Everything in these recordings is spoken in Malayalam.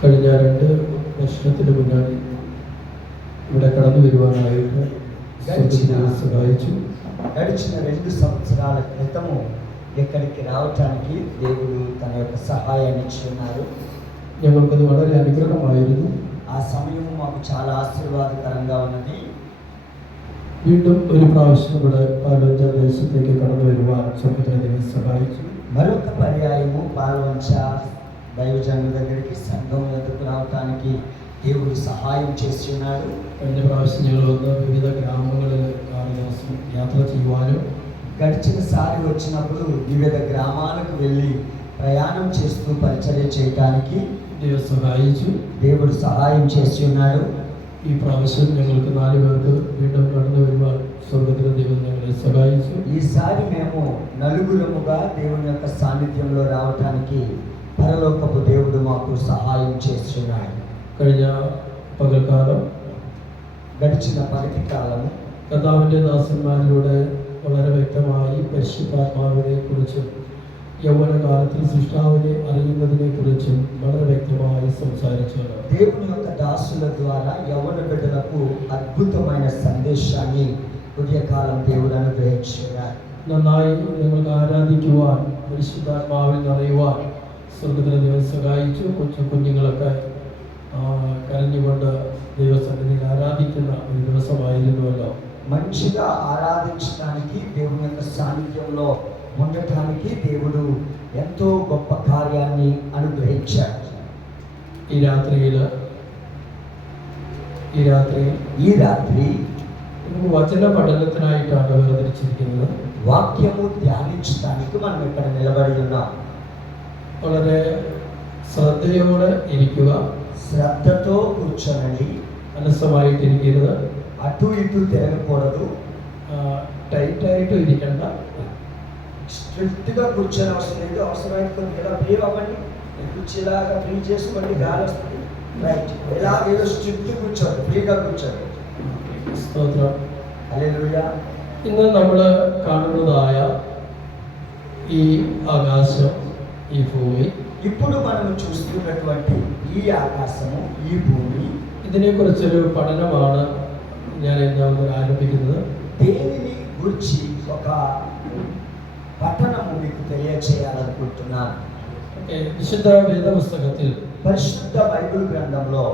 കഴിഞ്ഞ 2 വർഷത്തിന് മുന്നാടി ഇവിടെ കടന്നു വരുവാനായിട്ട് സഹായിച്ചു. గడిచిన 2 సంవత్సరాల క్రితము ఇక్కడికి రావటానికి దేవుడు తన యొక్క సహాయాన్ని ఇచ్చున్నారు. ഞങ്ങൾക്കത് വളരെ അനുഗ്രഹമായിരുന്നു. ఆ సమయం మాకు చాలా ఆశీర్వాదకరంగా ఉన్నది. വീണ്ടും ഒരു പ്രാവശ്യം കൂടെ പാലവഞ്ച ദേശത്തേക്ക് കടന്നു വരുവാൻ ദൈവം സഹായിച്ചു. మరొక పర్యాయము పాల్వంచ దైవజనుల దగ్గరికి సంఘం ఎదుకు రావటానికి దేవుడు సహాయం చేసి ఉన్నాడు. കഴിഞ്ഞ പ്രാവശ്യം ഞങ്ങൾ വന്ന് വിവിധ ഗ്രാമങ്ങളിൽ യാത്ര ചെയ്യുവാനും గడిచినసారి వచ్చినప్పుడు వివిధ గ్రామాలకు వెళ్ళి ప్రయాణం చేస్తూ పరిచర్య చేయడానికి ദൈവം സഹായിച്ചു. దేవుడు సహాయం చేసి ఉన్నాడు. ഈ പ്രാവശ്യം ഞങ്ങൾക്ക് 4 പേർക്ക് വീണ്ടും കടന്നു വരുവാൻ സ്വർഗ്ഗത്തിലെ ദൈവം ഞങ്ങളെ സഹായിച്ചു. ఈసారి మేము నలుగురముగా దేవుని యొక్క సాన్నిధ్యంలో రావటానికి పరలోకపు దేవుడు మాకు సహాయం చేస్తున్నాడు. കഴിഞ്ഞ പകൽക്കാലം గడిచిన పగటి కాలము കർത്താവിൻ്റെ ദാസന്മാരിലൂടെ വളരെ വ്യക്തമായി പരിശുദ്ധാത്മാവിനെ കുറിച്ചും യൗവനകാലത്തിൽ സൃഷ്ടാവിനെ അറിയുന്നതിനെ കുറിച്ചും വളരെ വ്യക്തമായി സംസാരിച്ചു. దేవుని యొక్క దాసుల ద్వారా యవ్వన బిడ్డలకు అద్భుతమైన సందేశాన్ని ఉదయకాలం దేవుడు అనుగ్రహించారు. നന്നായി നിങ്ങൾക്ക് ആരാധിക്കുവാൻ പരിശുദ്ധാത്മാവിൽ നിറയുവാൻ സ്വർഗ്ഗത്തിലെ ദൈവം സഹായിച്ചു. കുഞ്ഞുങ്ങളൊക്കെ കരഞ്ഞുകൊണ്ട് ദൈവസന്നിധിയിൽ ആരാധിക്കുന്ന ഒരു ദിവസമായിരുന്നുവല്ലോ. మంచిగా ఆరాధించడానికి దేవుని యొక్క సాన్నిధ్యంలో ఉండటానికి దేవుడు ఎంతో గొప్ప కార్యాన్ని అనుగ్రహించాడు. ఈ రాత్రి വചന പഠനത്തിനായിട്ടാണ് വേർതിരിച്ചിരിക്കുന്നത്. వాక్యము ధ్యానించడానికి మనం ఇక్కడ నిలబడి ఉన్నాం. വളരെ ശ്രദ്ധയോടെ ഇരിക്കുക. శ్రద్ధతో కూర్చోనండి. മനസ്സമായിട്ടിരിക്കരുത്. అటు ఇటు తిరగకూడదు. టైట్ ఇరిക്കണ്ട. స్ట్రిక్ట్గా కూర్చొని అవసరం లేదు. అవసరమైతే కొంచెం ఇలా ఫ్రీ అవ్వండి. కుర్చీలాగా ఫ్రీ చేసుకోండి, గాలి వస్తుంది. రైట్, ఇలా ఏదో స్ట్రిక్ట్ కూర్చోండి, ఫ్రీగా కూర్చోండి. സ്തോത്രം. హల్లెలూయా. ഇന്ന് നമ്മൾ കാണുന്നതായ ഈ ആകാശം, ഈ ഭൂമി, ఇప్పుడు మనం చూస్తున్నటువంటి ఈ ఆకాశము, ఈ భూమి, ഇതിനെക്കുറിച്ചൊരു പഠനമാണ് ഞാൻ ഇന്ന് ആരംഭിക്കുന്നത്. దేనిని గురించి ఒక పఠనము మీకు తెలియచేయాలనుకుంటున్నాను. വിശുദ്ധ വേദപുസ്തകത്തിൽ, పరిశుద్ధ బైబిల్ గ్రంథంలో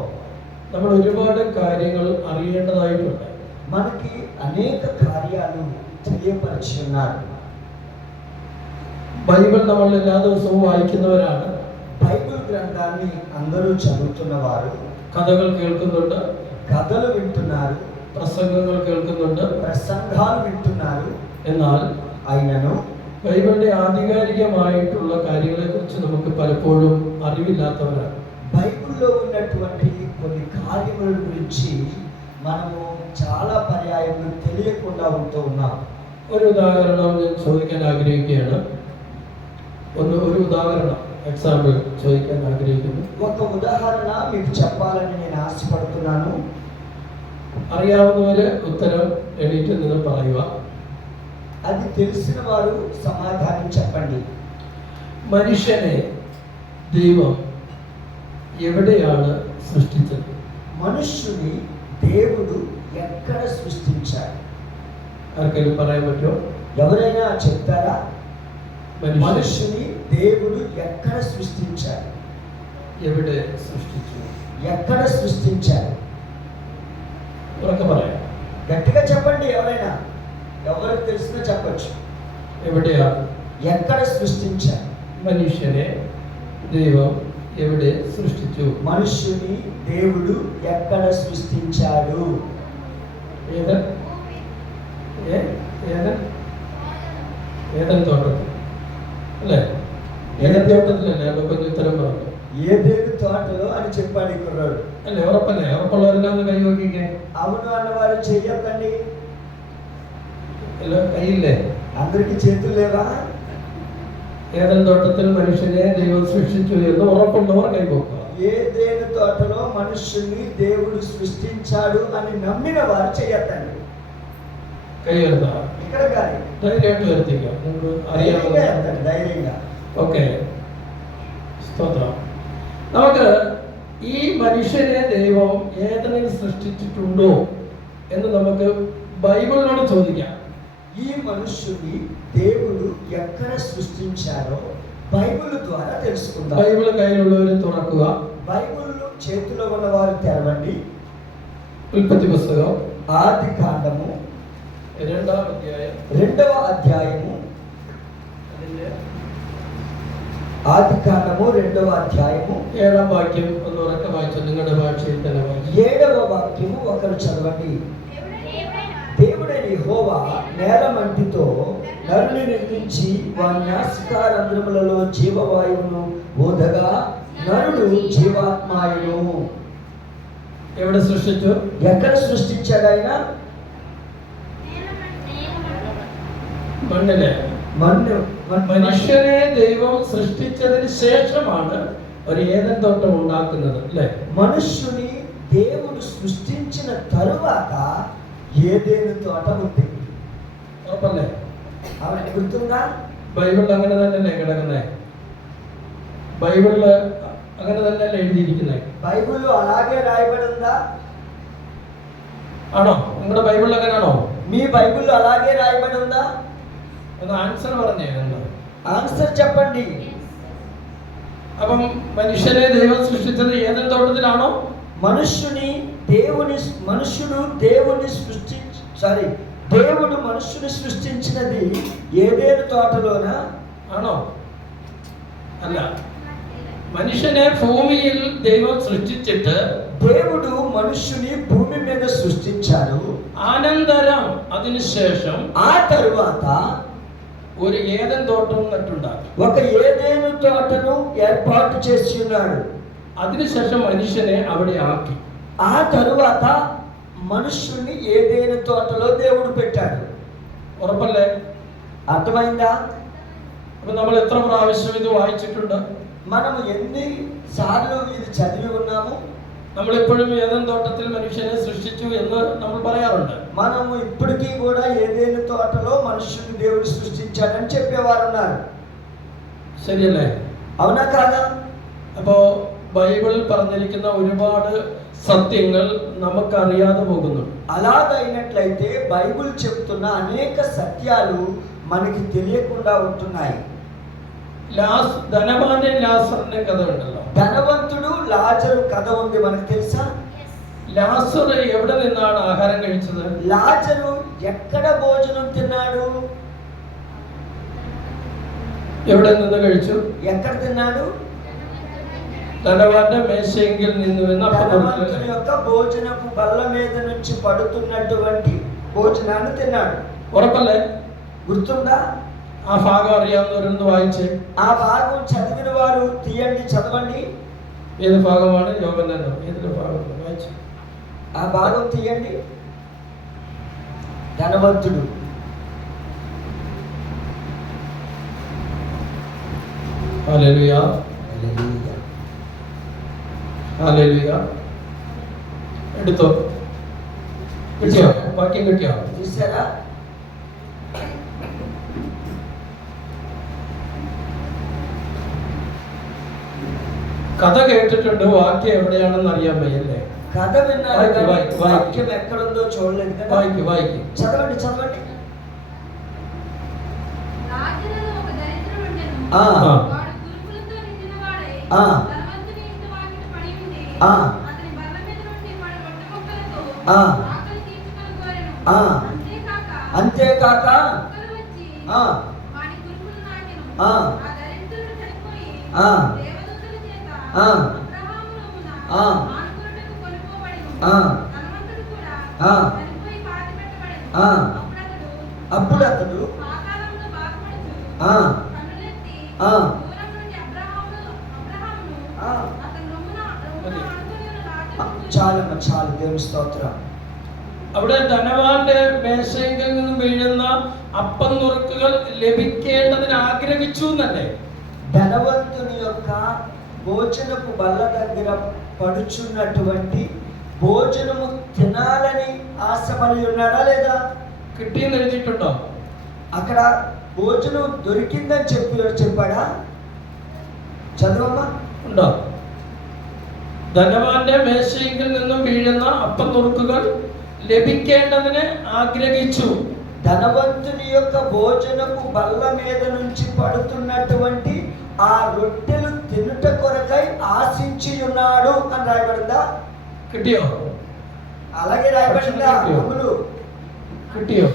നമ്മൾ ഒരുപാട് കാര്യങ്ങൾ അറിയേണ്ടതായിട്ടുണ്ട്. మనకి అనేక కార్యాలు తెలియపరిచి ఉన్నారు. ബൈബിൾ നമ്മൾ എല്ലാ ദിവസവും വായിക്കുന്നവരാണ്. బైబిల్ గ్రంథాన్ని అందరూ చదువుతున్నవారు. കഥകൾ കേൾക്കുന്നുണ്ട്, కథలు వింటున్నారు, പ്രസംഗങ്ങൾ കേൾക്കുന്നുണ്ട്, ప్రసంగాలు వింటున్నారు. എന്നാൽ అయినను ബൈബിളിന്റെ ആധികാരികമായിട്ടുള്ള കാര്യങ്ങളെക്കുറിച്ച് നമുക്ക് പലപ്പോഴും അറിവില്ലാത്തവരാണ്. బైబిల్లో ఉన్నటువంటి కొన్ని కార్యముల గురించి మనము చాలా పర్యాయములు తెలియకుండా ఉంటూ ఉన్నాం. ഒരു ഉദാഹരണം ഞാൻ ചോദിക്കാൻ ആഗ്രഹിക്കുകയാണ്. ഒരു ഉദാഹരണം, എക്സാമ്പിൾ ചോദിക്കാൻ ആഗ്രഹിക്കുന്നു. ఒక ఉదాహరణ మీకు చెప్పాలని నేను ఆశపడుతున్నాను. അറിയാവുന്നവര് ഉത്തരം എണീറ്റ് നിന്ന് പറയുക. అది తెలిసిన వారు సమాధానం చెప్పండి. മനുഷ്യനെ ദൈവം എവിടെയാണ് സൃഷ്ടിച്ചത്? మనుష్యుని దేవుడు ఎక్కడ సృష్టించాడు? ആർക്കെങ്കിലും പറയാൻ പറ്റുമോ? ఎవరైనా చెప్తారా? മനുഷ്യനെ దేవుడు ఎక్కడ సృష్టించాడు? എവിടെ സൃഷ്ടിച്ചു? ఎక్కడ సృష్టించాడు? ഉറക്കെ പറയാം. గట్టిగా చెప్పండి. ఎవరైనా, ఎవరికి తెలిసినా చెప్పచ్చు. എവിടെയാ? ఎక్కడ సృష్టించాడు? മനുഷ്യനെ ദൈവം എവിടെ സൃഷ്ടിച്ചു? మనుష్యుని దేవుడు ఎక్కడ సృష్టించాడు? ഏതൻ തോട്ടത്തിൽ അല്ലേ? ഏതൻ തോട്ടത്തിലല്ലേ? അപ്പൊ కొంచెం ഉത്തരം പറഞ്ഞു. ఏదేను తోటలో అని చెప్పాడు ఈ కుర్రాడు. അല്ലേ? ഉറപ്പല്ലേ? ഉറപ്പുള്ളവരെല്ലാം കൈ നോക്കിക്കേ. అవును అన్నవారు చెయ్యకండి. കൈയില്ലേ? అందరికి చేతులు లేవా? ഏതൻ തോട്ടത്തിൽ മനുഷ്യനെ ദൈവം സൃഷ്ടിച്ചു എന്ന് ഉറപ്പുള്ളവർ കൈപോക്കുക. ఏదేను తోటలో మనుష్యుని దేవుడు సృష్టించాడు అని నమ్మిన వారు చెయ్యకండి. കൈ എടുത്താ ఇక్కడ కాదు, ധൈര്യമായിട്ട് വരുത്തിക്കാം. നിങ്ങൾക്ക് അറിയാവുന്ന ధైర్యంగా. ഓക്കെ. സ്തോത്രം. നമുക്ക് ഈ മനുഷ്യനെ ദൈവം ഏതെങ്കിലും సృష్టించుട്ടുണ്ടോ എന്ന് നമുക്ക് బైబిల్లోనే ചോദിക്കാം. ఈ మనుష్యుని దేవుడు ఎక్కడ సృష్టించారో బైబిల్ ద్వారా తెలుసుకుందాం. బైబిల్ కైలుള്ളവരെ തുറക്കുക. బైబిల్ చేతిలో ఉన్నవారు తెరవండి. ఉల్పత్తి పుస్తకం ఆది కాండము 2వ అధ్యాయము. ఆది కాండము 2వ అధ్యాయము 7వ వాక్యం ഒന്നുറക്കെ വായിച്ചു. നിങ്ങളുടെ ഭാഷയിൽ തന്നെ വായിച്ചു. 7వ వాక్యము ఒకరు చదవండి. దేవుడైన యెహోవా నేలమంటితో నరుని నిర్మించి వాని నాసికారంధ్రములలో జీవవాయువును ఊదగా నరుడు జీవాత్మాయును. ఎక్కడ సృష్టించు? ఎక్కడ సృష్టించాడు ఆయన? മണ്ണിലെ. മനുഷ്യനെ ദൈവം സൃഷ്ടിച്ചതിന് ശേഷമാണ് ഒരു ഏദൻ തോട്ടം ഉണ്ടാക്കുന്നത് അല്ലേ? మనుష్యుని దేవుడు సృష్టించిన తరువాత ఏదెను తోట ఉంది. ഉറപ്പല്ലേ? അവന് గుర్తుందా? ബൈബിളിൽ അങ്ങനെ തന്നെയല്ലേ കിടക്കുന്നേ? ബൈബിളിൽ അങ്ങനെ തന്നെയല്ലേ എഴുതിയിരിക്കുന്നേ? బైబిల్లో అలాగే రాయబడి ఉందా? ആണോ? നിങ്ങളുടെ ബൈബിളിൽ അങ്ങനെയാണോ? మీ బైబిల్లో అలాగే రాయబడి ఉందా? ഒന്ന് ആൻസർ പറഞ്ഞേ. ఆన్సర్ చెప్పండి. അപ്പം മനുഷ്യനെ ദൈവം സൃഷ്ടിച്ചത് ഏദൻ തോട്ടത്തിലാണോ? దేవుడు మనుష్యుని సృష్టించినది ఏదెను తోటలోనా? ആണോ? അല്ല. മനുഷ്യനെ ഭൂമിയിൽ ദൈവം സൃഷ്ടിച്ചിട്ട് దేవుడు మనుష్యుని భూమి మీద సృష్టించాడు. అనంతరం അതിനുശേഷം ఆ తరువాత ഒരു ഏദൻ തോട്ടം നട്ടുണ്ടാക്കി. ఒక ఏదెను తోటను ఏర్పాటు చేసి ఉన్నాడు. അതിനുശേഷം മനുഷ്യനെ അവിടെ ആക്കി. ఆ తరువాత మనుష్యుని ఏదెను తోటలో దేవుడు పెట్టాడు. ഉറപ്പല്ലേ? అర్థమైందా? അപ്പൊ നമ്മൾ എത്ര പ്രാവശ്യം ഇത് വായിച്ചിട്ടുണ്ട്? మనము ఎన్ని సార్లు ఇది చదివి ఉన్నాము? നമ്മളെപ്പോഴും ഏദൻ തോട്ടത്തിൽ മനുഷ്യനെ സൃഷ്ടിച്ചു എന്ന് നമ്മൾ പറയാറുണ്ട്. మనము ఇప్పటికీ కూడా ఏదెను తోటలో మనుష్యుని దేవుడు సృష్టించాడని చెప్పేవారు ఉన్నారు. ശരിയല്ലേ? అవునా కాదా? അപ്പോ ബൈബിളിൽ പറഞ്ഞിരിക്കുന്ന ഒരുപാട് సత్యങ്ങൾ നമുക്ക് അറിയാതെ പോകുന്നു. అలాగైనట్లయితే బైబిల్ చెప్తున్న అనేక సత్యాలు మనకి తెలియకుండా ఉంటున్నాయి. ధనవాന്റെ ലാസറിന്റെ కథ ഉണ്ടല്ലോ. ధనవంతుడు లాజరు కథ ఉంది, మనకు తెలుసా? ലാസർ എവിടെ നിന്നാണ് ആഹാരം കഴിച്ചത്? లాజరు ఎక్కడ భోజనం తిన్నాడు? എവിടെ നിന്ന് കഴിച്ചു? ఎక్కడ తిన్నాడు? ధనవాന്റെ మేషెങ്കിൽ നിന്ന് ధనవంతుని యొక్క భోజనపు బల్ల మీద నుంచి పడుతున్నటువంటి భోజనాన్ని తిన్నాడు. ఉറപ്പല്ലേ? గుర్తుందా? ఆ భాగం അറിയാവുന്നവരൊന്ന് വായിച്ചേ. ఆ భాగం చదివిన వారు తీయండి, చదవండి. ఏది భాగമാണ്? యోగనను ఏది భాగం వాయిച്ചു? ఆ భాగం తీయండి. ధనవంతుడు. హల్లెలూయా, హల్లెలూయా, హల్లెలూయా. എടുത്തോ? കിട്ടിയോ? വാക്യം കിട്ടിയോ? చూసారా? കഥ കേട്ടിട്ടുണ്ട്, വാക്യം എവിടെയാണെന്ന് അറിയാൻ വയ്യല്ലേ? కథ విన్నారు కానీ వాక్యం ఎక్కడుందో చూడలేదు కదా. వాక్యం చదవండి, చదవండి. లాజరు ఒక దరిద్రుడు ఉండెను. ఆ వాడు దుర్గులతో నిండినవాడై ధనవంతుని ఇంటి వాకిట పడి ఉండి అతని బల్ల మీద నుండి పడి రొట్టె ముక్కలతో ఆకలి తీర్చుకొని కోరెను. అంతేకాక కుక్కలు వచ్చి వాడి కురుపులు నాకెను. ఆ దరిద్రుడు చనిపోయి దేవదూతల చేత అబ్రహాము రొమ్మున ఆనుకొనుటకు కొనుక్కోబడెను. ధనవంతుడు కూడా చనిపోయి పాతిపెట్టబడెను. అప్పుడు అతడు పాతాళంలో బాధపడుచు కన్నులెత్తి దూరం నుండి అబ్రహామును అతని రొమ్మున ఆనుకొని ఉన్న లాజరును చాలమ్మ, చాలు. దేవుని స్తోత్రం. അവിടെ ധനവാന്റെ മേശയിൽ നിന്നും വീഴുന്ന അപ്പം നുറുക്കുകൾ ലഭിക്കേണ്ടതിന് ആഗ്രഹിച്ചു എന്നല്ലേ? ధనవంతుని యొక్క భోజనపు బల్ల దగ్గర పడుచున్నటువంటి భోజనము తినాలని ఆశపడి ఉన్నాడా లేదా? കിട്ടിയെന്ന് എഴുതിയിട്ടുണ്ടോ? అక్కడ భోజనం దొరికిందని చెప్పాడా? చదవమ్మా. ഉണ്ടോ? ധനവാന്റെ മേശയിൽ നിന്നും വീഴുന്ന അപ്പം നുറുക്കുകൾ ലഭിക്കേണ്ടതിന് ఆగ్రహించు. ధనవంతుని యొక్క భోజనపు బల్ల మీద నుంచి పడుతున్నటువంటి ఆ రొట్టెలు తినుట కొరకై ఆశించి ఉన్నాడు అని రాయబడిందా? കിട്ടിയോ? అలాగే రాయబడిందా? అమ్ములు കിട്ടിയോ?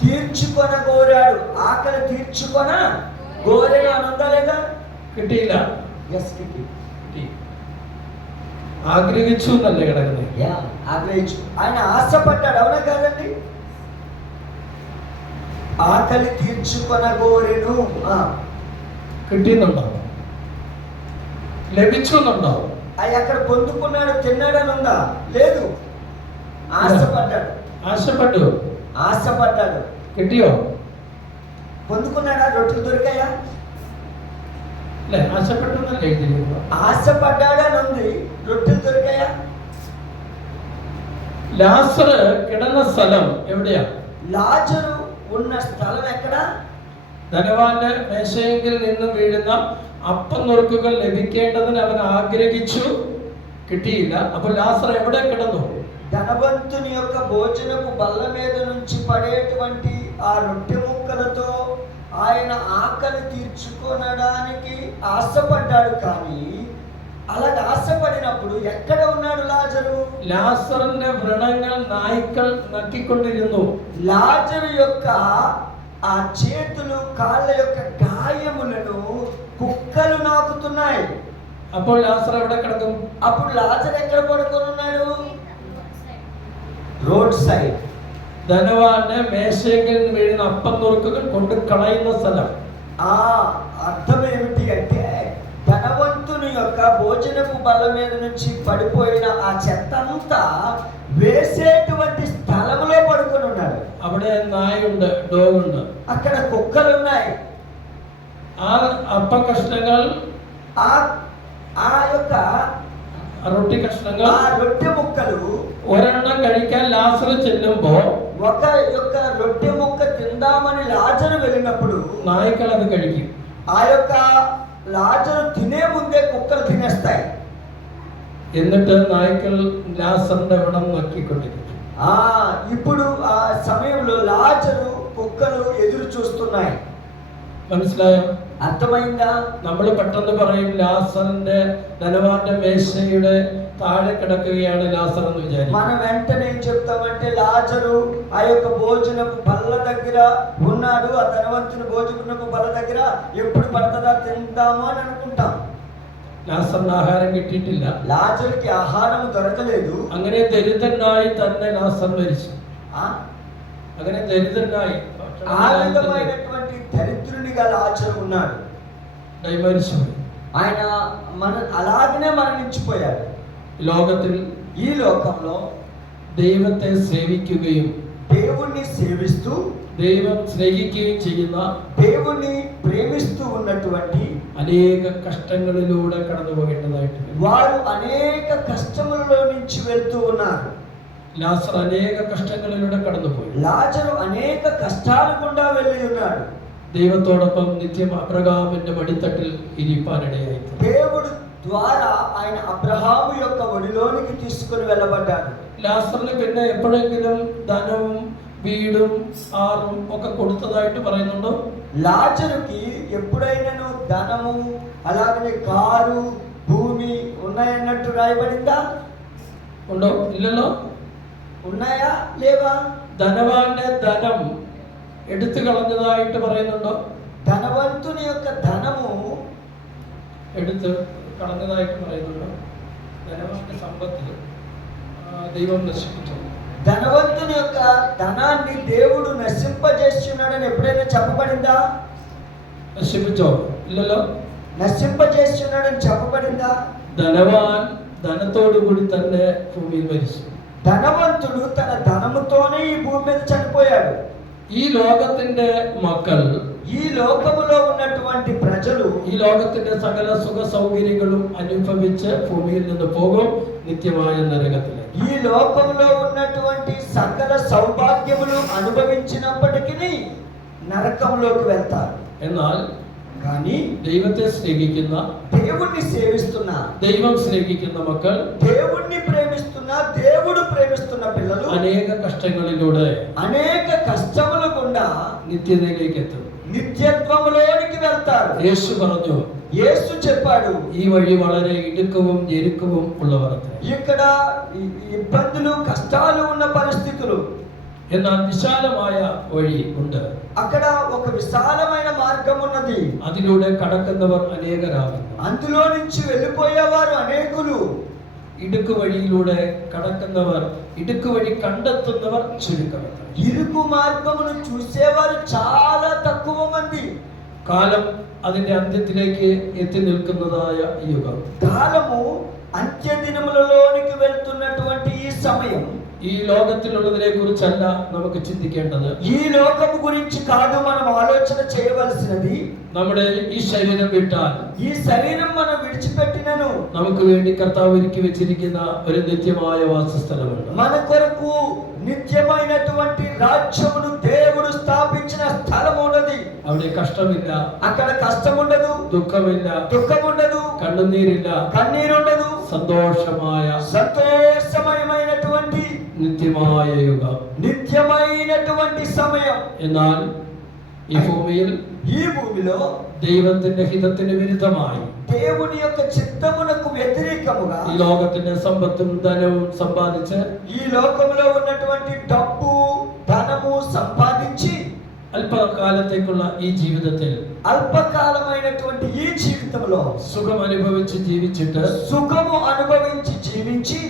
తీర్చుకొన కోరాడు, ఆకలి తీర్చుకొన కోరెను అని ఉందా లేదా? കിട്ടിയില്ല. Yes kitty. ఆగ్రహించు എന്നല്ലേ കിടക്കുന്നത്? యా ఆగ్రహించు. ఆయన ఆశపడ్డాడు, అవునా కాదండి? ఆకలి తీర్చుకొన కోరెను. കിട്ടിയെന്നുണ്ടോ? ലഭിച്ചു എന്നുണ്ടോ? అది అక్కడ పొందుకున్నాడు, తిన్నాడు అని ఉందా? లేదు. ఆశపడ్డాడు. ఆశపడ్డు. ఆశపడ్డాడు. കിട്ടിയോ? పొందుకున్నాడా? రొట్టెలు దొరికాయా? അല്ലേ? ആശപ്പെട്ടു എന്നല്ലേ എഴുതിയിരിക്കുന്നത്? ఆశపడ్డాడు అని ఉంది, రొట్టెలు దొరికాయా? ലാസർ കിടന്ന സ്ഥലം എവിടെയാ? లాజరు ఉన్న స్థలం ఎక్కడ? ധനവാന്റെ മേശയെങ്കിൽ നിന്നും വീഴുന്ന അപ്പം നുറുക്കുകൾ ലഭിക്കേണ്ടതിന് അവൻ ആഗ്രഹിച്ചു, കിട്ടിയില്ല. അപ്പോൾ ലാസർ എവിടെ കിടന്നു? ధనవంతుని యొక్క భోజనపు బల్ల మీద నుంచి పడేటువంటి ఆ రొట్టె ముక్కలతో ఆయన ఆకలి తీర్చుకొనడానికి ఆశపడ్డాడు. కానీ అలాగ ఆశపడినప్పుడు ఎక్కడ ఉన్నాడు లాజరు? ലാസറിന്റെ വ്രണങ്ങൾ നായ്ക്കൾ നക്കിക്കൊണ്ടിരുന്നു. లాజరు యొక్క ఆ చేతులు కాళ్ళ యొక్క గాయములను కుక్కలు నాకుతున్నాయి. അപ്പോൾ ലാസർ എവിടെ കിടക്കും? అప్పుడు లాజరు ఎక్కడ పడుకొని ఉన్నాడు? Road side. ധനവാന്റെ മേശയെങ്കിൽ നിന്ന് വീഴുന്ന അപ്പം നുറുക്കുകൾ കൊണ്ട് കളയുന്ന സ്ഥലം. ఆ అర్థం ఏమిటి అంటే ధనవంతుని యొక్క భోజనపు బల్ల మీద నుంచి పడిపోయిన ఆ చెత్త అంతా వేసేటువంటి స్థలంలో పడుకొని ఉన్నాడు. അവിടെ നായുണ്ട്, ഡോഗുണ്ട്. అక్కడ కుక్కలు ఉన్నాయి. ആ അപ്പ കഷ്ണങ്ങൾ, ఆ ఆ యొక్క റൊട്ടി കഷ്ണങ്ങൾ, ఆ రొట్టె ముక్కలు ഒരെണ്ണം കഴിക്കാൻ ലാസർ ചെല്ലുമ്പോ ఒక యొక్క రొట్టె ముక్క తిందామని లాజరు వెళ్ళినప్పుడు നായ്ക്കൾ അത് കഴിക്കും. ఆ యొక్క లాజరు తినే ముందే కుక్కలు తినేస్తాయి. എന്നിട്ട് നായ്ക്കൾ ലാസറിന്റെ വ്രണം നക്കിക്കൊണ്ടിരിക്കും. ఇప్పుడు ఆ సమయంలో లాజరు కుక్కలు ఎదురు చూస్తున్నాయి. മനസ്സിലായോ? అర్థమైందా? നമ്മൾ പെട്ടെന്ന് പറയും ലാസറിന്റെ ധനവാന്റെ മേശയുടെ താഴെ കിടക്കുകയാണ് ലാസർ എന്ന് വിചാരിക്കും. మనం వెంటనే ఏం చెప్తామంటే లాజరు ఆ యొక్క భోజనపు బల్ల దగ్గర ఉన్నాడు, ఆ ధనవంతుని భోజనపు బల్ల దగ్గర ఎప్పుడు పడతదా తిందాము అని అనుకుంటాం. ലാസറിന് ആഹാരം കിട്ടിയിട്ടില്ല. లాజరుకి ఆహారం దొరకలేదు. അങ്ങനെ ദരിദ്രനായി തന്നെ ലാസർ മരിച്ചു. അങ്ങനെ ദരിദ്രനായി ఆ విధమైనటువంటి దరిద్రునిగా లాజరు ఉన్నాడు. മരിച്ചു. ఆయన అలాగనే మరణించిపోయాడు. ലോകത്തിൽ ఈ లోకంలో ദൈവത്തെ സേവിക്കുകയും దేవుణ్ణి సేవిస్తూ ദൈവം സ്നേഹിക്കുകയും ചെയ്യുന്ന దేవుణ్ణి ప్రేమిస్తూ ఉన్నటువంటి అనేక కష్టങ്ങളിലൂടെ కടന്നു పోകേണ്ടതായിട്ട് వారు అనేక కష్టములలో నుంచి వెళ్తూ ఉన్నారు. ലാസർ అనేక కష్టങ്ങളിലൂടെ കടന്നുപോയി. లాజరు అనేక కష్టాలు గుండా వెళ్ళి ఉన్నాడు. ദൈവത്തോടൊപ്പം നിത്യം അബ്രഹാമിന്റെ മടിത്തട്ടിൽ ഇരിപ്പാനിടയായി. దేవుడు ద్వారా ఆయన అబ్రహాము యొక్క ఒడిలోనికి తీసుకుని వెళ్ళబడ్డాడు. ലാസറിന് പിന്നെ എപ്പോഴെങ്കിലും ധനവും വീടും ആറും ഒക്കെ കൊടുത്തതായിട്ട് പറയുന്നുണ്ടോ? లాజరుకి ఎప్పుడైనాను ధనము అలాగనే కారు భూమి ఉన్నాయన్నట్టు రాయబడిందా? ഉണ്ടോ? ഇല്ലല്ലോ. ఉన్నాయా లేవా? ധനവാന്റെ ധനം എടുത്തു കളഞ്ഞതായിട്ട് പറയുന്നുണ്ടോ? ధనవంతుని యొక్క ధనము എടുത്ത് കളഞ്ഞതായിട്ട് പറയുന്നുണ്ടോ? ധനവാന്റെ സമ്പത്ത് ദൈവം നശിപ്പിച്ചു. ధనవంతుని యొక్క ధనాన్ని దేవుడు నశింపజేస్తున్నాడని ఎప్పుడైనా చెప్పబడిందా? നശിപ്പിച്ചോ? ഇല്ലല്ലോ. నశింపజేస్తున్నాడని చెప్పబడిందా? ധനവാൻ ധനത്തോടു കൂടി തന്നെ ഭൂമിയിൽ മരിച്ചു. ధనవంతుడు తన ధనముతోనే ఈ భూమి మీద చనిపోయాడు. ഈ ലോകത്തിന്റെ മക്കൾ, ఈ లోకములో ఉన్నటువంటి ప్రజలు ഈ ലോകത്തിന്റെ സകല സുഖ സൗകര്യങ്ങളും അനുഭവിച്ച് ഭൂമിയിൽ നിന്ന് പോകും നിത്യമായ നരകത്തിലേക്ക്. ఈ లోకంలో ఉన్నటువంటి సకల సౌభాగ్యములు అనుభవించినప్పటికీ నరకంలోకి వెళ్తారు. എന്നാൽ కానీ ദൈവത്തെ സ്നേഹിക്കുന്ന, దేవుణ్ణి సేవిస్తున్న, ദൈവം സ്നേഹിക്കുന്ന മക്കൾ, దేవుణ్ణి ప్రేమిస్తున్న, దేవుడు ప్రేమిస్తున్న పిల్లలు അനേക കഷ്ടങ്ങളിലൂടെ అనేక కష్టముల గుండా നിത്യതയിലേക്ക് എത്തും. నిత్యత్వములోనికి వెళ్తారు. യേശു പറഞ്ഞു, యేసు చెప్పాడు, ഈ വഴി വളരെ ഇടുക്കവും ഞെരുക്കവും ഉള്ളവരത്രേ. ఇక్కడ ఇబ్బందులు కష్టాలు ఉన్న పరిస్థితులు, എന്നാൽ വിശാലമായ വഴി ഉണ്ട്. అక్కడ ఒక విశాలమైన మార్గం ఉన్నది. അതിലൂടെ കടക്കുന്നവർ അനേകരാകുന്നു. అందులో నుంచి వెళ్ళిపోయేవారు అనేకులు. ഇടുക്ക് വഴിയിലൂടെ കടക്കുന്നവർ, ഇടുക്ക് വഴി കണ്ടെത്തുന്നവർ ചുരുക്കമത്രേ. ఇరుకు మార్గమును చూసేవారు చాలా తక్కువ మంది. കാലം അതിന്റെ അന്ത്യത്തിലേക്ക് എത്തി നിൽക്കുന്നതായ ഈ യുഗം, కాలము అంత్య దినములలోనికి వెళ్తున్నటువంటి ఈ సమయం, ഈ ലോകത്തിലുള്ളതിനെ കുറിച്ചല്ല നമുക്ക് ചിന്തിക്കേണ്ടത്. ఈ లోకము గురించి కాదు మనం ఆలోచన చేయవలసినది. നമ്മുടെ ഈ ശരീരം വിട്ടാൽ, ఈ శరీరం మనం విడిచిపెట్టినను നമുക്ക് വേണ്ടി കർത്താവ് ഒരുക്കി വെച്ചിരിക്കുന്ന ഒരു നിത്യമായ വാസസ്ഥലമുണ്ട്. మన కొరకు నిత్యమైనటువంటి రాజ్యమును దేవుడు స్థాపించిన స్థలం ఉన్నది. അവിടെ കഷ്ടമില്ല, అక్కడ కష్టం ఉండదు, ദുഃഖമില്ല, దుఃఖం ఉండదు, കണ്ണുനീരില്ല, కన్నీరు ఉండదు, സന്തോഷമായ సంతోషమయమైనటువంటి നിത്യമായ യുഗം. నిత్యమైనటువంటి సమయం. എന്നാൽ ഈ ഭൂമിയിൽ ఈ భూమిలో ദൈവത്തിന്റെ ഹിതത്തിന് വിരുദ്ധമായി దేవుని యొక్క చిత్తమునకు వ్యతిరేకముగా ഈ ലോകത്തിന്റെ സമ്പത്തും ധനവും സമ്പാദിച്ച് ఈ లోకంలో ఉన్నటువంటి డబ్బు ధనము సంపాదించి അല്പകാലത്തേക്കുള്ള ഈ ജീവിതത്തിൽ అల్పకాలమైనటువంటి ఈ జీవితంలో സുഖം അനുഭവിച്ച് ജീവിച്ചിട്ട് సుఖము అనుభవించి జీవించి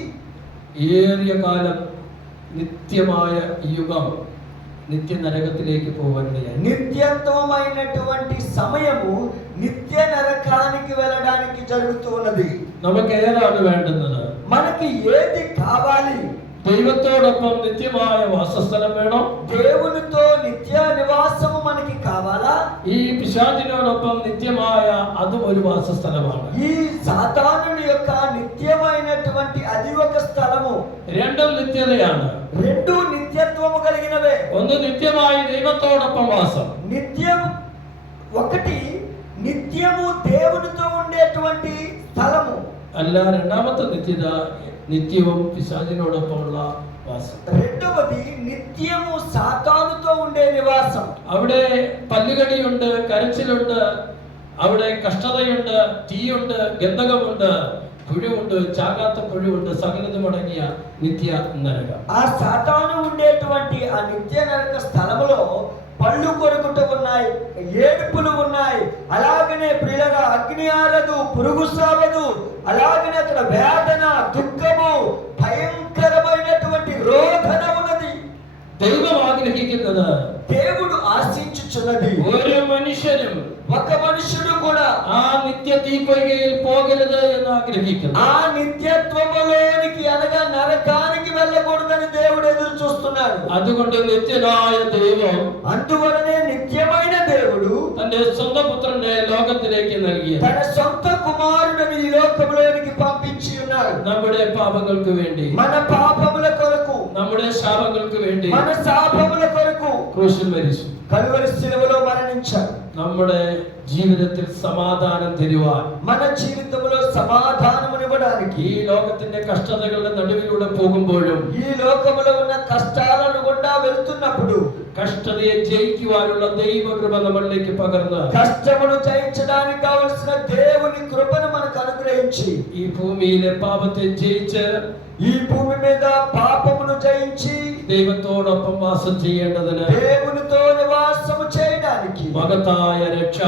ഏറിയ കാലം നിത്യമായ ഈ യുഗം നിത്യ നരകത്തിലേക്ക് പോകാനിടയായി. నిత్యత్వమైనటువంటి సమయము నిత్య నరకానికి వెళ్ళడానికి జరుగుతూ ఉన్నది. നമുക്ക് ഏതാണ് വേണ്ടുന്നത്? మనకి ఏది కావాలి? ദൈവത്തോടൊപ്പം നിത്യമായ വാസസ്ഥലം വേണോ? దేవునితో నిత్య నివాసము మనకి కావాలా? ഈ പിശാചിനോടൊപ്പം నిత్యമായ അതും ഒരു വാസസ്ഥലമാണ്. ఈ సాతానుని యొక్క నిత్యమైనటువంటి అది ఒక స్థలము. രണ്ടും നിത്യതയാണ്. రెండు నిత్యత్వము కలిగినవే. ഒന്ന് నిత్యമായി ദൈവത്തോടൊപ്പം വാസം, నిత్యం ఒకటి నిత్యము దేవునితో ఉండేటువంటి స్థలము. അല്ല രണ്ടാമത്തെ നിത്യത നിത്യവും പിശാചിനോടൊപ്പമുള്ള വാസം. రెండవది నిత్యము సాతానుతో ఉండే నివాసం. അവിടെ പല്ലുകടിയുണ്ട്, കരച്ചിലുണ്ട്, അവിടെ കഷ്ടതയുണ്ട്, തീയുണ്ട്, ഗന്ധകമുണ്ട്, പുഴുവുണ്ട്, ചാകാത്ത പുഴുവുണ്ട്, സകലതും അടങ്ങിയ നിത്യ നരകം. ఆ సాతాను ఉండేటువంటి ఆ నిత్య నరక స్థలములో పళ్ళు కొరుకుట ఉన్నాయి, ఏడుపులు ఉన్నాయి. అలాగనే ప్రియులరా అగ్ని ఆరదు, పురుగు సావదు. అలాగనే అక్కడ వేదన, దుఃఖము, భయంకరమైనటువంటి రోదన ఉన్నది. ദൈവം ആഗ്രഹിക്കുന്നത്, దేవుడు ఆశించుచున్నది, ഒരു മനുഷ്യനും ఒక మనుషుడు కూడా ആ നിത്യ തീപ്പൊയ്കയിൽ പോകരുത് എന്ന് ആഗ്രഹിക്കുന്നു. ఆ నిత్యత్వములోనికి అనగా నరకానికి వెళ్ళకూడదని దేవుడు ఎదురు చూస్తున్నాడు. അതുകൊണ്ട് നിത്യനായ ദൈവം అందువలనే నిత్యమైన దేవుడు തന്റെ സ്വന്തം പുത്രനെ ലോകത്തിലേക്ക് നൽകിയത് తన సొంత కుమారుడిని ఈ లోకంలోనికి పంపించి ఉన్నాడు. നമ്മുടെ പാപങ്ങൾക്ക് വേണ്ടി, మన పాపముల కొరకు, നമ്മുടെ ശാപങ്ങൾക്ക് വേണ്ടി మన శాపముల కొరకు ക്രൂശിൽ മരിച്ചു. కలువరి శిలువలో మరణించాడు. നമ്മുടെ ജീവിതത്തിൽ സമാധാനം തരുവാൻ, మన జీవితంలో సమాధానమునివ్వడానికి, ഈ ലോകത്തിന്റെ കഷ്ടതകളുടെ നടുവിലൂടെ പോകുമ്പോഴും ఈ లోకములో ఉన్న కష్టాలను గుండా వెళ్తున్నప్పుడు കഷ്ടതയെ ജയിക്കുവാനുള്ള ദൈവകൃപ നമ്മളിലേക്ക് പകർന്ന് కష్టమును జయించడానికి కావలసిన దేవుని కృపను మనకు అనుగ్రహించి, ഈ ഭൂമിയിലെ പാപത്തെ ജയിച്ച് ఈ భూమి మీద పాపమును జయించి ദൈവത്തോടൊപ്പം വാസം ചെയ്യേണ്ടതിന് దేవునితో నివాసము చేయడానికి മഹത്തായ രക്ഷ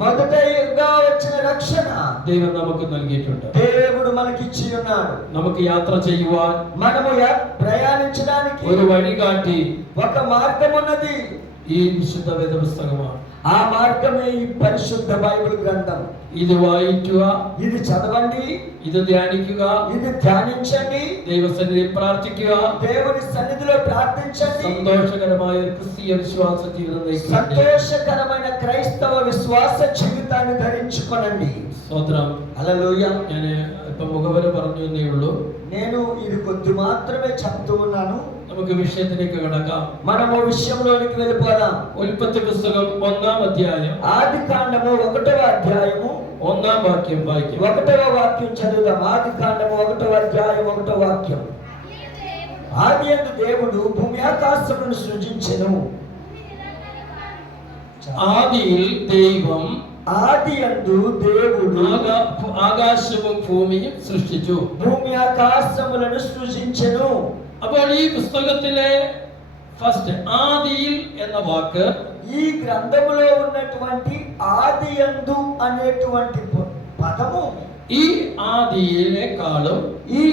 మొదటగా వచ్చిన రక్షణ ദൈവം നമുക്ക് നൽകിയിട്ടുണ്ട്. దేవుడు మనకిచ్చి ఉన్నాడు. നമുക്ക് യാത്ര ചെയ്യുവാൻ మనము ప్రయాణించడానికి ഒരു വഴികാട്ടി ఒక మార్గం ఉన్నది. ഈ വിശുദ്ധ വേദപുസ്തകമാണ്. ఆ మార్గమే ఈ పరిశుద్ధ బైబిల్ గ్రంథం. ഇത് വായിക്കുക, ఇది చదవండి, ഇത് ధ్യാനിക്കുക, ఇది ధ్యానించండి, ദൈവസന്നിധിയിൽ പ്രാർത്ഥിക്കുക, దేవుని సన్నిధిలో ప్రార్థించండి. സന്തോഷകരമായ ഒരു ക്രിസ്തീയ വിശ്വാസ ജീവിതം നയിക്കുക. సంతోషకరమైన క్రైస్తవ విశ్వాస జీవితాన్ని ధరించుకోనండి. സ്തോത്രം. హల్లెలూయా. ഞാൻ ഇപ്പൊ മുഖവര പറഞ്ഞു എന്നേ ഉള്ളൂ. నేను ఇది కొద్ది మాత్రమే చెప్తూ ఉన్నాను. നമുക്ക് വിഷയത്തിലേക്ക് കടക്കാം. మనము విషయంలోనికి వెళ్ళిపోదాం. ഉൽപ്പത്തി പുസ്തകം 1-ാം അധ്യായം ఆది కాండము 1వ అధ్యాయము 1-ാം വാക്യം വായിക്കും. 1వ వాక్యం చదువుదాం. ఆది కాండము 1వ అధ్యాయం 1వ వాక్యం. ఆదియందు దేవుడు భూమి ఆకాశములను సృజించెను. ആദിയിൽ ദൈവം ఆదియందు దేవుడు ആകാശവും ഭൂമിയും സൃഷ്ടിച്ചു. భూమి ఆకాశములను సృజించెను. അപ്പോൾ ഈ പുസ്തകത്തിലെ ഫസ്റ്റ് ആദിയിൽ എന്ന വാക്ക് ఈ గ్రంథములో ఉన్నటువంటి ఆదియందు అనేటువంటి పదము ഈ ആദിയിലേക്കാളും ఈ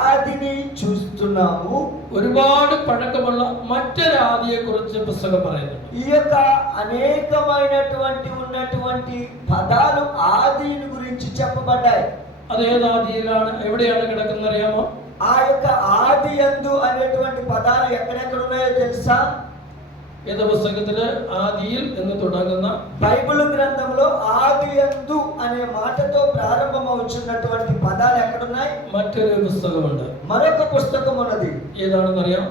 ఆదిని చూస్తున్నాము. ഒരുപാട് പഴക്കമുള്ള മറ്റൊരു ആദിയെ കുറിച്ച് പുസ്തകം പറയുന്നുണ്ട്. ఈ యొక్క అనేకమైనటువంటి ఉన్నటువంటి పదాలు ఆదిని గురించి చెప్పబడ్డాయి. അത് ഏത് ആദിയിലാണ്, ఎవిടെയാണ് കിടക്കുന്നത് അറിയാമോ? ఆ యొక్క ఆదియందు అనేటువంటి పదాలు ఎక్కడెక్కడ ఉన్నాయో తెలుసా? ഏത് പുസ്തകത്തില് ആദിയിൽ എന്ന് തുടങ്ങുന്ന బైబిల్ గ్రంథంలో ఆదియందు అనే మాటతో ప్రారంభమవుతున్నటువంటి పదాలు ఎక్కడున్నాయి? മറ്റൊരു പുസ്തകമുണ്ട്. మరొక పుస్తకం ఉన్నది. ഏതാണെന്നറിയാം?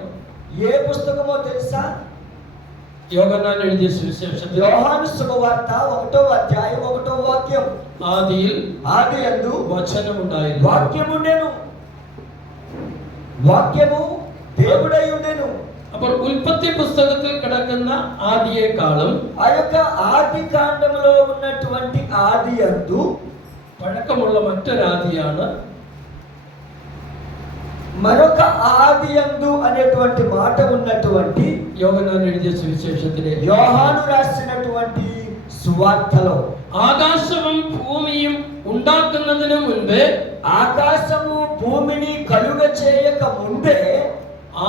ఏ పుస్తకమో తెలుసా? യോഹന്നാൻ എഴുതിയ സുവിശേഷത്തിൽ యోహాను శుభవార్త 1వ అధ్యాయం 1వ వాక్యం. ആദിയിൽ ఆదియందు വചനമുണ്ടായിരുന്നു. వాక్యము ఉండెను, వాక్యము దేవుడై ఉండెను. അപ്പോൾ ഉൽപ്പത്തി പുസ്തകത്തിൽ കിടക്കുന്ന ആദിയേക്കാളും ఆ యొక్క ఆది కాండములో ఉన్నటువంటి ఆదియందు പഴക്കമുള്ള മറ്റൊരാദിയാണ് మరొక ఆదియందు అనేటువంటి మాట ఉన్నటువంటి യോഹന്നാൻ എഴുതിയ സുവിശേഷത്തിലെ యోహాను రాసినటువంటి సువార్తలో ആകാശവും ഭൂമിയും ഉണ്ടാക്കുന്നതിന് മുൻപേ, ఆకాశము భూమిని కలుగ చేయక ముందే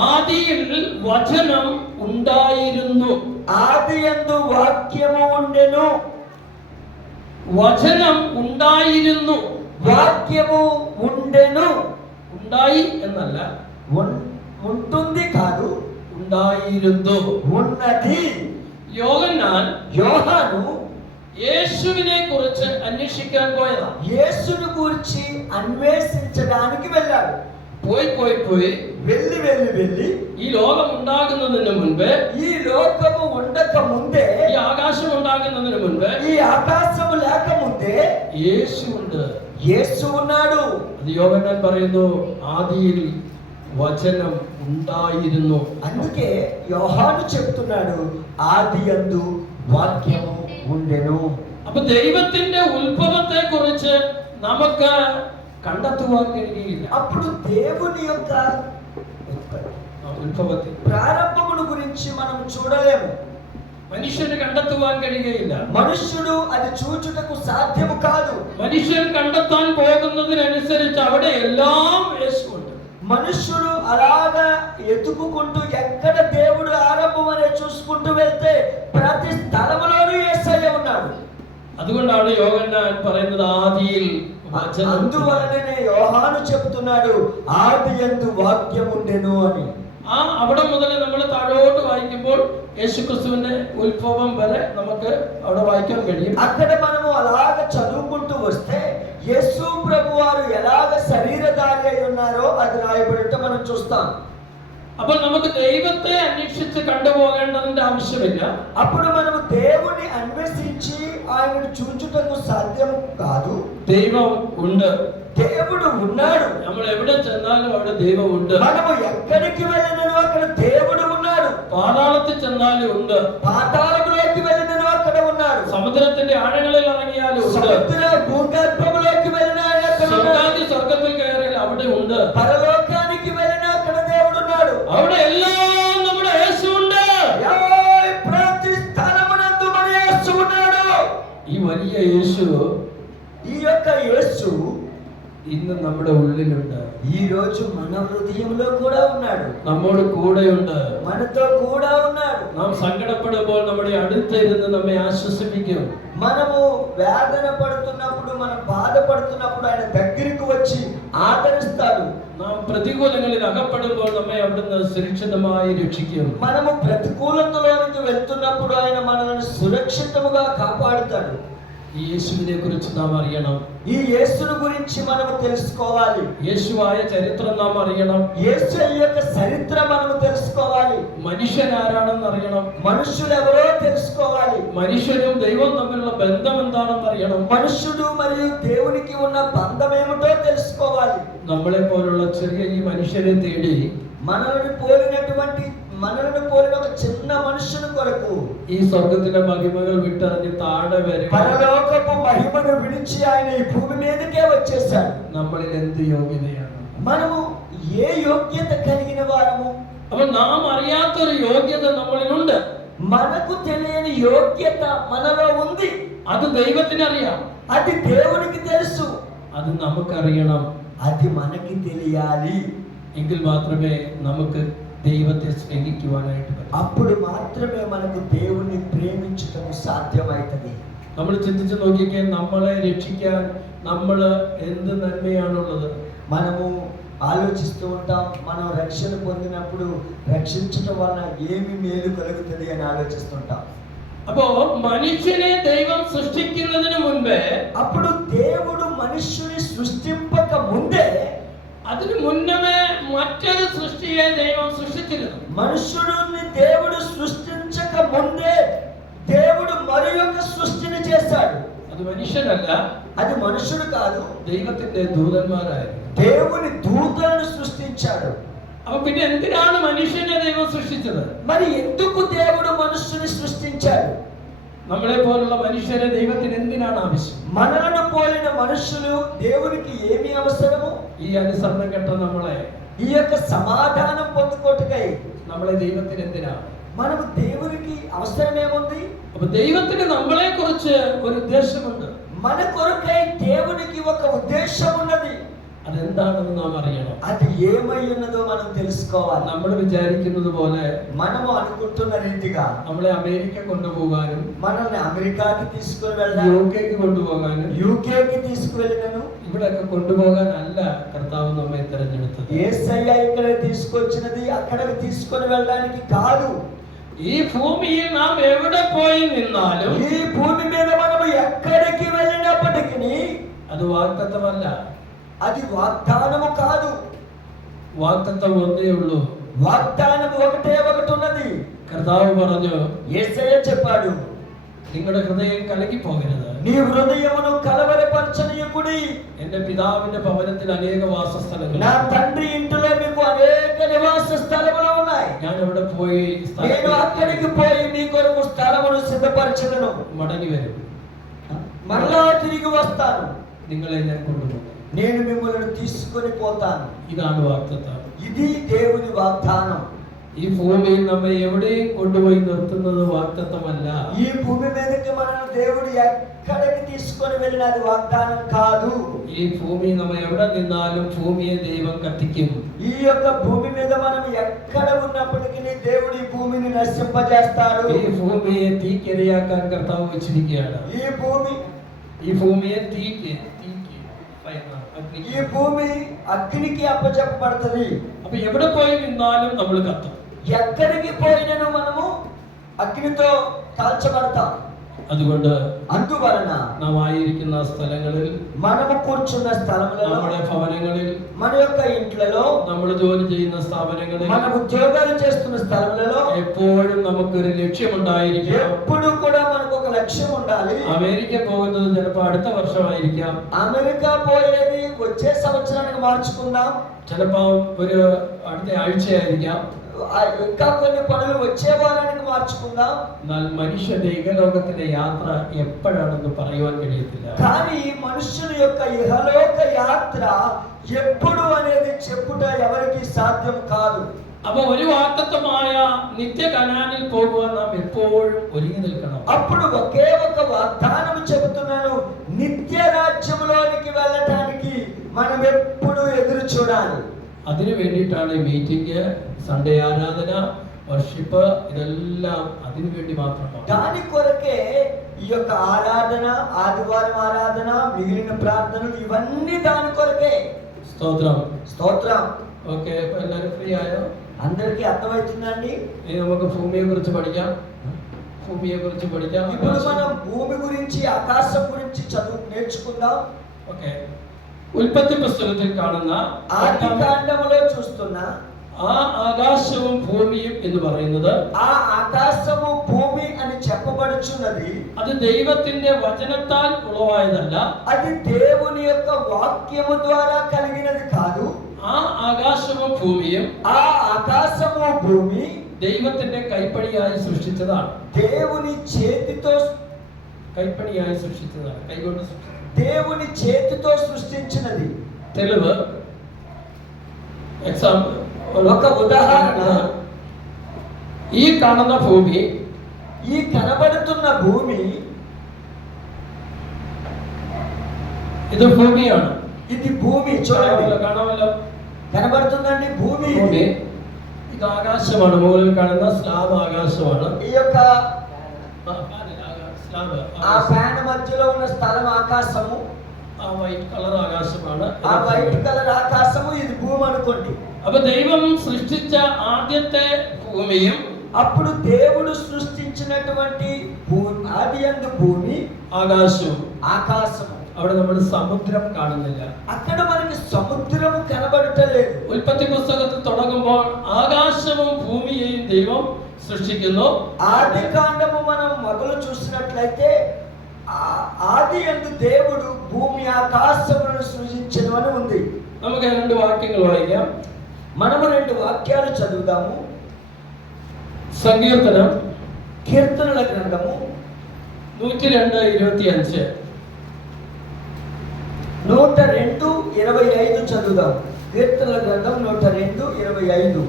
ആദിയിൽ വചനം ഉണ്ടായിരുന്നു. ఆదియందు వాక్యము ఉండెను. വചനം ഉണ്ടായിരുന്നു. వాక్యము ఉండెను. ഉണ്ടായി എന്നല്ല, ఉంటుంది కాదు, ഉണ്ടായിരുന്നു. ఉన్నది. యోహాను യേശുവിനെ കുറിച്ച് അന്വേഷിക്കാൻ പോയതാണ്. యేసును గురించి అన్వేషించడానికి వెళ్ళాడు. പോയി వెళ్ళి ഈ ലോകം ഉണ്ടാകുന്നതിന് മുൻപ്, ఈ లోకము ఉండక ముందే, ഈ ആകാശം ഉണ്ടാകുന്നതിന് മുൻപ് ఈ ఆకాశము లేక ముందే യേശു ഉണ്ട്. యేసు ఉన్నాడు. അത് യോഹന്നാൻ പറയുന്നു, ആദിയിൽ വചനം ഉണ്ടായിരുന്നു. అందుకే యోహాను చెప్తున్నాడు, ఆదియందు వాక్యము ఉండెను. അപ്പൊ ദൈവത്തിന്റെ ഉത്ഭവത്തെ കുറിച്ച് നമുക്ക് കണ്ടെത്തുവാൻ കഴിയില്ല. అప్పుడు దేవుని యొక్క ഉത്ഭവത്തിൽ ప్రారంభమును గురించి మనం చూడలేము. മനുഷ്യന് കണ്ടെത്തുവാൻ കഴിയുകയില്ല. మనుష్యుడు అది చూచుటకు సాధ్యము కాదు. മനുഷ്യൻ കണ്ടെത്താൻ പോകുന്നതിനനുസരിച്ച് അവിടെ എല്ലാം യേശുണ്ട്. మనుష్యుడు అలాగా ఎతుకుకుంటూ ఎక్కడ దేవుడు ఆరంభం అనే చూసుకుంటూ వెళ్తే ప్రతి స్థలములోనూ యేసయ్య ఉన్నాడు. അതുകൊണ്ടാണ് യോഹന്നാൻ പറയുന്നത് ആദിയിൽ വചനം. అందువలననే యోహాను చెప్తున్నాడు, ఆదియందు వాక్యం ఉండెను అని. അവിടെ മുതൽ നമ്മൾ താഴോട്ട് വായിക്കുമ്പോൾ యేసుక్రీస్తుവിന്റെ ഉത്ഭവം వരെ നമുക്ക് അവിടെ വായിക്കാൻ കഴിയും. అక్కడ మనము అలాగ చదువుకుంటూ వస్తే యేసు ప్రభువారు ఎలాగ శరీరధారి అయి ఉన్నారో అది రాయబడితే మనం చూస్తాం. അപ്പോൾ നമുക്ക് ദൈവത്തെ അന്വേഷിച്ച് കണ്ടുപോകേണ്ടതിന്റെ ആവശ്യമില്ല. అప్పుడు మనము దేవుని అన్వేషించి ఆయనను చూచుటకు సాధ్యం కాదు. ദൈവം ഉണ്ട്. దేవుడు ఉన్నాడు. നമ്മൾ എവിടെ ചെന്നാലും അവിടെ ദൈവം ഉണ്ട്. మనము ఎక్కడికి వెళ్ళినను అక్కడ దేవుడు ఉన్నాడు. പാതാളത്തിൽ ചെന്നാലും ഉണ്ട്. పాతాళంలోకి వెళ్ళినను అక్కడ ఉన్నాడు. സമുദ്രത്തിന്റെ ആഴങ്ങളിൽ ഇറങ്ങിയാലും ഉണ്ട്. సముద్ర భూగర్భంలోకి వెళ్ళినా అక్కడ ఉన్నాడు. സ്വർഗ്ഗത്തിൽ കയറിയാൽ അവിടെ ഉണ്ട്. పరలోకానికి వెళ్ళినా అక్కడ దేవుడు ఉన్నాడు. അവിടെ എല്ലാം നമ്മുടെ യേശു ഉണ്ട്. ప్రతి స్థలమునందు మన యేసు ఉన్నాడు. ഈ വലിയ యేసు, ఈ యొక్క యేసు ഇന്ന് നമ്മുടെ ഉള്ളിലുണ്ട്. ఈ రోజు మన హృదయంలో కూడా ఉన్నాడు. നമ്മോട് കൂടെയുണ്ട്. మనతో కూడా ఉన్నాడు. നാം സങ്കടപ്പെടുമ്പോൾ നമ്മുടെ അടുത്തിരുന്ന് നമ്മെ ആശ്വസിപ്പിക്കും. మనము వేదన పడుతున్నప్పుడు, మనం బాధపడుతున్నప్పుడు ఆయన దగ్గరికి వచ్చి ఆదరిస్తాడు. നാം പ്രതികൂലങ്ങളിൽ അകപ്പെടുമ്പോൾ നമ്മെ അവിടുന്ന് സുരക്ഷിതമായി രക്ഷിക്കും. మనము ప్రతికూలతలోనికి వెళ్తున్నప్పుడు ఆయన మనల్ని సురక్షితముగా కాపాడుతాడు. ഈ യേശുവിനെ കുറിച്ച് നാം അറിയണം. ఈ యేసును గురించి మనం తెలుసుకోవాలి. യേശുവായ ചരിത്രം നാം അറിയണം. యేసు యొక్క చరిత్ర మనం తెలుసుకోవాలి. മനുഷ്യൻ ആരാണെന്ന് അറിയണം. మనుషులు ఎవరో తెలుసుకోవాలి. മനുഷ്യനും ദൈവവും തമ്മിലുള്ള ബന്ധം എന്താണെന്ന് അറിയണം. మనుషుడు మరియు దేవునికి ఉన్న బంధం ఏమిటో తెలుసుకోవాలి. നമ്മളെ പോലുള്ള ചെറിയ ഈ മനുഷ്യരെ തേടി మనల్ని పోలిన ఒక చిన్న మనుషుని కొరకు ഈ സ്വർഗത്തിലെ മഹിമകൾ വിട്ടറിഞ്ഞ് താഴെ വരെ పరలోకపు మహిమను విడిచి ఆయన ఈ భూమి మీదకే వచ్చేసాడు. നമ്മളിൽ എന്ത് യോഗ്യതയാണ്? మనము ఏ యోగ్యత కలిగిన వారము? അപ്പോൾ നാം അറിയാത്തൊരു യോഗ്യത നമ്മളിലുണ്ട്. మనకు తెలియని యోగ్యత మనలో ఉంది. അത് ദൈവത്തിന് അറിയാം. అది దేవునికి తెలుసు. അത് നമുക്കറിയണം. అది మనకి తెలియాలి. എങ്കിൽ മാത്രമേ നമുക്ക് ദൈവത്തെ സ്നേഹിക്കുവാനായിട്ട് പറ്റൂ. అప్పుడు మాత్రమే మనకు దేవుని ప్రేమించటం సాధ్యమవుతుంది. നമ്മൾ ചിന്തിച്ച് നോക്കിക്കേ, നമ്മളെ രക്ഷിക്കാൻ നമ്മൾ എന്ത് നന്മയാണുള്ളത്? మనము ఆలోచిస్తూ ఉంటాం, మనం రక్షణ పొందినప్పుడు రక్షించటం వలన ఏమి మేలు కలుగుతుంది అని ఆలోచిస్తుంటాం. അപ്പോ മനുഷ്യനെ ദൈവം സൃഷ്ടിക്കുന്നതിന് മുൻപേ, అప్పుడు దేవుడు మనుష్యుని సృష్టింపక ముందే, അതിനു മുന്നമേ മറ്റൊരു സൃഷ്ടിയെ ദൈവം സൃഷ്ടിച്ചിരുന്നു. మనుష్యుడిని దేవుడు సృష్టించక ముందే దేవుడు మరి ఒక సృష్టిని చేశాడు. അത് മനുഷ്യനല്ല, అది మనుషుడు కాదు, ദൈവത്തിന്റെ ദൂതന്മാരായിരുന്നു. దేవుని దూతలను సృష్టించాడు. അപ്പൊ പിന്നെ എന്തിനാണ് മനുഷ്യനെ ദൈവം സൃഷ്ടിച്ചത്? మరి ఎందుకు దేవుడు మనుష్యుని సృష్టించాడు? നമ്മളെ പോലുള്ള മനുഷ്യരെ ദൈവത്തിന് എന്തിനാണ് ആവശ്യം? మనలను పోలిన మనుషులు దేవునికి ఏమి అవసరము? ഈ അനുസരണം കെട്ട നമ്മളെ, ఈ యొక్క సమాధానం పొందుకోటకై നമ്മളെ ദൈവത്തിന് എന്തിനാ? మనము దేవునికి అవసరం ఏముంది? അപ്പൊ ദൈവത്തിന് നമ്മളെ കുറിച്ച് ഒരു ഉദ്ദേശമുണ്ട്. మన కొరకై దేవునికి ఒక ఉద్దేశం ఉన్నది. അതെന്താണെന്ന് നാം അറിയണം. అది ఏమై ఉన్నదో మనం తెలుసుకోవాలి. നമ്മൾ വിചാരിക്കുന്നത് പോലെ మనము అనుకుంటున్న రీతిగా നമ്മളെ അമേരിക്ക കൊണ്ടുപോകാനും మనల్ని అమెరికాకి తీసుకుని వెళ్ళాలి, യുകെക്ക് കൊണ്ടുപോകാനും యూకేకి తీసుకువెళ్ళినను ഇവിടെയൊക്കെ കൊണ്ടുപോകാനല്ല കർത്താവ് നമ്മെ തിരഞ്ഞെടുത്തത്. యేసయ్య ఇక్కడ తీసుకొచ్చినది అక్కడికి తీసుకొని వెళ్ళడానికి కాదు. ഈ ഭൂമിയിൽ നാം എവിടെ പോയി നിന്നാലും, ఈ భూమి మీద మనము ఎక్కడికి వెళ్ళినప్పటికీ അത് വാഗ്ദത്തമല്ല. అది వాగ్దానము కాదు. വാഗ്ദത്തം ഒന്നേ ഉള്ളൂ. వాగ్దానం ఒకటే ఒకటి ఉన్నది. കർത്താവ് പറഞ്ഞു, యేసయ్య చెప్పాడు, നിങ്ങളുടെ ഹൃദയം കലക്കി പോകരുത്. నీ హృదయమును కలవరపరచనీయకుడి. എന്റെ പിതാവിന്റെ ഭവനത്തിൽ അനേക വാസസ്ഥലങ്ങൾ, నా తండ్రి ఇంటిలో మీకు అనేక నివాస స్థలములు ఉన్నాయి. ഞാൻ അവിടെ പോയി నేను అక్కడికి పోయి మీ కొరకు స్థలమును సిద్ధపరచెదను. മടങ്ങി വരും. మరలా తిరిగి వస్తాను. നിങ്ങളെ ഞാൻ കൊണ്ടുപോകും. నేను మిమ్మల్ని తీసుకొని పోతాను. ഇതാണ് വാഗ്ദത്തം. ఇది దేవుని వాగ్దానం. ഈ ഭൂമിയിൽ നമ്മെ എവിടെയും കൊണ്ടുപോയി നിർത്തുന്നത് വാഗ്ദത്തമല്ല. ఈ భూమి మీదకి మనల్ని దేవుడు ఎక్కడికి తీసుకొని వెళ్ళినది వాగ్దానం కాదు. ഈ ഭൂമി നമ്മെ എവിടെ നിന്നാലും ഭൂമിയെ ദൈവം കത്തിക്കും. ఈ యొక్క భూమి మీద మనం ఎక్కడ ఉన్నప్పటికీ దేవుడు ఈ భూమిని నశింపజేస్తాడు. ഈ ഭൂമിയെ തീക്കിരയാക്കാൻ കർത്താവ് വെച്ചിരിക്കുകയാണ്. ഈ ഭൂമിയെ ఈ భూమి అగ్నికి అప్పచెప్పబడుతుంది. അപ്പൊ എവിടെ പോയി നിന്നാലും നമ്മൾ കത്തും. ఎక్కడికి పోయినను మనము అగ్నితో కాల్చబడతాం. അതുകൊണ്ട് అందువలన നാം ആയിരിക്കുന്ന സ്ഥലങ്ങളിൽ, మనము కూర్చున్న స్థలములలో, നമ്മുടെ ഭവനങ്ങളിൽ, మన యొక్క ఇంట్లలో, നമ്മൾ ജോലി ചെയ്യുന്ന സ്ഥാപനങ്ങളിൽ, మన ఉద్యోగాలు చేస్తున్న స్థలములలో എപ്പോഴും നമുക്കൊരു ലക്ഷ്യമുണ്ടായിരിക്കണം. ఎప్పుడు కూడా మనకు ఒక లక్ష్యం ఉండాలి. അമേരിക്ക പോകുന്നത് ചിലപ്പോൾ അടുത്ത വർഷമായിരിക്കാം. అమెరికా పోయేది వచ్చే సంవత్సరానికి మార్చుకుందాం. ചിലപ്പോൾ ഒരു അടുത്ത ആഴ്ചയായിരിക്കാം. ఇంకా కొన్ని పనులు వచ్చే వారానికి మార్చుకుందాం. എന്നാൽ മനുഷ്യന്റെ ഇഹലോകത്തിലെ യാത്ര എപ്പോഴാണെന്ന് പറയുവാൻ കഴിയത്തില്ല. కానీ మనుషుని యొక్క ఇహలోక యాత్ర ఎప్పుడు అనేది చెప్పుట ఎవరికి సాధ్యం కాదు. അപ്പൊ ഒരു വാഗ്ദത്തമായ നിത്യ കനാനിൽ പോകുവാൻ നാം എപ്പോഴും ഒരുങ്ങി നിൽക്കണം. అప్పుడు ఒకే ఒక వాగ్దానం చెబుతున్నాను, నిత్య రాజ్యంలోనికి వెళ్ళటానికి మనం ఎప్పుడు ఎదురు చూడాలి. അതിനു വേണ്ടിയിട്ടാണ് ഈ മീറ്റിംഗ്, സൺഡേ ആരാധന, വർഷിപ്പ്, ഇതെല്ലാം അതിനു വേണ്ടി മാത്രമാണ്. దాని కొరకే ఈ యొక్క ఆరాధన, ఆదివారం ఆరాధన, మిగిలిన ప్రార్థనలు ఇవన్నీ దాని కొరకే. സ്തോത്രം. స్తోత్రం. ഓക്കെ, അപ്പൊ എല്ലാവരും ഫ്രീ ആയോ? అందరికీ అర్థమవుతుందండి? ഇനി നമുക്ക് ഭൂമിയെ കുറിച്ച് പഠിക്കാം. ഭൂമിയെ കുറിച്ച് പഠിക്കാം. ఇప్పుడు మనం భూమి గురించి ఆకాశం గురించి నేర్చుకుందాం. ఓకే. ഉൽപ്പത്തി പുസ്തകത്തിൽ കാണുന്ന ఆది కాండములో చూస్తున్న ആ ആകാശവും ഭൂമിയും എന്ന് പറയുന്നത് ఆ ఆకాశము భూమి అని చెప్పబడుచున్నది. അത് ദൈവത്തിന്റെ വചനത്താൽ ഉളവായതല്ല. అది దేవుని యొక్క వాక్యము ద్వారా కలిగినది కాదు. ആ ആകാശവും ഭൂമിയും ఆ ఆకాశము భూమి ദൈവത്തിന്റെ കൈപ്പണിയായി സൃഷ്ടിച്ചതാണ്. దేవుని చేతితో കൈപ്പണിയായി സൃഷ്ടിച്ചതാണ്. കൈകൊണ്ട് സൃഷ്ടിച്ചത്. దేవుని చేతితో సృష్టించినది. തെളിവ് എക്സാമ്പിൾ ఒక ఉదాహరణ, ഈ കാണുന്ന ഭൂമി, ఈ కనబడుతున్న భూమి ഇത് ഭൂമിയാണ്. ఇది భూమి. చూడండి, കാണാമല്ലോ. కనబడుతుందండి భూమి. ഭൂമി ഇത് ആകാശമാണ്. മുകളിൽ കാണുന്ന സ്ലാബ് ആകാശമാണ്. ఈ యొక్క സ്ലാബ് ఆ ఫ్యాన్ మధ్యలో ఉన్న స్థలం ఆకాశము. ആ വൈറ്റ് കളർ ആകാശമാണ്. ఆ వైట్ కలర్ ఆకాశము, ఇది భూమి అనుకోండి. അപ്പൊ ദൈവം സൃഷ്ടിച്ച ആദ്യത്തെ ഭൂമിയും అప్పుడు దేవుడు సృష్టించినటువంటి ఆది యందు భూమి ആകാശവും. ఆకాశము. അവിടെ നമ്മൾ സമുദ്രം കാണുന്നില്ല. అక్కడ మనకి సముద్రము కనబడటలేదు. ഉൽപ്പത്തി പുസ്തകത്തിൽ തുടങ്ങുമ്പോൾ ആകാശവും ഭൂമിയെയും ദൈവം സൃഷ്ടിക്കുന്നു. ఆది కాండము మనం మొదలు చూసినట్లయితే ఆది యందు దేవుడు భూమి ఆకాశములను సృజించెను అని ఉంది. നമുക്ക് രണ്ട് വാക്യങ്ങൾ വായിക്കാം. మనము రెండు వాక్యాలు చదువుదాము. സങ്കീർത്തനം కీర్తనల గ్రంథము 102:25. 102:25 చదువుదాం. కీర్తనల గ్రంథం 102:25.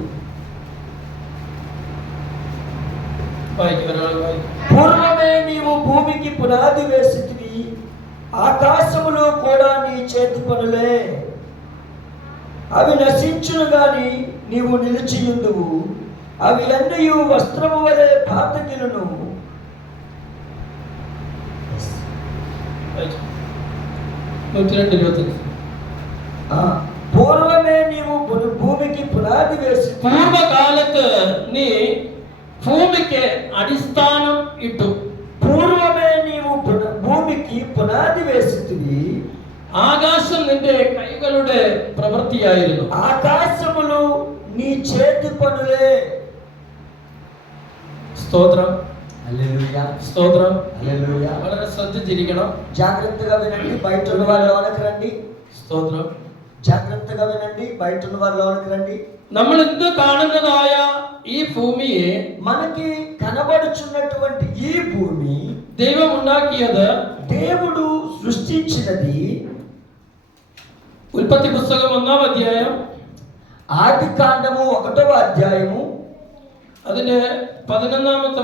పూర్వమే నీవు భూమికి పునాది వేసితివి, ఆకాశములో కూడా నీ చేతి పనులే. అవి నశించును గాని నీవు నిలిచియుందువు, అవి అన్నయు వస్త్రము వలె పాతగిలును. పూర్వమే నీవు భూమికి పునాది వేసి പൂർവകാലത്ത് നീ ഭൂമിക്ക് അടിസ്ഥാനം ഇട്ടു. పూర్వమే నీవు భూమికి పునాది వేసితివి, ആകാശം നിന്റെ കൈകളുടെ പ്രവൃത്തിയായിരുന്നു. ఆకాశములు నీ చేతి పనులే. സ്തോത്രം, హల్లెలూయా, സ്തോത്രം. హల్లెలూయా. വളരെ ശ്രദ്ധിച്ചിരിക്കണം. జాగ్రత్తగా వినండి, బయట ఉన్న వారు లోనకి రండి. സ്തോത്രം. జాగ్రత్తగా వినండి, బయట ఉన్న వారు లోనకి రండి. നമ്മൾ ഇന്ന് കാണുന്നതായ ഈ ഭൂമിയെ, మనకి కనబడుచున్నటువంటి ఈ భూమి ദൈവം ഉണ്ടാക്കിയത്, దేవుడు సృష్టించినది. ഉൽപ്പത്തി പുസ്തകം 1-ാം അധ്യായം ఆది కాండము 1వ అధ్యాయము അതിന്റെ 11-ാമത്തെ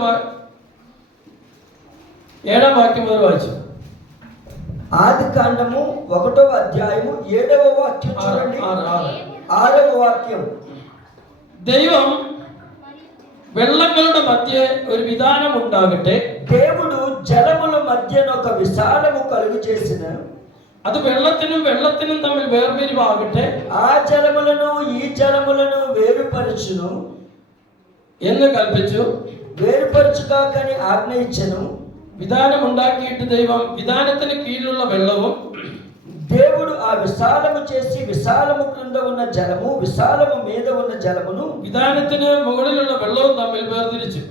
7-ാം വാക്യം മുതൽ വായിച്ചു. ఆది కాండము 1వ అధ్యాయము 7వ వాక్యం చూడండి. 6వ వాక్యం. ദൈവം വെള്ളങ്ങളുടെ മധ്യേ ഒരു വിധാനം ഉണ്ടാകട്ടെ. దేవుడు జలముల మధ్యన ఒక విశాలము కలుగు చేసిన, അത് വെള്ളത്തിനും വെള്ളത്തിനും തമ്മിൽ വേർതിരിവാകട്ടെ, ఆ జలములను ఈ జలములను వేరుపరచును എന്ന് കൽപ്പിച്ചു. వేరుపరచుగాకని ఆజ్ఞ ఇచ్చెను. വിധാനം ഉണ്ടാക്കിയിട്ട് ദൈവം വിധാനത്തിന് കീഴിലുള്ള വെള്ളവും, దేవుడు ఆ విశాలము చేసి విశాలము క్రింద ఉన్న జలము, విశాలము మీద ఉన్న జలమును വിധാനത്തിന് മുകളിലുള്ള വെള്ളവും തമ്മിൽ വേർതിരിച്ചു.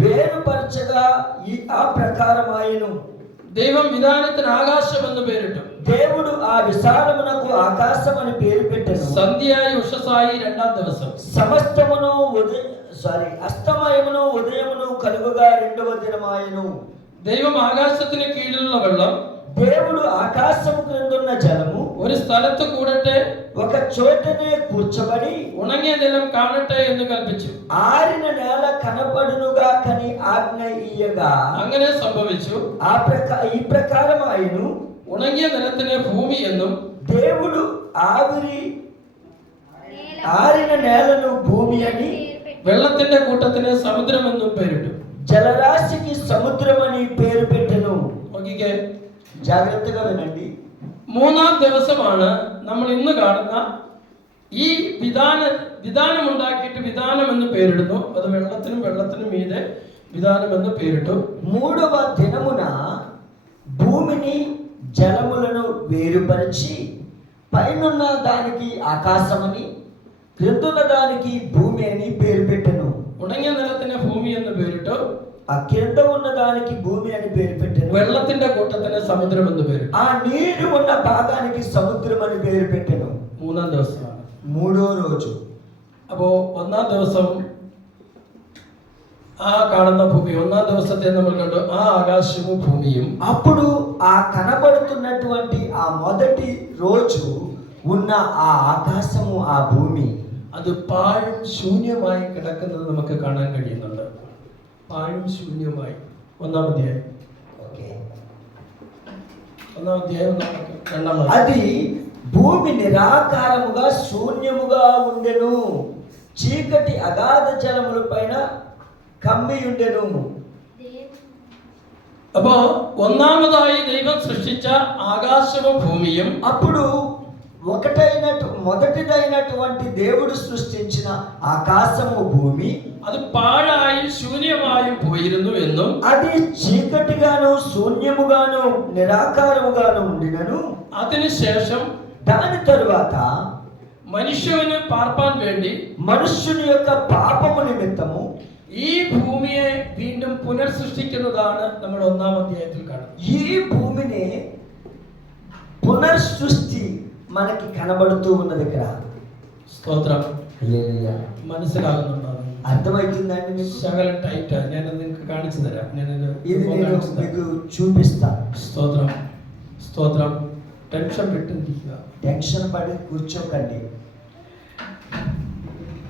వేరుపరచగా ఆ ప్రకారమాయను. ദൈവം വിധാനത്തിന് ആകാശം എന്ന് പേരിട്ടു. దేవుడు ఆ విశాలమునకు ఆకాశం అని పేరు పెట్టెను. സന്ധ്യയായി ഉഷസായി 2-ാം ദിവസം సమస్తమును అస్తమయమును ఉదయమును కలుగుగా 2వ దినమాయను. ദൈവം ആകാശത്തിന് കീഴിലുള്ള വെള്ളം, దేవుడు ఆకాశము క్రిందున్న జలము ഒരു സ്ഥലത്ത് കൂടട്ടെ, ఒక చోటనే కూర్చబడి ഉണങ്ങിയ നിലം കാണട്ടെ എന്ന് കൽപ്പിച്ചു. ఆరిన నేల కనపడునుగా కని ఆజ్ఞ ఇయ్యగా അങ്ങനെ സംഭവിച്ചു. ఈ ప్రకారం ఆయను. ഉണങ്ങിയ നിലത്തിന് ഭൂമി എന്നും, దేవుడు ఆరిన నేలను భూమి అని, വെള്ളത്തിന്റെ കൂട്ടത്തിന് സമുദ്രമെന്നും പേരിട്ടു. జలరాశికి సముద్రం అని పేరు పెట్టెను. നോക്കിക്കേ, జాగ్రత్తగా వినండి. 3-ാം ദിവസമാണ് നമ്മൾ ഇന്ന് കാണുന്ന ഈ വിധാനം ഉണ്ടാക്കിയിട്ട് വിധാനം എന്ന് പേരിടുന്നു. അത് വെള്ളത്തിനും വെള്ളത്തിനും മീതെ విధానం എന്ന് పేరిട്ടു. 3వ దినమున భూమిని జలములను వేరుపరిచి పైనున్న దానికి ఆకాశమని క్రిందున్న దానికి భూమి అని పేరు పెట్టెను. ഉണങ്ങിയ നിലത്തിന് ഭൂമി എന്ന് പേരിട്ടു. ఆ కింద ఉన్న దానికి భూమి అని పేరు పెట్టెను. വെള്ളത്തിന്റെ കൂട്ടത്തിന് സമുദ്രം എന്ന് പേരിട്ടു. ఆ నీరు ఉన్న భాగానికి సముద్రం అని పేరు పెట్టెను. മൂന്നാം ദിവസമാണ്. 3వ రోజు. അപ്പോ ഒന്നാം ദിവസം ആ കാണുന്ന ഭൂമി, ഒന്നാം ദിവസത്തെ നമ്മൾ കണ്ടു, ആ ആകാശവും ഭൂമിയും. అప్పుడు ఆ కనబడుతున్నటువంటి ఆ మొదటి రోజు ఉన్న ఆ ఆకాశము ఆ భూమి അത് പാഴും ശൂന്യമായി കിടക്കുന്നത് നമുക്ക് കാണാൻ കഴിയുന്നുണ്ട്. പാഴും ശൂന്യമായി. ഒന്നാം അധ്യായം, രണ്ടാം అది భూమి నిరాకారముగా శూన్యముగా ఉండెను, చీకటి అగాధ జలముల పైన కమ్మి ఉండెను. അപ്പോ ഒന്നാമതായി ദൈവം സൃഷ്ടിച്ച ആകാശവും ഭൂമിയും అప్పుడు మొదటిదైనటువంటి దేవుడు సృష్టించిన ఆకాశము భూమి അത് പാഴായും ശൂന്യമായും പോയിരുന്നു എന്നും అది చీకటిగాను శూన్యముగాను నిరాకారముగాను ఉండినను, അതിനുശേഷം దాని తరువాత മനുഷ്യന് പാർപ്പാൻ വേണ്ടി మనుష్యుని యొక్క పాపము నిమిత్తము ഈ ഭൂമിയെ വീണ്ടും പുനർസൃഷ്ടിക്കുന്നതാണ് നമ്മൾ ഒന്നാം അധ്യായത്തിൽ കാണുന്നത്. ఈ భూమిని పునర్సృష్టి మనకి కనబడుతూ ఉన్నది ఇక్కడ. സ്തോത്രം. హల్లెలూయా. മനസ്സിലാകുന്നുണ്ടോ? అర్థమవుతుందండి మీకు? ശകലം ടൈറ്റാ. ഞാനത് നിങ്ങൾക്ക് കാണിച്ചു തരാം. ఇది నేను మీకు చూపిస్తాను. സ്തോത്രം, സ്തോത്രം. ടെൻഷൻ വിട്ടിരിക്കുക, టెన్షన్ పడి కూర్చోకండి.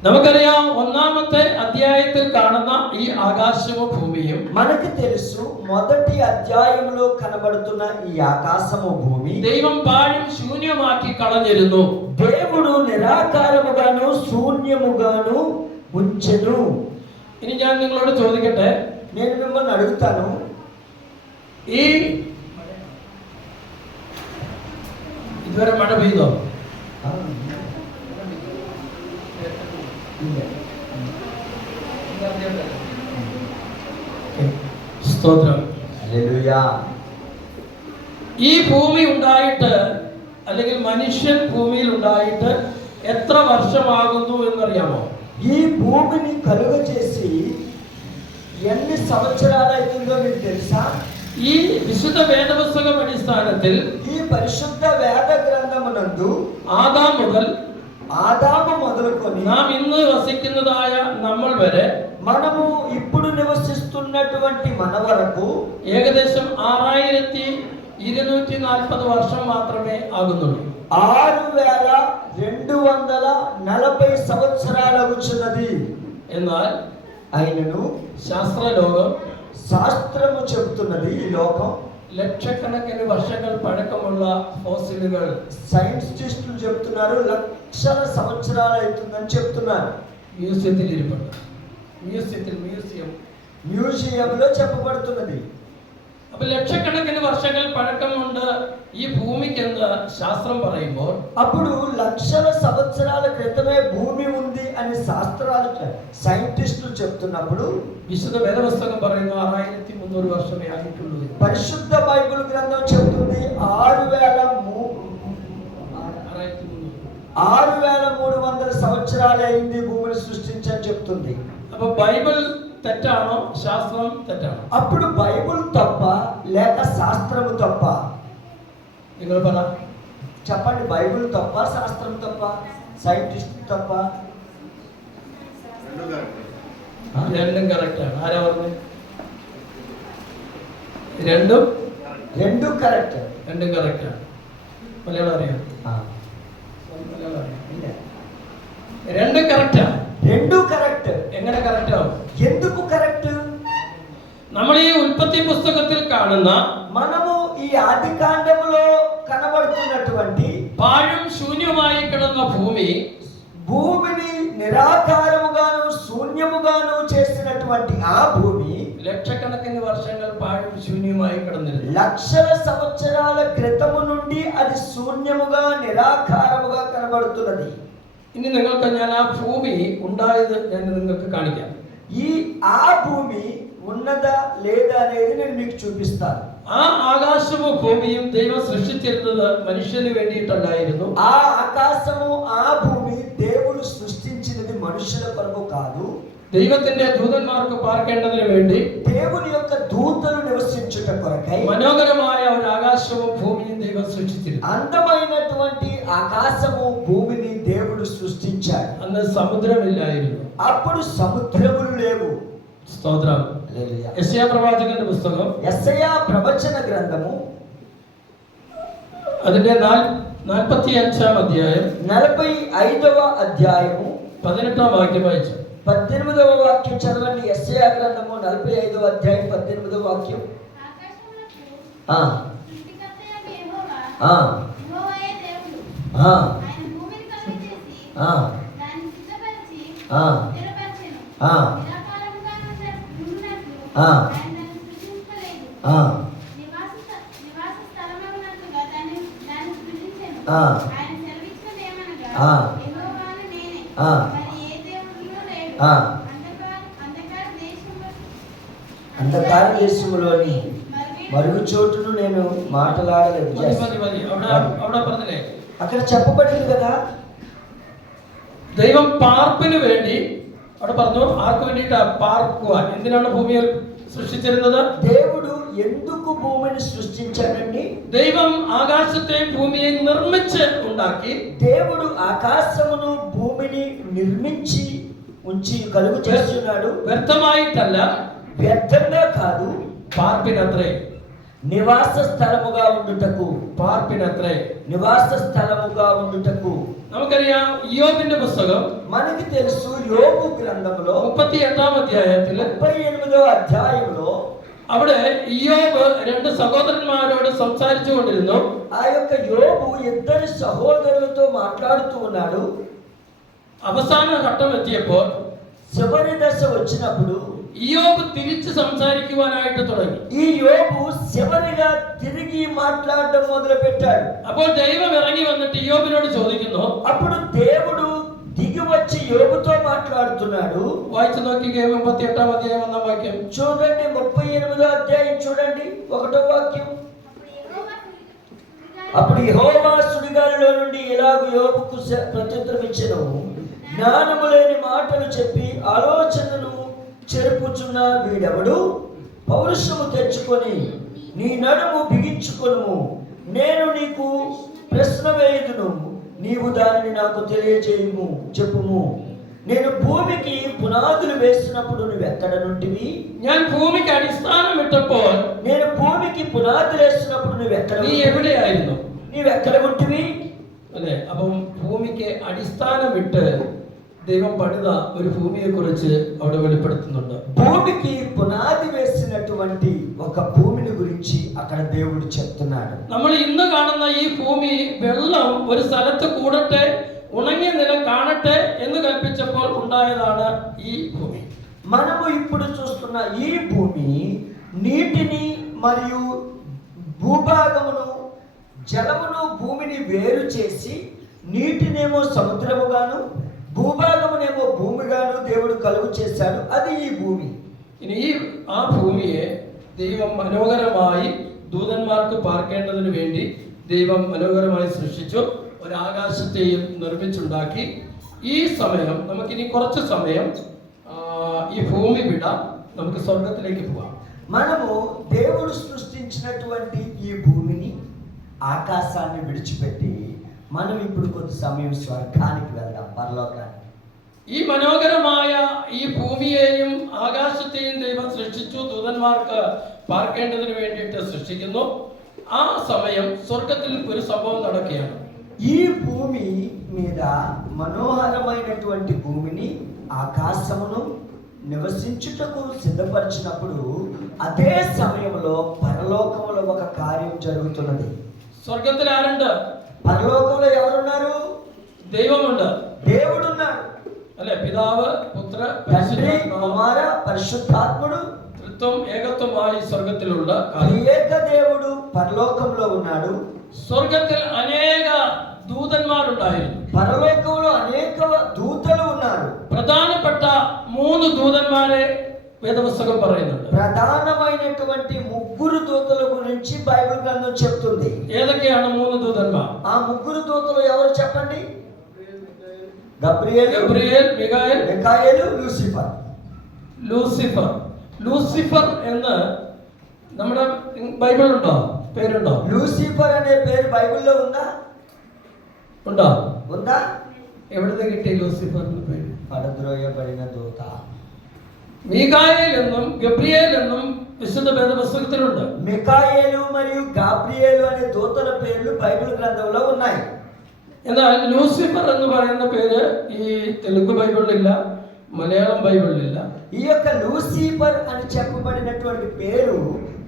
നമുക്കറിയാം, ഒന്നാമത്തെ അധ്യായത്തിൽ കാണുന്ന ഈ ആകാശവും ഭൂമിയും మనకి తెలుసు మొదటి అధ్యాయంలో కనబడుతున్న ఈ ఆకాశము భూమి ദൈവം പാഴും ശൂന്യമാക്കി കളഞ്ഞിരുന്നു. దేవుడు నిరాకారముగాను శూన్యముగాను ఉంచెను. ഇനി ഞാൻ നിങ്ങളോട് ചോദിക്കട്ടെ, నేను మిమ్మల్ని అడుగుతాను, ഈ ഇതുവരെ മഴ പെയ്തോ? സ്തോത്രം. హల్లెలూయా. ഈ ഭൂമി ഉണ്ടായിട്ട്, അല്ലെങ്കിൽ മനുഷ്യൻ ഭൂമിയിൽ ഉണ്ടായിട്ട് എത്ര വർഷമാകുന്നു എന്നറിയാമോ? ఈ భూమిని కలుగ చేసి ఎన్ని సంవత్సరాలు అవుతుందో మీకు తెలుసా? ഈ വിശുദ്ധ വേദപുസ്തകം അടിസ്ഥാനത്തിൽ ఈ పరిశుద్ధ వేద గ్రంథమునందు ఆదాము మొదలుకొని നാം ഇന്ന് വസിക്കുന്നതായ നമ്മൾ വരെ మనము ఇప్పుడు నివసిస్తున్నటువంటి మన వరకు ഏകദേശം 6240 വർഷം മാത്രമേ ആകുന്നുള്ളൂ. 6240 సంవత్సరాలగుచున్నది. എന്നാൽ అయినను ശാസ്ത്രലോകം, శాస్త్రము చెబుతున్నది, ఈ లోకం ലക്ഷക്കണക്കിന് വർഷങ്ങൾ പഴക്കമുള്ള ഫോസിലുകൾ, సైంటిస్టులు చెప్తున్నారు లక్షల సంవత్సరాలు అవుతుందని చెప్తున్నారు. മ്യൂസിയത്തിൽ ഇരിപ്പുണ്ട്. మ్యూజియంలో చెప్పబడుతున్నది. അപ്പൊ ലക്ഷക്കണക്കിന് വർഷങ്ങൾ പഴക്കമുണ്ട് ഈ ഭൂമിക്കെന്ന് ശാസ്ത്രം പറയുമ്പോൾ, అప్పుడు లక్షల సంవత్సరాల క్రితమే భూమి ఉంది అని సైంటిస్టులు చెప్తున్నప్పుడు വിശുദ്ധ വേദപുസ്തകം പറയുന്നു 6300 വർഷമേ ആയിട്ടുള്ളൂ. పరిశుద్ధ బైబిల్ గ్రంథం చెప్తుంది 6300 సంవత్సరాలు అయింది భూమిని సృష్టించని చెప్తుంది. അപ്പൊ ബൈബിൾ തെറ്റാണോ, ശാസ്ത്രം തെറ്റാണോ? అప్పుడు బైబిల్ తప్ప లేక శాస్త్రము తప్ప? നിങ്ങൾ പറ. చెప్పండి, బైబిల్ తప్ప, శాస్త్రం తప్ప, సైంటిస్ట్ తప్ప? രണ്ടും കറക്റ്റാണ്. ആരാ പറഞ്ഞു? രണ്ടും കറക്റ്റ്. രണ്ടും കറക്റ്റാണ്. മലയാളം അറിയാം? മലയാളം അറിയാം. രണ്ടും കറക്റ്റാ. రెండు కరెక్ట్. എങ്ങനെ കറക്റ്റ് ആവും? ఎందుకు కరెక్ట్? നമ്മൾ ഈ ഉൽപ്പത്തി പുസ്തകത്തിൽ കാണുന്ന, మనము ఈ ఆది కాండములో కనబడుతున్నటువంటి പാഴും ശൂന്യമായി കിടന്ന ഭൂമിని నిరాకారముగాను శూన్యముగాను చేసినటువంటి ఆ భూమి ലക്ഷക്കണക്കിന് വർഷങ്ങൾ പാഴും ശൂന്യമായി കിടന്നിരുന്നു. లక్షల సంవత్సరాల క్రితము నుండి అది శూన్యముగా నిరాకారముగా కనబడుతున్నది. ഇനി നിങ്ങൾക്ക് ഞാൻ ആ ഭൂമി ഉണ്ടായത് ഞാൻ നിങ്ങൾക്ക് കാണിക്കാം. ఆ భూమి ఉన్నదా లేదా అనేది నేను మీకు చూపిస్తాను. ആ ആകാശവും ഭൂമിയും ദൈവം സൃഷ്ടിച്ചിരുന്നത് മനുഷ്യന് വേണ്ടിയിട്ടുണ്ടായിരുന്നു. ఆ ఆకాశము ఆ భూమి దేవుడు సృష్టించినది మనుషుల కొరకు కాదు, ദൈവത്തിന്റെ ദൂതന്മാർക്ക് പാർക്കേണ്ടതിന് വേണ്ടി దేవుని యొక్క దూతలు నివసించుట కొరకై മനോഹരമായ ഒരു ആകാശവും ഭൂമിയും ദൈവം സൃഷ്ടിച്ചിരുന്നു. అందమైనటువంటి ఆకాశము భూమిని దేవుడు సృష్టించాడు. അന്ന് സമുദ്രമില്ലായിരുന്നു. అప్పుడు సముద్రములు లేవు. സ്തോത്രം. യെശയ്യാ പ്രവാചകന്റെ പുസ്തകം യെശയ്യാ ప్రవచన గ్రంథము അതിന്റെ 45-ാം അധ്യായം 45వ అధ్యాయము 18ാം വാക്യം വായിച്ചു. 18వ వాక్యం చదవండి. യെశయ్యా గ్రంథము 45వ అధ్యాయం 18వ వాక్యం. ఆకాశములకు ఆ సృష్టికర్తయైన యెహోవా, ఆ యెహోవాయే దేవుడు. ఆ ఆయన భూమిని కలుగజేసి ఆ దాన్ని సిద్ధపరిచి ఆ స్థిరపరిచెను. ఆ నిరాకారముగా ఉండునట్లు ఆ ఆయన దాన్ని సృజింపలేదు. ఆ నివాస స్థలమగునట్లుగా దాన్ని సృజించెను. ఆ ఆయన సెలవిచ్చినదేమనగా, ఆ యెహోవాను నేనే, ఆ మరి ఏ దేవుడును లేడు. ఆ అంధకార అంధకార దేశములోని మరుగు చోటును నేను మాట్లాడలేదు. മതി മതി മതി. അവിടെ പറഞ്ഞില്ലേ, అక్కడ చెప్పబడింది కదా, ദൈവം പാർപ്പിന് വേണ്ടി അവിടെ പറഞ്ഞു. ആർക്ക് വേണ്ടിയിട്ടാ പാർക്കുവാൻ? എന്തിനാണ് ഭൂമിയിൽ സൃഷ്ടിച്ചിരുന്നത്? దేవుడు ఎందుకు భూమిని సృష్టించాడండి? ദൈവം ആകാശത്തെയും ഭൂമിയെയും നിർമ്മിച്ച് ഉണ്ടാക്കി. దేవుడు ఆకాశమును భూమిని నిర్మించి ఉంచి కలుగు చేస్తున్నాడు. വ്യർത്ഥമായിട്ടല്ല, వ్యర్థంగా కాదు, പാർപ്പിനത്രേ. నివాస స్థలముగా ఉండుటకు, പാർപ്പിനത്രേ. నివాస స్థలముగా ఉండుటకు. നമുക്കറിയാം, ഇയ്യോബിന്റെ പുസ്തകം మనకి తెలుసు, యోబు గ్రంథంలో 38-ാം അധ്യായത്തിൽ 38వ అధ్యాయంలో അവിടെ ഇയ്യോബ് രണ്ട് സഹോദരന്മാരോട് സംസാരിച്ചു കൊണ്ടിരുന്നു. ఆ యొక్క యోబు ఇద్దరు సహోదరులతో మాట్లాడుతూ ఉన్నాడు. അവസാന ഘട്ടം എത്തിയപ്പോൾ చివరి దశ వచ్చినప్పుడు ഇയ്യോബ് തിരിച്ച് സംസാരിക്കുവാനായിട്ട് തുടങ്ങി. ఈ యోబు చివరిగా తిరిగి మాట్లాడడం మొదలు పెట్టాడు. അപ്പോൾ ദൈവം ഇറങ്ങി വന്നിട്ട് ഇയ്യോബിനോട് ചോദിക്കുന്നു. అప్పుడు దేవుడు దిగి వచ్చి యోబుతో మాట్లాడుతున్నాడు. വായിച്ചു നോക്കിക്കേ, 38-ാം അധ്യായം 1-ാം വാക്യം చూడండి, 38వ అధ్యాయం చూడండి, 1వ వాక్యం. అప్పుడు యెహోవా సుడిగాలిలో నుండి ఇలాగు యోబుకు ప్రత్యుత్తరం ఇచ్చెను, జ్ఞానము లేని మాటలు చెప్పి ఆలోచనను చెరుపుచున్న వీడెవడు? పౌరుషము తెచ్చుకొని నీ నడుము బిగించుకొనుము, నేను నీకు ప్రశ్న వేయుదును, నీవు దానిని నాకు తెలియజేయుము, చెప్పుము. నేను భూమికి పునాదులు వేసినప్పుడు నువ్వు ఎక్కడ నుండివి? ഞാൻ ഭൂമിക്ക് അടിസ്ഥാനം ഇട്ടപ്പോൾ నేను భూమికి పునాదులు వేసినప్పుడు నువ్వు ఎక్కడ? നീ എവിടെയായിരുന്നു? నీవెక్కడ ఉంటివి? അല്ലേ? അപ്പം ഭൂമിക്ക് അടിസ്ഥാനം ഇട്ട് ദൈവം പണിത ഒരു ഭൂമിയെ കുറിച്ച് അവിടെ വെളിപ്പെടുത്തുന്നുണ്ട്. భూమికి పునాది వేసినటువంటి ఒక భూమిని గురించి అక్కడ దేవుడు చెప్తున్నాడు. നമ്മൾ ഇന്ന് കാണുന്ന ഈ ഭൂമി വെള്ളം ഒരു സ്ഥലത്ത് കൂടട്ടെ, ഉണങ്ങിയ നിലം കാണട്ടെ എന്ന് കൽപ്പിച്ചപ്പോൾ ഉണ്ടായതാണ് ഈ ഭൂమి. మనము ఇప్పుడు చూస్తున్న ఈ భూమి నీటిని మరియు భూభాగమును, జలమును, భూమిని వేరు చేసి నీటినేమో సముద్రముగాను భూభాగమునేమో భూమిగాను దేవుడు కలుగు చేశాడు. అది ఈ భూమి. ഇനി ആ ഭൂമിയെ ദൈവം മനോഹരമായി ദൂതന്മാർക്ക് പാർക്കേണ്ടതിന് വേണ്ടി ദൈവം മനോഹരമായി സൃഷ്ടിച്ചു. ഒരാകാശത്തെയും നിർമ്മിച്ചുണ്ടാക്കി. ഈ സമയം നമുക്കിനി കുറച്ച് സമയം ഈ ഭൂമി വിടാം, നമുക്ക് സ്വർഗത്തിലേക്ക് പോവാം. మనము దేవుడు సృష్టించినటువంటి ఈ భూమిని, ఆకాశాన్ని విడిచిపెట్టి మనం ఇప్పుడు కొంత సమయం స్వర్గానికి వెళ్దాం, పరలోకానికి. ഈ മനോഹരമായ ഈ ഭൂമിയെയും ആകാശത്തെയും ദൈവം സൃഷ്ടിച്ചു, ദൂതന്മാർക്ക് പാർക്കേണ്ടതിന് വേണ്ടിയിട്ട് സൃഷ്ടിക്കുന്നു. ആ സമയം സ്വർഗത്തിൽ ഒരു സംഭവം നടക്കുകയാണ്. ఈ భూమి మీద మనోహరమైనటువంటి భూమిని, ఆకాశమును నివసించుటకు సిద్ధపరిచినప్పుడు అదే సమయంలో పరలోకములో ఒక కార్యం జరుగుతున్నది. സ്വർഗത്തിൽ ആരുണ്ട്? పరలోకంలో ఎవరున్నారు? ദൈവമുണ്ട്. దేవుడున్నాడు. അല്ലെ? പിതാവ്, പുത്ര, తండ్రి, కుమార, పరిశుద్ధాత్ముడు ത്രിത്വം ഏകത്വമായി സ്വർഗത്തിലുള്ള ఏక దేవుడు పరలోకంలో ఉన్నాడు. സ്വർഗത്തിൽ അനേക ദൂതന്മാരുണ്ടായിരുന്നു. పరలోకంలో అనేక దూతలు ఉన్నారు. പ്രധാനപ്പെട്ട 3 ദൂതന്മാരെ വേദപുസ്തകം പറയുന്നുണ്ട്. ప్రధానమైనటువంటి ముగ్గురు దూతల గురించి బైబిల్ గ్రంథం చెప్తుంది. ഏതൊക്കെയാണ് മൂന്ന് ദൂതന്മാർ? ఆ ముగ్గురు దూతలు ఎవరు చెప్పండి? గబ్రియేలు, മിഖായേൽ, మిఖాయేలు, లూసిఫర్. ലൂസിഫർ എന്ന് നമ്മുടെ ബൈബിളുണ്ടോ? പേരുണ്ടോ? లూసిఫర్ అనే పేరు బైబిల్లో ఉందా? ഉണ്ടോ? ఉందా? എവിടുന്ന് കിട്ടി ലൂസിഫർ എന്ന പേര്? పడద్రోయబడిన దూత. മിഖായേൽ എന്നും ഗബ്രിയേൽ എന്നും വിശുദ്ധ വേദപുസ്തകത്തിലുണ്ട്. మిఖాయేలు మరియు గాబ్రియేలు అనే దూతల పేర్లు బైబిల్ గ్రంథంలో ఉన్నాయి. എന്നാൽ ലൂസിഫർ എന്ന് പറയുന്ന പേര് ഈ തെലുങ്ക് ബൈബിളിലില്ല, മലയാളം ബൈബിളിലില്ല. ఈ యొక్క లూసిఫర్ అని చెప్పబడినటువంటి పేరు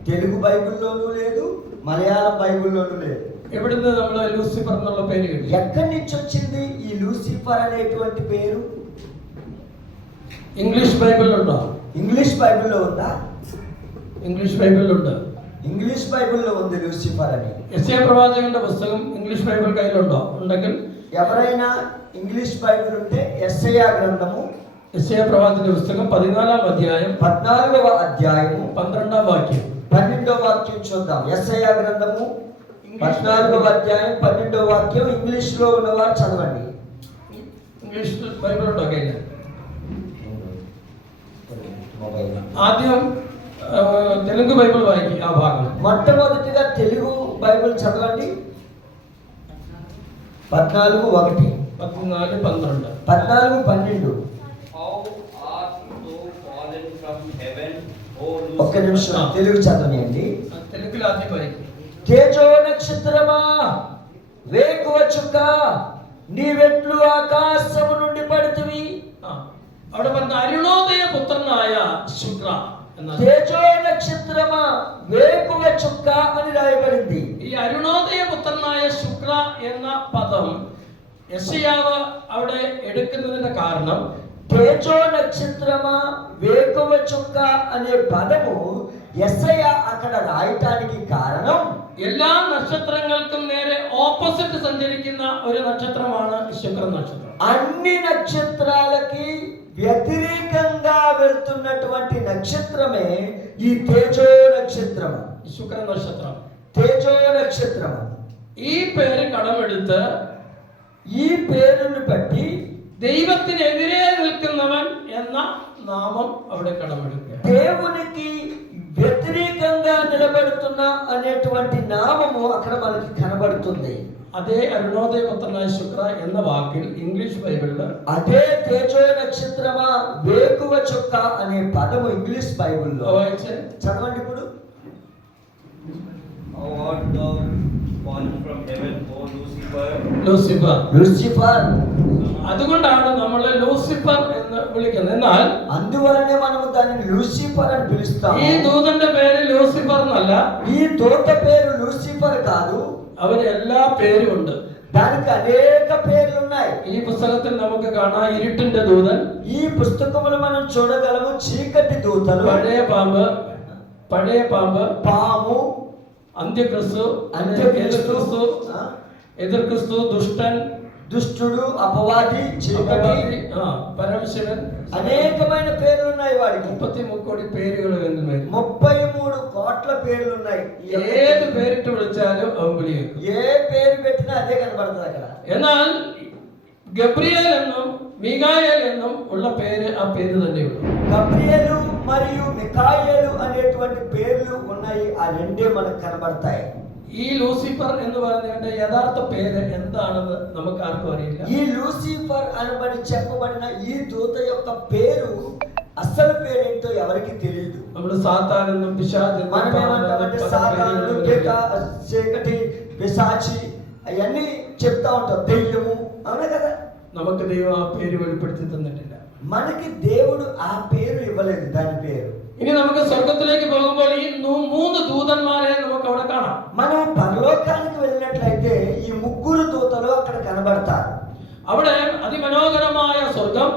తెలుగు బైబిల్లోనూ లేదు, మలయాళం బైబిల్లోనూ లేదు. എവിടുന്ന് നമ്മൾ ലൂസിഫർ എന്നുള്ള പേര് കിട്ടി? ఎక్కడి నుంచి వచ్చింది ఈ లూసిఫర్ అనేటువంటి పేరు? ഇംഗ്ലീഷ് ബൈബിളിലുണ്ടോ? ఇంగ్లీష్ బైబిల్లో ఉందా? ഇംഗ്ലീഷ് ബൈബിളിലുണ്ട്. ఇంగ్లీష్ బైబిల్లో ఉంది లూసిఫర్ అని. യെശയ്യാ പ്രവാചകന്റെ പുസ്തകം ഇംഗ്ലീഷ് ബൈബിൾ കയ്യിലുണ്ടോ? ഉണ്ടെങ്കിൽ ఎవరైనా ఇంగ్లీష్ బైబిల్ ఉంటే యెషయా గ్రంథము, യെശയ്യാ പ്രവാചകന്റെ പുസ്തകം 14వ అధ్యాయం 14వ అధ్యాయము 12వ వాక్యం. 12వ వాక్యం చూద్దాం. యెషయా గ్రంథము 14వ అధ్యాయం 12వ వాక్యం. ఇంగ్లీష్ లో ఉన్నవారు చదవండి. ഇംഗ്ലീഷ് ബൈബിൾ ഉണ്ടോ കയ്യിൽ? ആദ്യം തെലുങ്ക് ബൈബിൾ വായിക്കും ആ ഭാഗം. మొట్టమొదటిగా తెలుగు బైబిల్ చదవండి. 14:1, 14, 12. 14:12. ఒక్క నిమిషం తెలుగు చదవనియండి. తెలుగులో ఆദ്యం వాയിക്കും. తేజో నక్షత్రమా, వేకువ చుక్క, నీవెట్లు ఆకాశము నుండి పడుతువి. അവിടെ പറഞ്ഞ അരുണോദയ പുത്രനായ ശുക്ര എന്നാണ്. తేజో నక్షత్రమా, వేకువ చుక్క అని రాయబడింది. ഈ അരുണോദയ പുത്രനായ ശുക്ര എന്ന പദം യെശയ്യാവ് അവിടെ എടുക്കുന്നതിന്റെ കാരണം, తేజో నక్షత్రమా, వేకువ చుక్క అనే పదము యెషయా అక్కడ రాయటానికి కారణం, എല്ലാ నక్షత్రങ്ങൾക്കും നേരെ ഓപ്പോസിറ്റ് സഞ്ചരിക്കുന്ന ഒരു നക്ഷത്രമാണ് ശുക്ര നക്ഷത്രം. అన్ని నక్షత్రాలకి వ్యతిరేకంగా వెళ్తున్నటువంటి నక్షత్రమే ఈ తేజో నక్షత్రము, ശുക്ര നക്ഷത്രം. తేజో నక్షత్రము. ഈ പേര് കടമെടുത്ത് ఈ పేరును బట్టి ദൈവത്തിനെതിരെ നിൽക്കുന്നവൻ എന്ന നാമം അവിടെ കടമെടുക്കുക. దేవునికి వ్యతిరేకంగా నిలబడుతున్న అనేటువంటి నామము అక్కడ మనకి కనబడుతుంది. അതേ അരുണോദയ പുത്രനായ ശുക്ര എന്ന വാക്കിൽ ഇംഗ്ലീഷ് ബൈബിളില് అదే తేజో నక్షత్రమా, వేకువ చుక్క అనే పదము ఇంగ్లీష్ బైబిల్లో വായിച്ചേ. చదవండి ఇప్పుడు. ലൂസിഫർ. లూసిఫర్. അതുകൊണ്ടാണ് നമ്മളെ ലൂസിഫർ എന്ന് വിളിക്കുന്നത്. എന്നാൽ అందువలనే మనము దానిని లూసిఫర్ అని పిలుస్తాము. ഈ ദൂതന്റെ പേര് ലൂസിഫർ എന്നല്ല, ఈ దూత పేరు లూసిఫర్ కాదు, അവന് എല്ലാ പേരും ഉണ്ട്. దానికి అనేక పేర్లు ఉన్నాయి. ഈ പുസ്തകത്തിൽ നമുക്ക് കാണാം ഇരുട്ടിന്റെ ദൂതൻ, ఈ పుస్తకములు మనం చూడగలము చీకటి దూతలు, പഴയ പാമ്പ്, పాము, അന്ത്യക്രിസ്തു, എതിർക്രിസ്തു, ദുഷ്ടൻ, దుష్టుడు, అపవాది, చీకటి, പരമശിവൻ. అనేకమైన పేర్లు ఉన్నాయి వాడికి. 33 കോടി പേരുകൾ. 33 కోట్ల పేర్లు ఉన్నాయి. ഏത് പേരിട്ട് വിളിച്ചാലും അവൻ വിളിയേക്കും. ఏ పేరు పెట్టినా అదే కనబడుతుంది అక్కడ. എന്നാൽ ഗബ്രിയേൽ എന്നും മിഖായേൽ എന്നും ഉള്ള പേര് ആ പേര് തന്നെയുള്ളൂ. గబ్రియేలు మరియు మిఖాయేలు అనేటువంటి పేర్లు ఉన్నాయి. ఆ రెండే మనకు కనబడతాయి. ഈ ലൂസിഫർ എന്ന് പറയുന്നതിന്റെ യഥാർത്ഥ പേര് എന്താണെന്ന് നമുക്ക് ആർക്കും അറിയില്ല. ఈ లూసిఫర్ అనబడి చెప్పబడిన ఈ దూత యొక్క పేరు, అసలు పేరేంటో ఎవరికి తెలియదు. നമ്മൾ സാത്താൻ എന്നും പിശാച് എന്നും మనం ఏమంటామంటే సాతాను, చీకటి, పిశాచి అవన్నీ చెప్తా ఉంటాం, దెయ్యము, అవునా కదా. നമുക്ക് ദൈവം ആ പേര് വെളിപ്പെടുത്തി തന്നിട്ടില്ല. మనకి దేవుడు ఆ పేరు ఇవ్వలేదు, దాని పేరు. ഇനി നമുക്ക് സ്വർഗത്തിലേക്ക് പോകുമ്പോൾ ഈ 3 ദൂതന്മാരെ നമുക്ക് അവിടെ കാണാം. మనం పరలోకానికి వెళ్ళినట్లయితే ఈ ముగ్గురు దూతలు అక్కడ కనబడతారు. അവിടെ അതിമനോഹരമായ സ്വർഗം,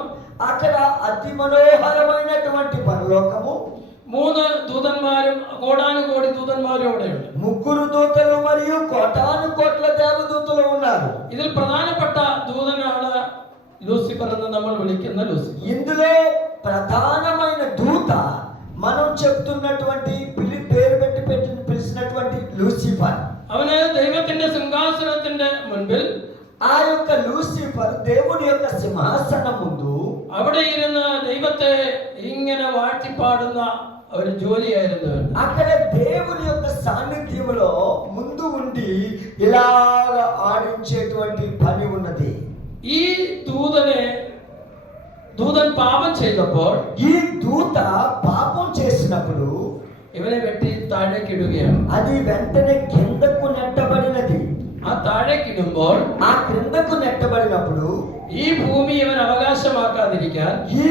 అక్కడ అతి మనోహరమైనటువంటి పరలోకము, 3 ദൂതന്മാരും കോടാനുകോടി ദൂതന്മാരും അവിടെയുണ്ട്. ముగ్గురు దూతలు మరియు కోటాను కోట్ల దేవదూతలు ఉన్నారు. ഇതിൽ പ്രധാനപ്പെട്ട ദൂതനാണ് లూసిఫర్ എന്ന് നമ്മൾ വിളിക്കുന്ന ലൂസിഫർ. ఇందులో ప్రధానమైన దూత లూసిఫర్ దేవుని యొక్క సింహాసనం ముందు അവിടെ ഇരുന്ന് ദൈവത്തെ ഇങ്ങനെ വാഴ്ത്തിപ്പാടുന്ന ഒരു ജോലിയായിരുന്നു. అక్కడ దేవుని యొక్క సాన్నిధ్యములో ముందు ఉండి ఇలాగ ఆడించేటువంటి పని ఉన్నది. ഈ ദൂതൻ പാപം ചെയ്തപ്പോൾ ఈ దూత పాపం చేసినప్పుడు ഇവനെ വെട്ടി താഴേക്ക് ഇടുകയാണ്. అది వెంటనే కిందకు నెట్టబడినది. ആ താഴേക്ക് ഇടുമ്പോൾ ఆ క్రిందకు నెట్టబడినప్పుడు ഈ ഭൂമി ഇവൻ അവകാശമാക്കാതിരിക്കാൻ ఈ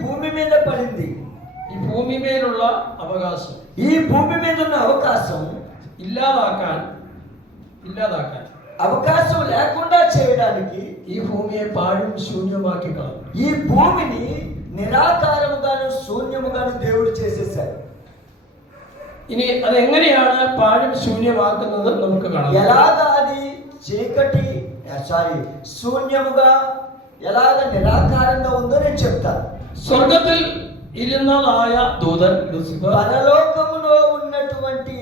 భూమి మీద పడింది. ഈ ഭൂമി മേലുള്ള അവകാശം, ఈ భూమి మీద ఉన్న అవకాశం ഇല്ലാതാക്കാൻ అవకాశం లేకుండా చేయడానికి ഈ ഭൂമിയെ പാഴും ശൂന്യമാക്കി കളഞ്ഞു. ఈ భూమిని నిరాకారముగాను శూన్యముగాను దేవుడు చేసేశాడు. ഇനി അതെങ്ങനെയാണ് പാഴും ശൂന്യമാക്കുന്നത് നമുക്ക് കാണാം. ఎలాగా అది శూన్యముగా ఎలాగ నిరాకారంగా ఉందో నేను చెప్తాను. സ്വർഗത്തിൽ ഇരുന്നതായ ദൂതൻ ലൂസിഫർ, పరలోకములో ఉన్నటువంటి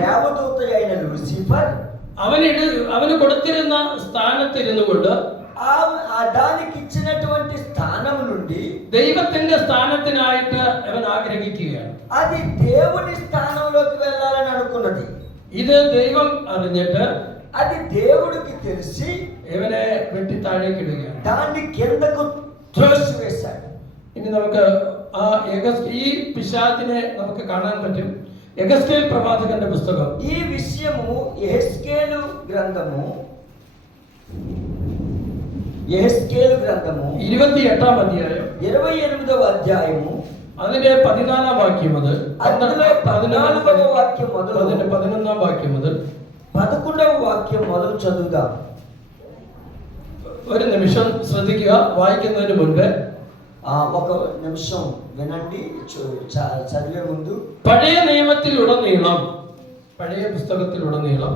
దేవదూత అయిన లూసిఫర్ അവന് കൊടുത്തിരുന്ന സ്ഥാനത്തിരുന്നു കൊണ്ട് దానికి ఇచ్చినటువంటి స్థానం నుండి ദൈവത്തിന്റെ സ്ഥാനത്തിനായിട്ട് അവൻ ആഗ്രഹിക്കുകയാണ്. అది దేవుని స్థానంలోకి వెళ్ళాలని అనుకున్నది. ഇത് ദൈവം അറിഞ്ഞിട്ട് అది దేవుడికి తెలిసి ഇവനെ വെട്ടി താഴേക്ക് ഇടുകയാണ്. దాన్ని కిందకు త్రోసివేశాడు. ഇനി നമുക്ക് ഈ പിശാചിനെ നമുക്ക് കാണാൻ പറ്റും. యెహెజ్కేలు ప్రవాచకന്റെ పుస్తకం. ఈ విషయము యెహెజ్కేలు గ్రంథము 28వ అధ్యాయం 28వ అధ్యాయము അതിന്റെ 14ാം വാക്യം മുതൽ 14వ వాక్యం మొదలు അതിന്റെ 11ാം വാക്യം മുതൽ 11వ వాక్యం మొదలు చదువుదాం. ഒരു നിമിഷം ശ്രദ്ധിക്കുക. വായിക്കുന്നതിന് മുൻപ് ఒక నిమిషం వినండి. చదివే ముందు പഴയ നിയമത്തിലുടനീളം, പഴയ പുസ്തകത്തിലുടനീളം,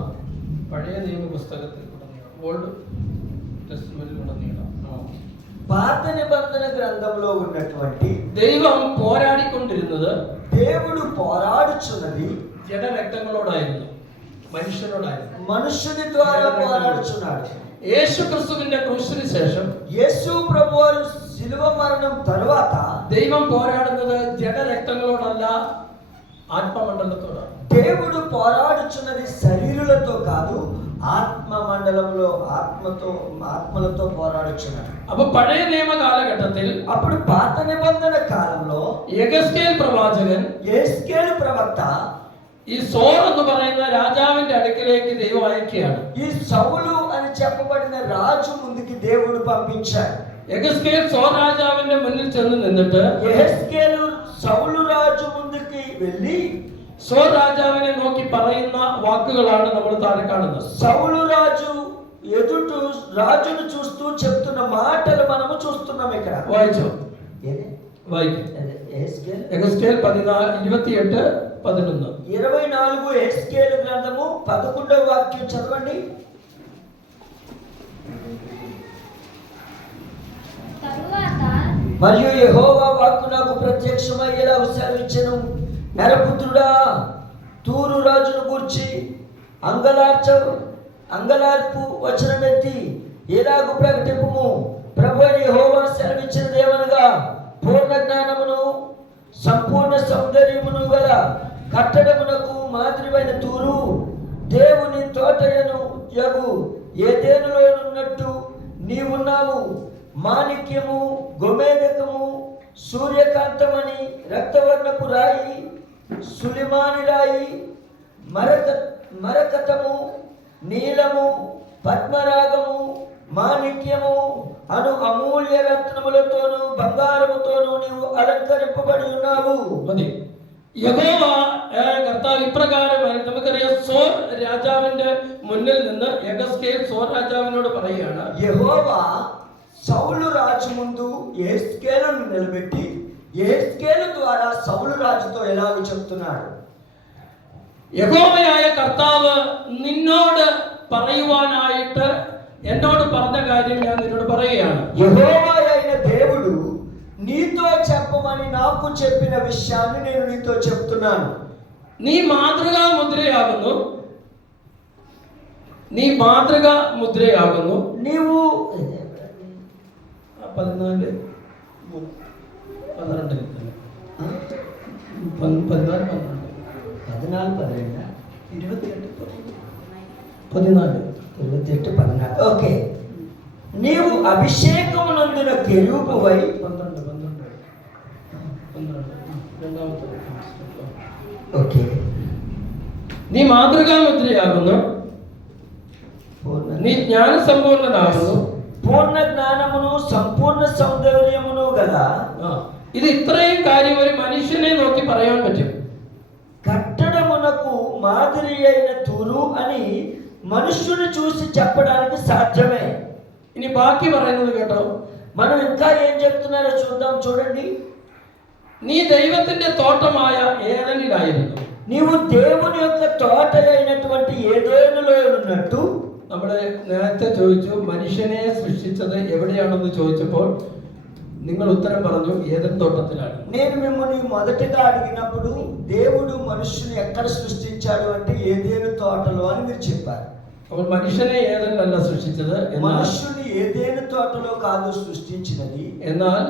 പഴയ നിയമ പുസ്തകത്തിലുടനീളം, ഓൾഡ് ടെസ്റ്റ്മെന്റിലുടനീളം, పాత నిబంధన గ్రంథంలో ఉన్నటువంటి ദൈവം പോരാടിക്കൊണ്ടിരുന്നത്, దేవుడు పోరాడుచున్నది ജഡരക്തങ്ങളോടായിരുന്നു, മനുഷ്യനോടായിരുന്നു. మనుషుని ద్వారా పోరాడుచున్నాడు. യേശു ക്രിസ്തുവിന്റെ ക്രൂശിന് ശേഷം, యేసు ప్రభువారు శిలువ మరణం తరువాత ദൈവം പോരാടുന്നത് ജഡരക്തങ്ങളോടല്ല, ఆత్మమండలతోడాണ്. దేవుడు పోరాడుచున్నది శరీరులతో కాదు, ఆత్మ మండలంలో ఆత్మలతో పోరాడుచున్నాడు. అప్పుడు పഴയ నియమ కాలఘట్టത്തിൽ, అప్పుడు పాత నిబంధన కాలంలో యెహెజ్కేలు ప్రവാചകൻ, యెహెజ్కేలు ప్రవక్త ഈ സോർ എന്ന് പറയുന്ന രാജാവിന്റെ അടുക്കലേക്ക് ദൈവം അയക്കുകയാണ്. ఈ సౌలు అని చెప్పబడిన రాజు ముందుకి దేవుడు పంపించాడు. యెహెజ్కేలు സോർ രാജാവിന്റെ മുന്നിൽ ചെന്ന് നിന്നിട്ട്, యెహెజ్కేలు సౌలు రాజు ముందుకి వెళ్ళి സോർ രാജാവിനെ നോക്കി പറയുന്ന വാക്കുകളാണ് നമ്മൾ താഴെ കാണുന്നത്. సౌలు రాజు ఎదుటి రాజును చూస్తూ చెప్తున్న మాటలు మనము చూస్తున్నాం ఇక్కడ. വായിച്ചോ? వాయిద్యం. యెహెజ్కేలు 28:11. 24 యెహెజ్కేలు గ్రంథము 11వ వాక్యం చదవండి. మరియు యెహోవా వాక్కు నాకు ప్రత్యక్షమయ్యేలా సెలవిచ్చెను. నరపుత్రుడా, తూరు రాజును గూర్చి అంగలార్పు వచనమెత్తి ఇలాగు ప్రకటింపుము. ప్రభువైన యెహోవా సెలవిచ్చినదేమనగా, పూర్ణ జ్ఞానమును సంపూర్ణ సౌందర్యమును గల కట్టడమునకు మాదిరివైన తూరు, దేవుని తోటయను యగు ఏదెనులోనున్నట్టు నీవున్నావు. మాణిక్యము, గోమేదకము, సూర్యకాంతమని, రక్తవర్ణపు రాయి, సులిమాని రాయి, మరకతము, నీలము, పద్మరాగము, మాణిక్యము అను అమూల్య రత్నములతోను బంగారముతోను నీవు అలంకరింపబడి ఉన్నావు. യഹോവ കർത്താവ് ഇപ്രകാരം നമുക്കറിയാം. സോർ രാജാവിന്റെ മുന്നിൽ നിന്ന് യഹെസ്കേൽ സോർ രാജാവിനോട് പറയുകയാണ്, యెహోవా సౌలు రాజు ముందు యెహెజ్కేలును నిలబెట్టి యెహెజ్కేలు ద్వారా సౌలు రాజుతో ఎలాగో చెప్తున్నాడు. യഹോവയായ കർത്താവ് നിന്നോട് പറയുവാനായിട്ട് എന്നോട് പറഞ്ഞ കാര്യം ഞാൻ നിന്നോട് പറയുകയാണ്. యెహోవా అయిన దేవుడు నీతో చెప్పమని నాకు చెప్పిన విషయాన్ని నేను నీతో చెప్తున్నాను. നീ മാതൃകാ മുദ്രയാകുന്നു. നീ മാതൃകാ മുദ്രയാകുന്നു. నీవు 14 12 ఓకే. నీవు అభిషేకము నందున కెరూబువై ఓకే. നീ മാതൃകാ മുദ്രയാകുന്നു. നീ ജ്ഞാന സമ്പൂർണ്ണനാകുന്നു. పూర్ణ జ్ఞానమును సంపూర్ణ సౌందర్యమును గల. ഇത് ഇത്രയും കാര്യം ഒരു മനുഷ്യനെ നോക്കി പറയാൻ പറ്റും. కట్టడమునకు మాదిరి అయిన తూరు అని మనుష్యుని చూసి చెప్పడానికి సాధ్యమే. ഇനി ബാക്കി പറയുന്നത് കേട്ടോ. మనం ఇంకా ఏం చెప్తున్నారో చూద్దాం. చూడండి. നീ ദൈവത്തിന്റെ തോട്ടമായ ഏദനിലായിരുന്നു. నీవు దేవుని యొక్క తోట అయినటువంటి ఏదెనులో ఉన్నట్టు. നമ്മള് നേരത്തെ ചോദിച്ചു മനുഷ്യനെ സൃഷ്ടിച്ചത് എവിടെയാണെന്ന് ചോദിച്ചപ്പോൾ നിങ്ങൾ ഉത്തരം പറഞ്ഞു ഏദൻ തോട്ടത്തിലാണ്. నేను మిమ్మల్ని మొదటగా అడిగినప్పుడు దేవుడు మనుషుని ఎక్కడ సృష్టించాడు అంటే ఏదెను తోటలో అని మీరు చెప్పారు. അപ്പോൾ മനുഷ്യനെ ഏദനിലല്ല സൃഷ്ടിച്ചത്. మనుషుని ఏదెను తోటలో కాదు సృష్టించినది. എന്നാൽ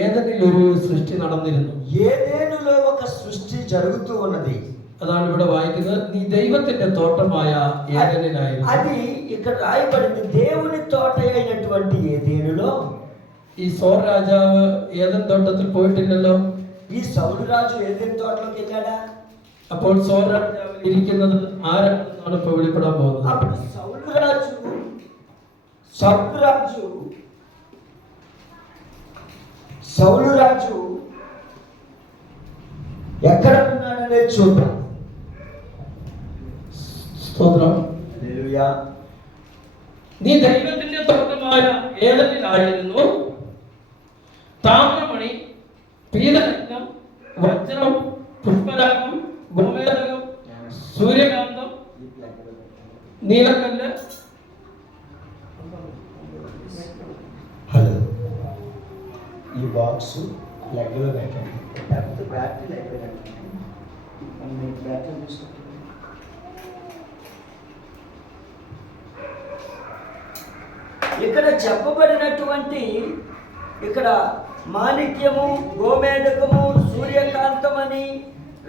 ഏദനിൽ ഒരു സൃഷ്ടി നടന്നിരുന്നു. ఏదెనులో ఒక సృష్టి జరుగుతూ ఉన్నది. അതാണ് ഇവിടെ വായിക്കുന്നത്. നീ ദൈവത്തിന്റെ തോട്ടമായ ഏദനിലായിരുന്നു. అది ఇక్కడ రాయబడింది దేవుని తోట అయినటువంటి ఏదెనులో. ഈ സോർ രാജാവ് ഏദൻ തോട്ടത്തിൽ പോയിട്ടില്ലല്ലോ. ఈ సౌలు రాజు ఏదెను తోటలోకి వెళ్ళాడా? അപ്പോൾ സോർ രാജാവ് ഇരിക്കുന്നത് ആരാണെന്നാണ് ഇപ്പോൾ വെളിപ്പെടാൻ പോകുന്നത്. అప్పుడు సౌలు రాజు ఎక్కడ ఉన్నాడనే చూద్దాం. സ്തോത്രം. హల్లెలూయా. നീ ദൈവത്തിന്റെ തോട്ടമായ ഏദനിലായിരുന്നു. താമ്രമണി, പീതരത്നം, വജ്രം, പുഷ്പരാഗം, ഗോമേതകം, സൂര്യകാന്തം, നീലക്കല്ല്. హలో. ఈ బాక్స్ లెగ్లో పెట్టండి. లేకపోతే బ్యాటరీ లెగ్లో పెట్టండి. మీకు బ్యాటరీ తీసుకుంటాం. ఇక్కడ చెప్పబడినటువంటి ఇక్కడ మాణిక్యము, గోమేదకము, సూర్యకాంతమని,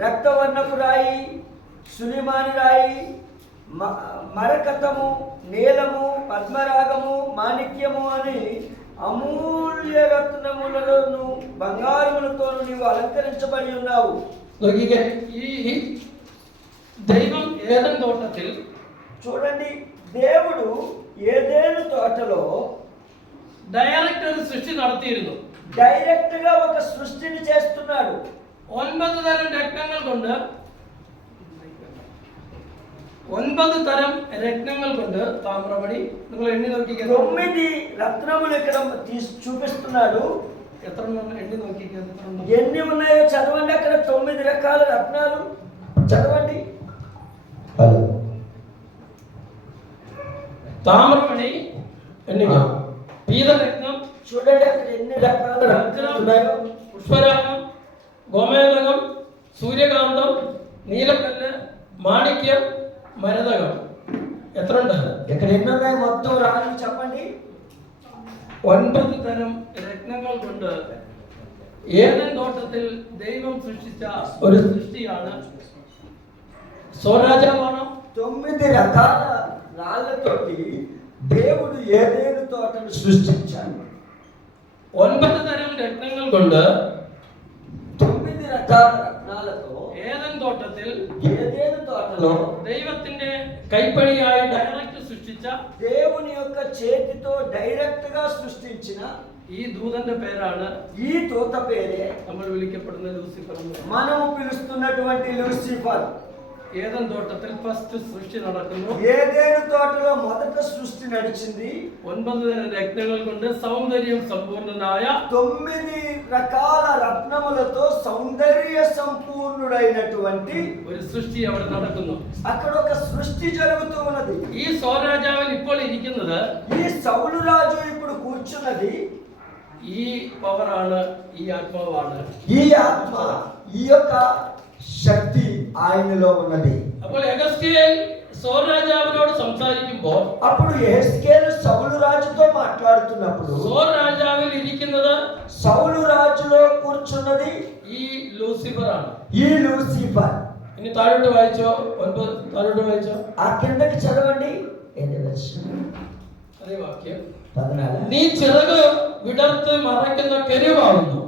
రక్తవర్ణపు రాయి, సులిమాని రాయి, మరకతము, నీలము, పద్మరాగము, మాణిక్యము అని అమూల్య రత్నములలోను బంగారములతోను నీవు అలంకరించబడి ఉన్నావు. ഈ ദൈവം ഏദൻ തോട്ടത്തിൽ, చూడండి, దేవుడు ఏదెను తోటలో ഡയറക്റ്റ് ഒരു സൃഷ്ടി നടത്തിയിരുന്നു. డైరెక్ట్ గా ఒక సృష్టిని చేస్తున్నాడు. 9 തരം രത്നങ്ങൾ കൊണ്ട് 9 തരം രത്നങ്ങൾ കൊണ്ട് താമ്രമണി. നിങ്ങൾ എണ്ണി നോക്കിക്കേ. 9 రత్నములు ఇక్కడ చూపిస్తున్నాడు. എത്ര എണ്ണി നോക്കിക്കേ. ఎన్ని ఉన్నాయో చదవండి. అక్కడ 9 రకాల రత్నాలు చదవండి. താമ്രമണി എണ്ണിക്ക. പീതരത്നം చూడండి అక్కడ ఎన్ని రకాల రత్నాలు ఉన్నాయో. പുഷ്പരാഗം, ഗോമേതകം, സൂര്യകാന്തം, നീലക്കല്ല്, മാണിക്യം, മരതകം. എത്ര ഉണ്ട്? ఇక్కడ ఎన్ని ఉన్నాయి మొత్తం రాని చెప్పండి. 9 തരം രത്നങ്ങൾ കൊണ്ട് ഏദൻ തോട്ടത്തിൽ ദൈവം സൃഷ്ടിച്ച ഒരു സൃഷ്ടിയാണ്. സോരാജാവാണോ? 9 రకాల రాళ్ళతోటి దేవుడు ఏదెను తోటను సృష్టించాడు. 9 തരം രത്നങ്ങൾ കൊണ്ട് 9 రకాల రత్నాలతో ഏദൻ തോട്ടത്തിൽ ఏదెను తోటలో ദൈവത്തിന്റെ കൈപ്പണിയായി ഡയറക്റ്റ് സൃഷ്ടിച്ച, దేవుని యొక్క చేతితో డైరెక్ట్ గా సృష్టించిన ഈ దూതന്റെ పేരാണ്, ఈ దూత పేరే നമ്മൾ വിളിക്കപ്പെടുന്ന ലൂസിഫർ. మనము పిలుస్తున్నటువంటి లూసిఫర్. ഏദൻ തോട്ടത്തിൽ ഫസ്റ്റ് സൃഷ്ടി നടക്കുന്നു. ఏదెను తోటలో మొదట సృష్టి నడిచింది. 9 തരം രത്നങ്ങൾ കൊണ്ട് సౌందర్యం సంపూర్ణనాయ 9 రకాల రత్నములతో సౌందర్య సంపూర్ణుడైనటువంటి ഒരു സൃഷ്ടി അവിടെ നടക്കുന്നു. అక్కడ ఒక సృష్టి జరుగుతూ ఉన్నది. ഈ സോരാജാവിൽ ഇപ്പോൾ ഇരിക്കുന്നത്, ఈ సౌలు రాజు ఇప్పుడు కూర్చున్నది, ഈ പവറാണ്, ഈ ആത്മാവാണ്. ఈ ఆత్మ, ఈ యొక్క శక్తి ఆయనలో ఉన్నది. അപ്പോൾ എഗസ്കേൽ സോർ രാജാവിനോട് സംസാരിക്കുമ്പോൾ అప్పుడు యెహెజ్కేలు సౌలు రాజుతో మాట్లాడుతున్నప్పుడు സോർ രാജാവിൽ ഇരിക്കുന്നത് సౌలు రాజులో కూర్చున్నది ഈ ലൂസിഫർ ആണ്. ఈ లూసిఫర్. ഇനി താഴോട്ട് വായിച്ചോ, 9 താഴോട്ട് വായിച്ചോ. ఆ కిందకి చదవండి. അതേ വാക്യം. 14. നീ ചിറക് വിടർത്ത് മറയ്ക്കുന്ന കെരൂബാകുന്നു.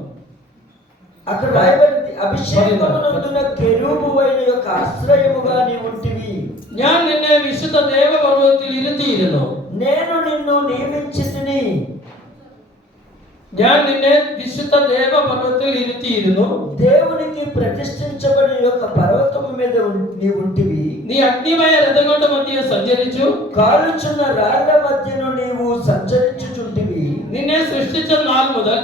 అక్కడ రాయబడింది, అభిషేకమునందున కెరూబువైన యొక్క ఆశ్రయముగా నీ ఉంటివి. ഞാൻ നിന്നെ വിശുദ്ധ ദേവപർവ്വതത്തിൽ ഇരുത്തിയിരുന്നു. నేను నిన్ను నియమించితిని. ഞാൻ നിന്നെ വിശുദ്ധ ദേവപർവ്വതത്തിൽ ഇരുത്തിയിരുന്നു. దేవునికి ప్రతిష్ఠించబడిన యొక్క పర్వతము మీద నీ ఉంటివి. നീ അഗ്നിമയ രഥങ്ങളുടെ മധ്യേ സഞ്ചരിച്ചു. కాలుచున్న రాళ్ల మధ్యను నీవు సంచరించుచుంటివి. നിന്നെ സൃഷ്ടിച്ച നാൾ മുതൽ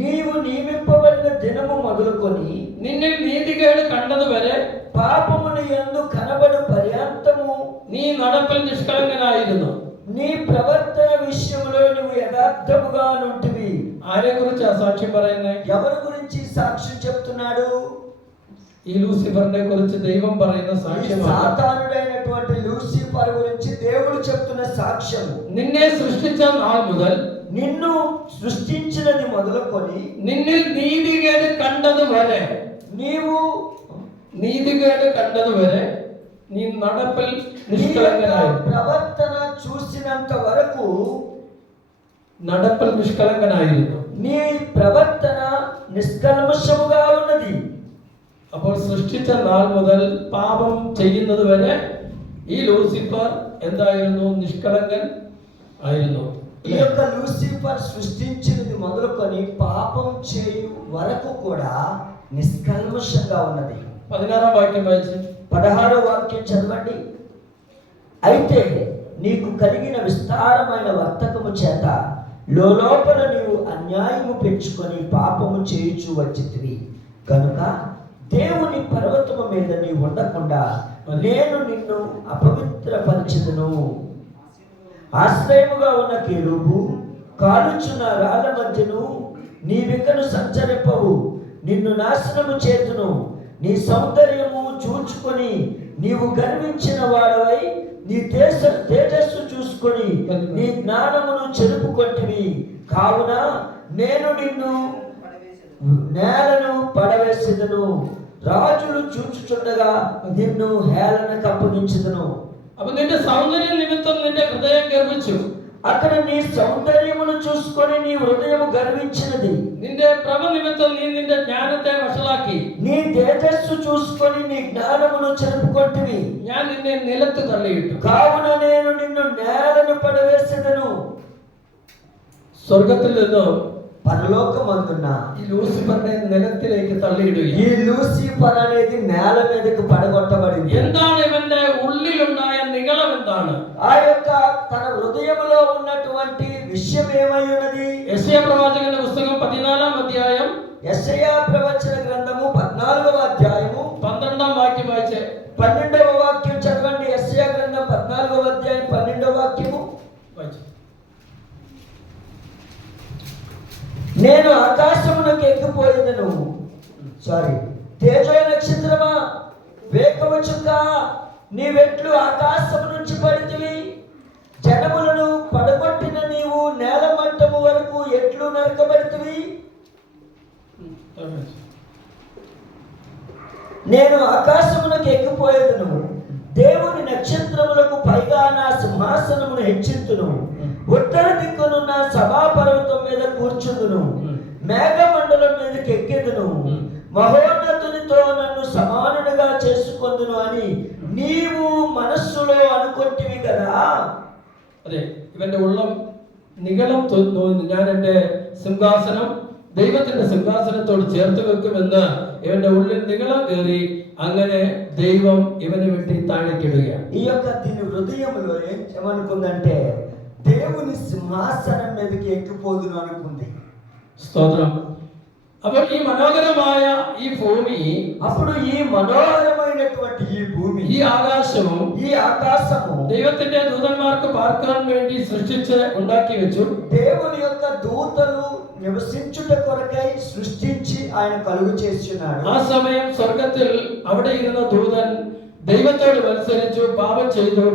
నీవు నియమింపబడిన దినము మొదలుకొని നിന്നിൽ നീതികേട് കണ്ടതുവരെ పాపమును యందు కనబడు పర్యంతము നീ നടപ്പിൽ നിഷ്കളങ്കനായിരുന്നു. నీ ప్రవర్తన విషయంలో నువ్వు యథార్థముగా నుంటివి. ആരെ കുറിച്ചാ സാക്ഷ്യം പറയുന്നത്? ఎవరి గురించి సాక్ష్యం చెప్తున్నాడు? ഈ ലൂസിഫറിനെ കുറിച്ച് ദൈവം പറയുന്ന സാക്ഷ്യമാണ്. సాతానుడైనటువంటి లూసిఫర్ గురించి దేవుడు చెప్తున్న సాక్ష్యం. നിന്നെ സൃഷ്ടിച്ച നാൾ മുതൽ నిన్ను సృష్టించినది మొదలుకొని നിന്നിൽ നീതികേട് കണ്ടതുവരെ నీవు നീതികേട് കണ്ടതുവരെ നീ നടപ്പിൽ നിഷ്കളങ്കനായിരുന്നു. ప్రవర్తన చూసినంత వరకు നടപ്പിൽ നിഷ്കളങ്കനായിരുന്നു. నీ ప్రవర్తన నిష్కల్మషముగా ఉన్నది. അപ്പോൾ സൃഷ്ടിച്ച നാൾ മുതൽ പാപം ചെയ്യുന്നത് വരെ ഈ ലൂസിഫർ എന്തായിരുന്നു? നിഷ്കളങ്കൻ ആയിരുന്നു. ఈ యొక్క లూసిఫర్ సృష్టించినది మొదలుకొని పాపం చేయు వరకు కూడా నిష్కల్మషంగా ఉన్నది. 16వ వాక్యం వాయించి. 16వ వాక్యం చదవండి. అయితే నీకు కలిగిన విస్తారమైన వర్తకము చేత లోపల నీవు అన్యాయము పెంచుకొని పాపము చేయుచు వచ్చితివి కనుక దేవుని పర్వతము మీద నీ ఉండకుండా నేను నిన్ను అపవిత్రపరచెదను. ఆశ్రయముగా ఉన్న కెరూబు కాలుచున్న రాళ్ళ మధ్యను నీవికను సంచరింపవు. నిన్ను నాశనము చేతును. నీ సౌందర్యము చూచుకొని నీవు గర్వించిన వాడవై నీ తేజస్సు చూసుకొని నీ జ్ఞానమును చెరుపుకొంటివి. కావున నేను నిన్ను నేలను పడవేసేదను. రాజులు చూచుచుండగా నిన్ను హేళనకు అప్పగించెదను. అప్పుడు నిന്റെ సౌందర్య నిమిత్తం నిന്റെ హృదయం గర్వించు. అక్కడ నీ సౌందర్యమును చూసుకొని నీ హృదయము గర్వించినది. നിന്റെ ప్రభ నిమిత్తం നീ നിന്റെ ജ്ഞാനത്തെ വഷളാക്കി. నీ తేజస్సు చూసుకొని నీ జ్ఞానమును చెరుపుకొంటివి. ഞാൻ നിന്നെ നിലത്ത് തള്ളിയിട്ടു. కావున నేను నిన్ను నేలను పడవేసేదను. സ്വർഗത്തിൽ നിന്നും పరలోకమందున్న ഈ ലൂസിഫറിനെ നിലത്തിലേക്ക് തള്ളിയിടുകയും ఈ లూసిఫర్ అనేది నేల మీదకి పడగొట్టబడింది. എന്താണ് ഇവന്റെ ഉള്ളിലുണ്ടായ നിഗളം? എന്താണ് ఆ యొక్క తన హృదయములో ఉన్నటువంటి విషయం ఏమై ఉన్నది? യെശയ്യാ പ്രവാചകന്റെ പുസ്തകം 14ാം അധ്യായം యెషయా ప్రవచన గ్రంథము 14వ అధ్యాయము 12ാം వాക്യം വായിച്ചേ. 12వ వాక్యం చదవండి. యెషయా గ్రంథం 14వ అధ్యాయం 12వ వాక్యము. വായിച്ചേ. నేను ఆకాశమునకు ఎక్కిపోయేదను. తేజో నక్షత్రమా, వేకువ చుక్క, నీవెట్లు ఆకాశము నుంచి పడితివి. జనములను పడగొట్టిన నీవు నేల మట్టము వరకు ఎట్లు నరకబడితివి. నేను ఆకాశమునకు ఎక్కిపోయేదను. దేవుని నక్షత్రములకు పైగా నా సింహాసనమును హెచ్చింతును. ఉత్తర దిక్కునున్న సభాపర్వతం మీద కూర్చుందును. మేఘమండలం మీదకి ఎక్కెదను. మహోన్నతునితో నన్ను సమానునిగా చేసుకొందును అని నీవు మనస్సులో అనుకొంటివి కదా. അതെ, ഇവന്റെ ഉള്ളം നിഗളം തോന്നുന്നു. ഞാൻ എന്റെ സിംഹാസനം ദൈവത്തിന്റെ സിംഹാസനത്തോട് ചേർത്ത് വെക്കുമെന്ന് ഇവന്റെ ഉള്ളിൽ നിഗളം കയറി. അങ്ങനെ ദൈవం ഇവനെ വെട്ടി താഴേക്കിടുകയാണ്. ఈ యొక్క దీని హృదయంలో ఏమనుకుందంటే దేవుని సింహాసనం మీదకి ఎక్కిపోదును అనుకుంది. സ്തോത്രം. അപ്പോൾ ഈ മനോഹരമായ ഈ ഭൂമി, అప్పుడు ఈ మనోహరమైనటువంటి ఈ భూమి, ഈ ആകാശവും ఈ ఆకాశము ദൈവത്തിന്റെ ദൂതന്മാർക്ക് പാർക്കാൻ വേണ്ടി സൃഷ്ടിച്ച് ഉണ്ടാക്കി വെച്ചു. దేవుని యొక్క దూతలు నివసించుట కొరకై సృష్టించి ఆయన కలుగు చేస్తున్నాడు. ആ സമയം സ്വർഗത്തിൽ അവിടെ ഇരുന്ന ദൂതൻ ദൈവത്തോട് മത്സരിച്ചു, പാപം ചെയ്തു,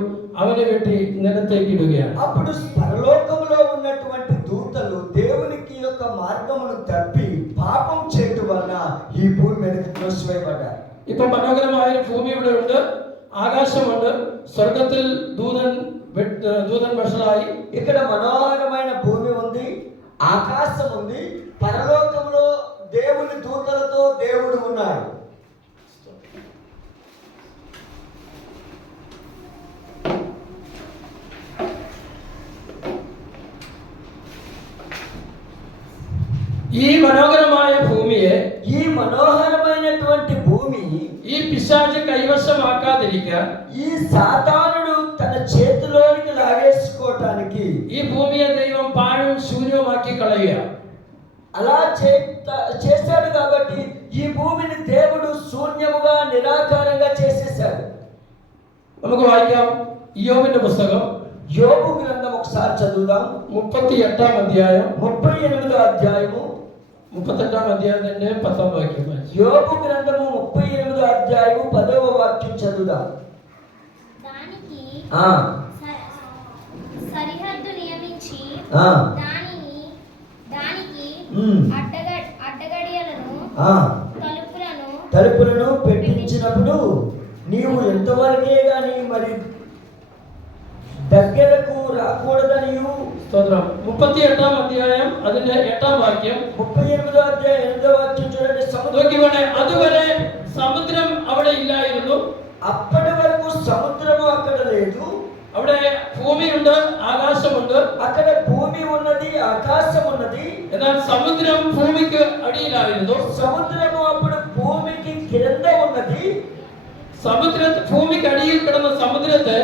അവനെ വെട്ടി നിലത്തേക്ക് ഇടുകയാണ്. అప్పుడు పరలోకములో ఉన్నటువంటి దూతలు దేవునికి యొక్క మార్గమును తప్పి పాపం చేయటం వలన ఈ భూమి మీదకి త్రోసివేయబడ్డారు. ഇപ്പൊ മനോഹരമായ ഒരു ഭൂമി ഇവിടെ ഉണ്ട്, ఆకాశముండు, స్వర్గത്തിൽ దూതൻ వషളായി. ఇక్కడ మనోహరమైన భూమి ఉంది, ఆకాశం ఉంది, పరలోకంలో దేవుని దూతలతో దేవుడు ఉన్నాడు. ఈ మనోహరമായ భూమిയെ, ఈ మనోహరమైనటువంటి భూమి ఈ పిశాచు కైవశమాకాదిరిക്കാൻ, ఈ సాతానుడు తన చేతిలోనికి లాగేసుకోవటానికి ఈ భూమిയെ దైవం పాഴും శూన్యమాക്കി കളയുക. అలా చేశాడు. కాబట్టి ఈ భూమిని దేవుడు శూన్యముగా నిరాకారంగా చేసేశాడు. നമുക്ക് വായിക്കാം ഇയ്യോബിന്റെ പുസ്തകം యోబు గ్రంథం ఒకసారి చదువుదాం. 38ാം അധ്യായം 38వ అధ్యాయము 38ാം അധ്യായത്തിന്റെ 10ാം വാക്യം. యోబు గ్రంథము 38వ అధ్యాయము 10వ వాక్యం చదువుదాం. దానికి ఆ సరిహద్దు నియమించి ఆ దానికి ఉమ్, అడ్డగడియలను ఆ తలుపులను పెట్టించినప్పుడు నీవు ఎంతవరకే గాని మరి దగ్గరకు రాకూడదనియు. സ്തോത്രം. 38ാം അധ്യായം അതിന്റെ 8ാം വാക്യം. 38వ అధ్యాయం 8వ వాక్యం చూడండి. നോക്കിക്കോണേ, അതുവരെ സമുദ്രം അവിടെ ഇല്ലായിരുന്നു. అప్పటి వరకు సముద్రము అక్కడ లేదు. അവിടെ ഭൂമിയുണ്ട്, ആകാശമുണ്ട്. అక్కడ భూమి ఉన్నది, ఆకాశం ఉన్నది. എന്നാൽ സമുദ്രം ഭൂമിക്ക് അടിയിലായിരുന്നു. సముద్రము అప్పుడు భూమికి కింద ఉన్నది. ഭൂമിക്ക് അടിയിൽ കിടന്ന സമുദ്രത്തെ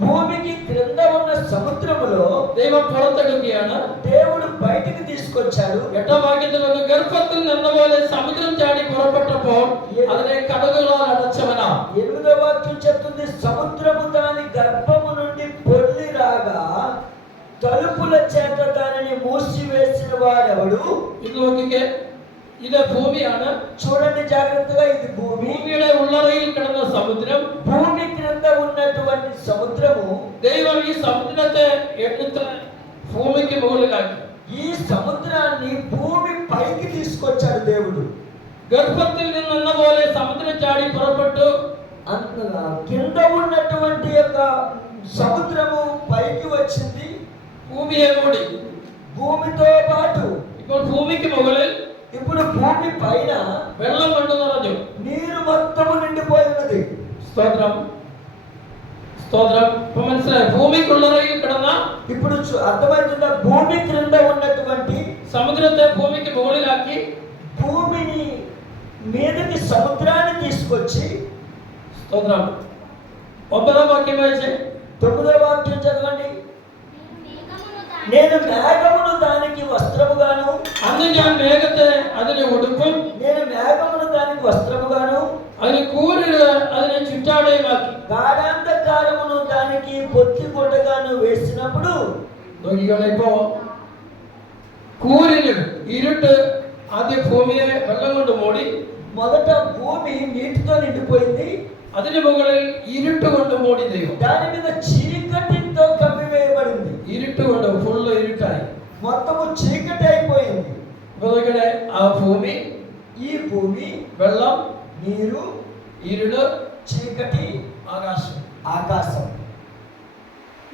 భూమికి క్రింద ఉన్న సముద్రములో ദൈവം പുറത്തെടുക്കുകയാണ്. దేవుడు బయటికి తీసుకొచ్చాడు. 8ാം വാക്യത്തിൽ ഒന്ന്, ഗർഭത്തിൽ നിന്ന പോലെ സമുദ്രം ചാടി പുറപ്പെട്ടപ്പോൾ അതിനെ കടകുകളാൽ അടച്ചവനാ. 8వ వాక్యం చెప్తుంది, సముద్రము దాని గర్భము నుండి పొర్లి రాగా తలుపుల చేత దానిని మూసివేసిన వాడెవడు. ഇത് നോക്കിക്കേ, ഇത് ഭൂമിയാണ്. చూడండి జాగ్రత్తగా, ఇది భూమి. ഭൂമിയുടെ ഉള്ളറയിൽ കിടന്ന സമുദ്രം, భూమి క్రింద ఉన్నటువంటి సముద్రము. ദൈവം ഈ സമുദ്രത്തെ എടുത്ത് ഭൂമിക്ക് മുകളിലാക്കി. ఈ సముద్రాన్ని భూమి పైకి తీసుకొచ్చాడు దేవుడు. ഗർഭത്തിൽ നിന്നെന്ന പോലെ സമുദ്രം ചാടി പുറപ്പെട്ടു. కింద ఉన్నటువంటి యొక్క సముద్రము పైకి వచ్చింది, ഭൂമിയെ മൂടി. భూమితో పాటు. ഇപ്പോൾ ഭൂമിക്ക് മുകളിൽ ఇప్పుడు భూమి పైన വെള്ളം കൊണ്ട് നിറഞ്ഞു, నీరు మొత్తము నిండిపోయినది. സ്തോത്രം, സ്തോത്രം. ഇപ്പൊ മനസ്സിലായി, ഭൂമിക്കുള്ളറയിൽ കിടന്ന ఇప్పుడు అర్థమవుతుందా? భూమి క్రింద ఉన్నటువంటి సముద్రത്തെ భూమికి മുകളിലാക്കി భూమిని మీదకి సముద్రాన్ని తీసుకొచ్చి. സ്തോത്രം. 9ാം വാക്യം വായിച്ചേ. 9వ వాక్యం చదవండి. మేఘమును నేను మేఘమును దానికి వస్త్రముగాను. അന്ന് ഞാൻ മേഘത്തെ അതിനെ ഉടുപ്പും నేను మేఘమును దానికి వస్త్రముగాను, അതിന് കൂരില് അതിനെ ചുറ്റാടയുമാക്കി. గాఢాంధకారమును దానికి పొత్తిగుడ్డగాను వేసినప్పుడు. നോക്കിക്കോളെ, ഇപ്പോ കൂരില് ഇരുട്ട് ആദ്യ ഭൂമിയെ വെള്ളം കൊണ്ട് മൂടി. మొదట భూమి నీటితో నిండిపోయింది. അതിന് മുകളിൽ ഇരുട്ട് കൊണ്ട് മൂടി ദൈവം. దాని మీద చీకటితో కప్పివేయబడింది. ഇരുട്ട് കൊണ്ട് ഫുള്ള് ഇരുട്ടായി, మొత్తము చీకటి అయిపోయింది. ഇപ്പൊ നോക്കണേ, ആ ഭൂമി, ఈ భూమి, വെള്ളം, నీరు, ഇരുട്, చీకటి, ആകാശം. ఆకాశం.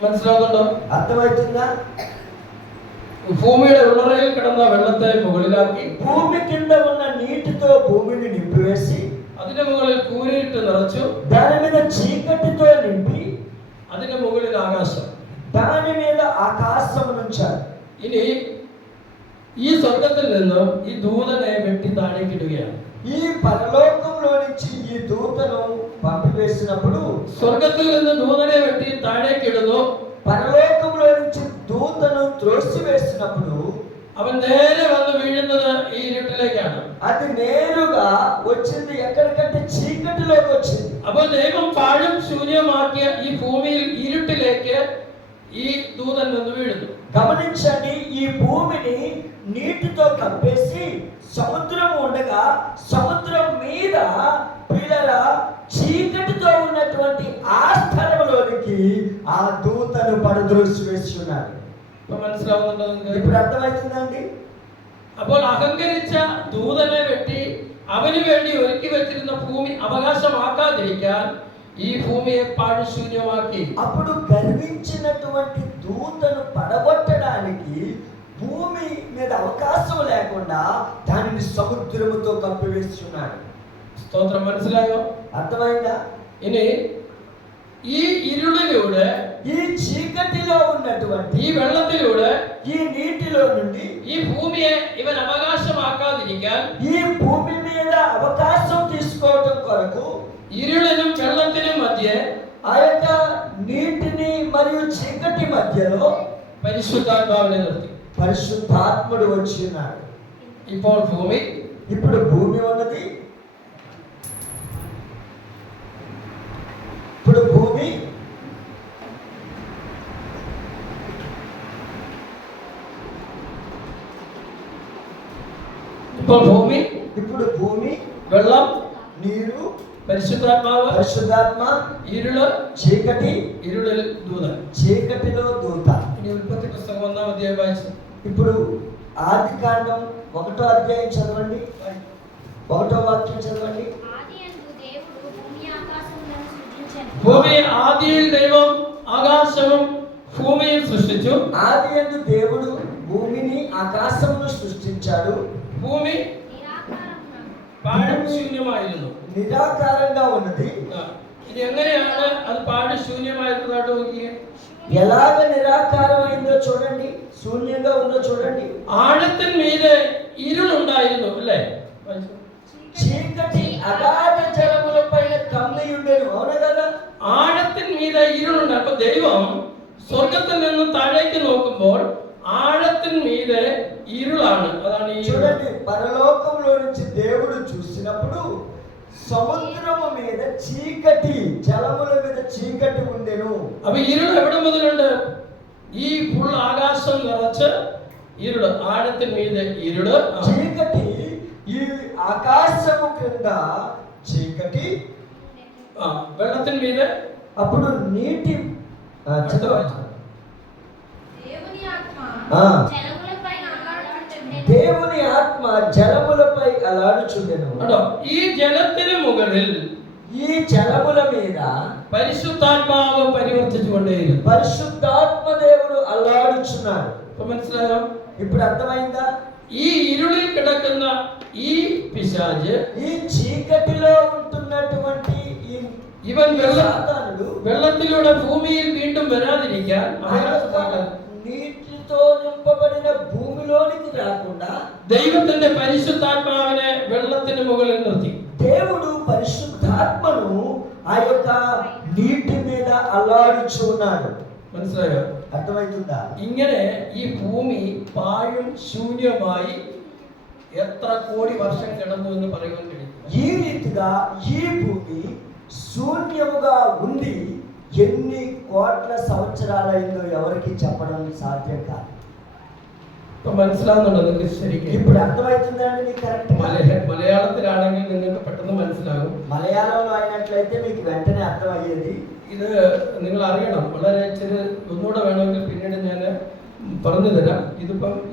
മനസ്സിലാവുന്നുണ്ടോ? అర్థమవుతుందా? ഭൂമിയുടെ ഉള്ളറയിൽ കിടന്ന വെള്ളത്തെ മുകളിലാക്കി, భూమి కింద ఉన్న నీటితో భూమిని నింపివేసి, അതിന്റെ മുകളിൽ കൂരിട്ട് നിറച്ചു, దాని మీద చీకటితో నింపి, അതിന്റെ മുകളിൽ ആകാശം, దాని మీద ఆకాశం నుంచారు. ഇനി ഈ സ്വർഗത്തിൽ നിന്നും ഈ ദൂതനെ വെട്ടി താഴേക്കിടുകയാണ്. ఈ పరలోకంలో నుంచి ఈ దూతను పంపివేసినప్పుడు, സ്വർഗത്തിൽ നിന്ന് ദൂതനെ വെട്ടി താഴേക്കിടുന്നു. పరలోకంలో నుంచి దూతను త్రోసివేసినప్పుడు അവൻ നേരെ വന്ന് വീഴുന്നത് ഈ ഇരുട്ടിലേക്കാണ്. అది నేరుగా వచ్చింది ఎక్కడికంటే చీకటిలోకి వచ్చింది. അപ്പോൾ ദൈവം പാഴും ശൂന്യമാക്കിയ ഈ ഭൂമിയിൽ ഇരുട്ടിലേക്ക് ഈ ദൂതൻ വന്ന് വീഴുന്നു. గమనించండి, ఈ భూమిని నీటితో కప్పేసి సముద్రం ఉండగా సముద్రం మీద పిల్లల చీకటితో ఉన్నటువంటి ఆ స్థలంలోనికి ఆ దూతను పడద్రోసి వేసి ఉన్నాడు. ഇപ്പൊ മനസ്സിലാവുന്നുണ്ടോ നിങ്ങൾക്ക്? ఇప్పుడు అర్థమవుతుందండి? അപ്പോൾ അഹങ്കരിച്ച ദൂതനെ വെട്ടി അവന് വേണ്ടി ഒരുക്കി വെച്ചിരുന്ന ഭൂമി അവകാശമാക്കാതിരിക്കാൻ ഈ ഭൂമിയെ പാഴ്ശൂന്യമാക്കി. అప్పుడు గర్వించినటువంటి దూతను పడగొట్టడానికి భూమి మీద అవకాశం లేకుండా దానిని సముద్రముతో కప్పివేసి ఉన్నాడు. സ്തോത്രം. മനസ്സിലായോ? అర్థమైందా? ഇനി ഈ ഇരുളിലൂടെ, ఈ చీకటిలో ఉన్నటువంటి ഈ വെള്ളത്തിലൂടെ, ఈ నీటిలో నుండి ഈ ഭൂമിയെ ഇവൻ അവകാശമാക്കാതിരിക്കാൻ ఈ భూమి మీద అవకాశం తీసుకోవడం కొరకు ഇരുളിനും വെള്ളത്തിനും മധ്യേ ఆ యొక్క నీటిని మరియు చీకటి మధ్యలో പരിശുദ്ധാത്മാവിനെ നിർത്തി. పరిశుద్ధాత్ముడు వచ్చి ఉన్నాడు. ഇപ്പോൾ ഭൂമി, ఇప్పుడు భూమి ఉన్నది. ఇప్పుడు భూమి ഇപ്പോൾ ഭൂമി, ఇప్పుడు భూమి, വെള്ളം, నీరు, പരിശുദ്ധാത്മാവ്, పరిశుద్ధాత్మ, ഇരുള്, చీకటి, ഇരുളിൽ ദൂതൻ. చీకటిలో దూత. ഇനി ഉൽപ്പത്തി പുസ്തകം 1-ാം അധ്യായം വായിച്ചു. ఇప్పుడు ఆది కాండం 1వ అధ్యాయం చదవండి. 1వ వాక్యం చదవండి. ఆదియందు దేవుడు భూమి ఆకాశములను సృజించెను. ഭൂമി ആദിയിൽ ദൈവം ആകാശവും ഭൂമിയും സൃഷ്ടിച്ചു. ఆదియందు దేవుడు భూమిని ఆకాశమును సృష్టించాడు. ഭൂമി నిరాకారమున പാഴും ശൂന്യമായിരുന്നു. నిరాకారంగా ఉన్నది. ഇനി എങ്ങനെയാണ് അത് പാഴും ശൂന്യമായിരുന്നതായിട്ട് നോക്കിയേ. ఎలాగ నిరాకారమైందో చూడండి, శూన్యంగా ఉందో చూడండి. ആഴത്തിന് മീതെ ഇരുളുണ്ടായിരുന്നു അല്ലേ? చీకటి అగాధ జలముల పైన కమ్మి ఉండేను. అవునా కదా? ആഴത്തിന് മീതെ ഇരുളുണ്ട്. അപ്പൊ ദൈവം സ്വർഗത്തിൽ നിന്ന് താഴേക്ക് നോക്കുമ്പോൾ ആഴത്തിന് മീതെ ഇരുളാണ്. അതാണ് ഈ చూడండి, పరలోకంలో నుంచి దేవుడు చూసినప్పుడు సముద్రము మీద చీకటి, జలముల మీద చీకటి ఉండెను. അപ്പൊ ഇരുൾ എവിടെ മുതലുണ്ട്? ഈ ഫുൾ ആകാശം നിറച്ച് ഇരുള്, ആഴത്തിന് മീതെ ഇരുള്. చీకటి, ఈ ఆకాశము క్రింద చీకటి, വെള്ളത്തിന് മീതെ అప్పుడు నీటి దేవుని ఆత్మ జలములపై అల్లాడుచుండెను. దేవుని ఆత్మ జలములపై అలాడుచుండెను. കേട്ടോ, ഈ ജലത്തിന് മുകളിൽ ఈ జలముల మీద പരിശുദ്ധാത്മാവ് പരിവർത്തിച്ചുകൊണ്ടേയിരുന്നു. పరిశుద్ధాత్మ దేవుడు అల్లాడుచున్నాడు. ഇപ്പൊ മനസ്സിലായോ? ఇప్పుడు అర్థమైందా? ഈ ഇരുളിൽ കിടക്കുന്ന ഈ പിശാച്, ఈ చీకటిలో ఉంటున్నటువంటి ഇവൻ సాతానుడు വെള്ളത്തിലൂടെ ഭൂമിയിൽ വീണ്ടും വരാതിരിക്കാൻ അവകാശമാക്കാൻ నీటితో నింపబడిన భూమిలోనికి రాకుండా ദൈവത്തിന്റെ പരിശുദ്ധാത്മാവിനെ വെള്ളത്തിന് മുകളിൽ നിർത്തി. దేవుడు పరిశుద్ధాత్మను ఆ యొక్క నీటి మీద అల్లాడుచు ఉన్నాడు. മനസ്സിലായോ? అర్థమవుతుందా? ഇങ്ങനെ ഈ ഭൂമി പാഴും ശൂന്യമായി എത്ര കോടി വർഷം കിടന്നു എന്ന് പറയുവാൻ കഴിയും. ఈ రీతిగా ఈ భూమి శూన్యముగా ఉంది. ఎన్ని కోట్ల సంవత్సరాలైందో ఎవరికి చెప్పడం సాధ్యం కాదు. ഇപ്പൊ മനസ്സിലാവുന്നുണ്ടോ നിങ്ങൾക്ക്? ശരിക്കും ఇప్పుడు అర్థమవుతుందండి మీకు కరెక్ట్? മലയാളത്തിലാണെങ്കിൽ നിങ്ങൾക്ക് പെട്ടെന്ന് മനസ്സിലാകും. మలయాళంలో అయినట్లయితే మీకు వెంటనే అర్థమయ్యేది. ഇത് നിങ്ങൾ അറിയണം. വളരെ ഇച്ചിരി ഒന്നുകൂടെ വേണമെങ്കിൽ പിന്നീട് ഞാൻ പറഞ്ഞു തരാം.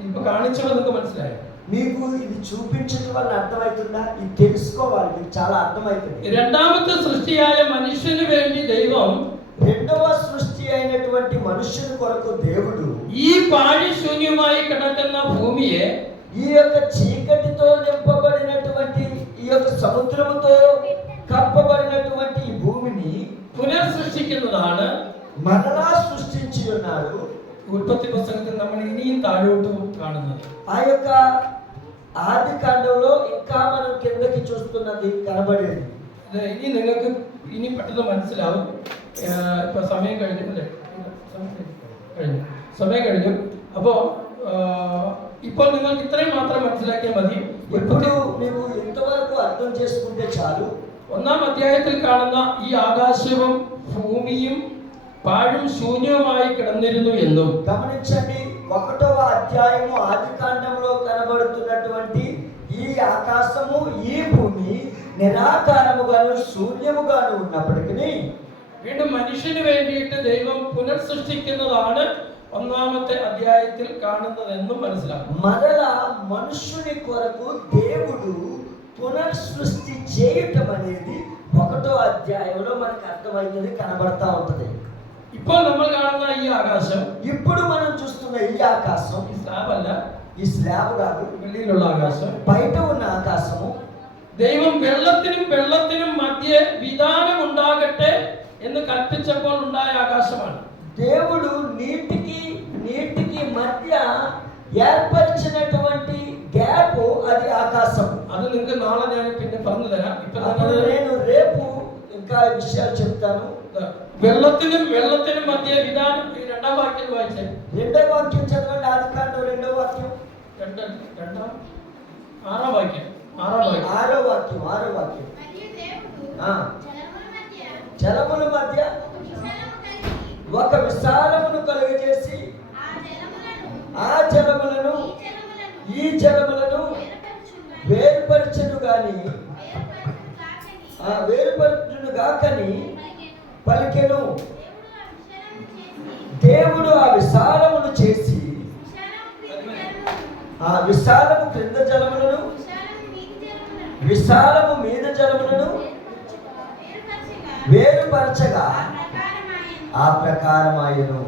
ഇപ്പൊ കാണിച്ചപ്പോൾ നിങ്ങൾക്ക് മനസ്സിലായോ? మీకు ఇది చూపించడం వల్ల అర్థమవుతుందా? ఇది తెలుసుకోవాలి, మీకు చాలా అర్థమవుతుంది. രണ്ടാമത്തെ സൃഷ്ടിയായ മനുഷ്യന് വേണ്ടി ദൈവം రెండవ సృష్టి అయినటువంటి మనుషుని కొరకు దేవుడు ഈ പാഴ്ശൂന്യമായി കിടക്കുന്ന ഭൂമിയെ, ఈ యొక్క చీకటితో నింపబడినటువంటి ఈ యొక్క సముద్రముతో కప్పబడినటువంటి ఈ భూమిని പുനർസൃഷ്ടിക്കുന്നതാണ്. మరలా సృష్టించి ఉన్నాడు. ഉൽപ്പത്തി പുസ്തകത്തിൽ നമ്മൾ ഇനിയും താഴോട്ട് കാണുന്നത്. ఆ యొక్క ఆది కాండంలో ఇంకా మనం కిందకి చూస్తున్నది కనబడేది. ഇത് ഇനി നിങ്ങൾക്ക് ഇനി പെട്ടെന്ന് മനസ്സിലാവും. ഇപ്പൊ സമയം കഴിഞ്ഞു അല്ലേ? സമയം കഴിഞ്ഞു. അപ്പോ ഇപ്പോൾ നിങ്ങൾക്ക് ഇത്രയും മാത്രം മനസ്സിലാക്കിയാൽ മതി. ఇప్పుడు మేము ఇంతవరకు అర్థం చేసుకుంటే చాలు. 1-ാം അധ്യായത്തിൽ കാണുന്ന ഈ ആകാശവും ഭൂമിയും പാഴും ശൂന്യവുമായി കിടന്നിരുന്നു എന്നും గమనించండి, 1వ అధ్యాయము ఆదికాండంలో కనబడుతున్నటువంటి ఈ ఆకాశము ఈ ഭൂമി നിരാകാരമുగాను ശൂന്യമുగాను ఉన్నప్పటికీ വീണ്ടും മനുഷ്യന് വേണ്ടിയിട്ട് ദൈവം പുനർസൃഷ്ടിക്കുന്നതാണ് ഒന്നാമത്തെ അധ്യായത്തിൽ കാണുന്നതെന്നും മനസ്സിലാക്കും. మరల మనుష్యుని కొరకు దేవుడు పునర్సృష్టి చేయటం అనేది 1వ అధ్యాయంలో మనకు అర్థమవుతుంది, కనబడతా ఉంటది. ഇപ്പോൾ നമ്മൾ കാണുന്ന ഈ ആകാശം, ఇప్పుడు మనం చూస్తున్న ఈ ఆకాశం ഈ സ്ലാബ് അല്ല, ఈ స్లాబ్ కాదు, വെളിയിലുള്ള ആകാശം. బయట ఉన్న ఆకాశము ദൈവം വെള്ളത്തിനും മധ്യേ വിധാനം ഉണ്ടാകട്ടെ എന്ന് കൽപ്പിച്ചപ്പോൾ ഉണ്ടായ ആകാശമാണ്. దేవుడు నీటికి మధ్య ఏర్పరిచినటువంటి గ్యాప్ అది ఆకాశం. അത് നിങ്ങൾക്ക് നാളെ ഞാൻ പിന്നെ പറഞ്ഞു തരാം. ഇപ്പൊ అప్పుడు నేను రేపు ఇంకా ఈ విషయాలు చెప్తాను. വെള്ളത്തിനും മധ്യേ വിധാനം. ഈ രണ്ടാം വാക്യം വായിച്ചേ. రెండో వాక్యం చదవండి, ఆదికాండం 2వ వాక్యం. ആറാം വാക്യം. ఆరో వాక్యం. మరియు దేవుడు ఆ. జలముల మధ్య జలముల మధ్య ఒక విశాలమును ఒక విశాలమును కలుగజేసి ఆ జలములను ఈ జలములను వేరుపరచును గాని వేరుపరచును గాకని పలికెను. దేవుడు ఆ విశాలమును చేసి ఆ విశాలము క్రింద జలములను విశాలము మీద జలములను వేరుపరచగా ఆ ప్రకారమాయను.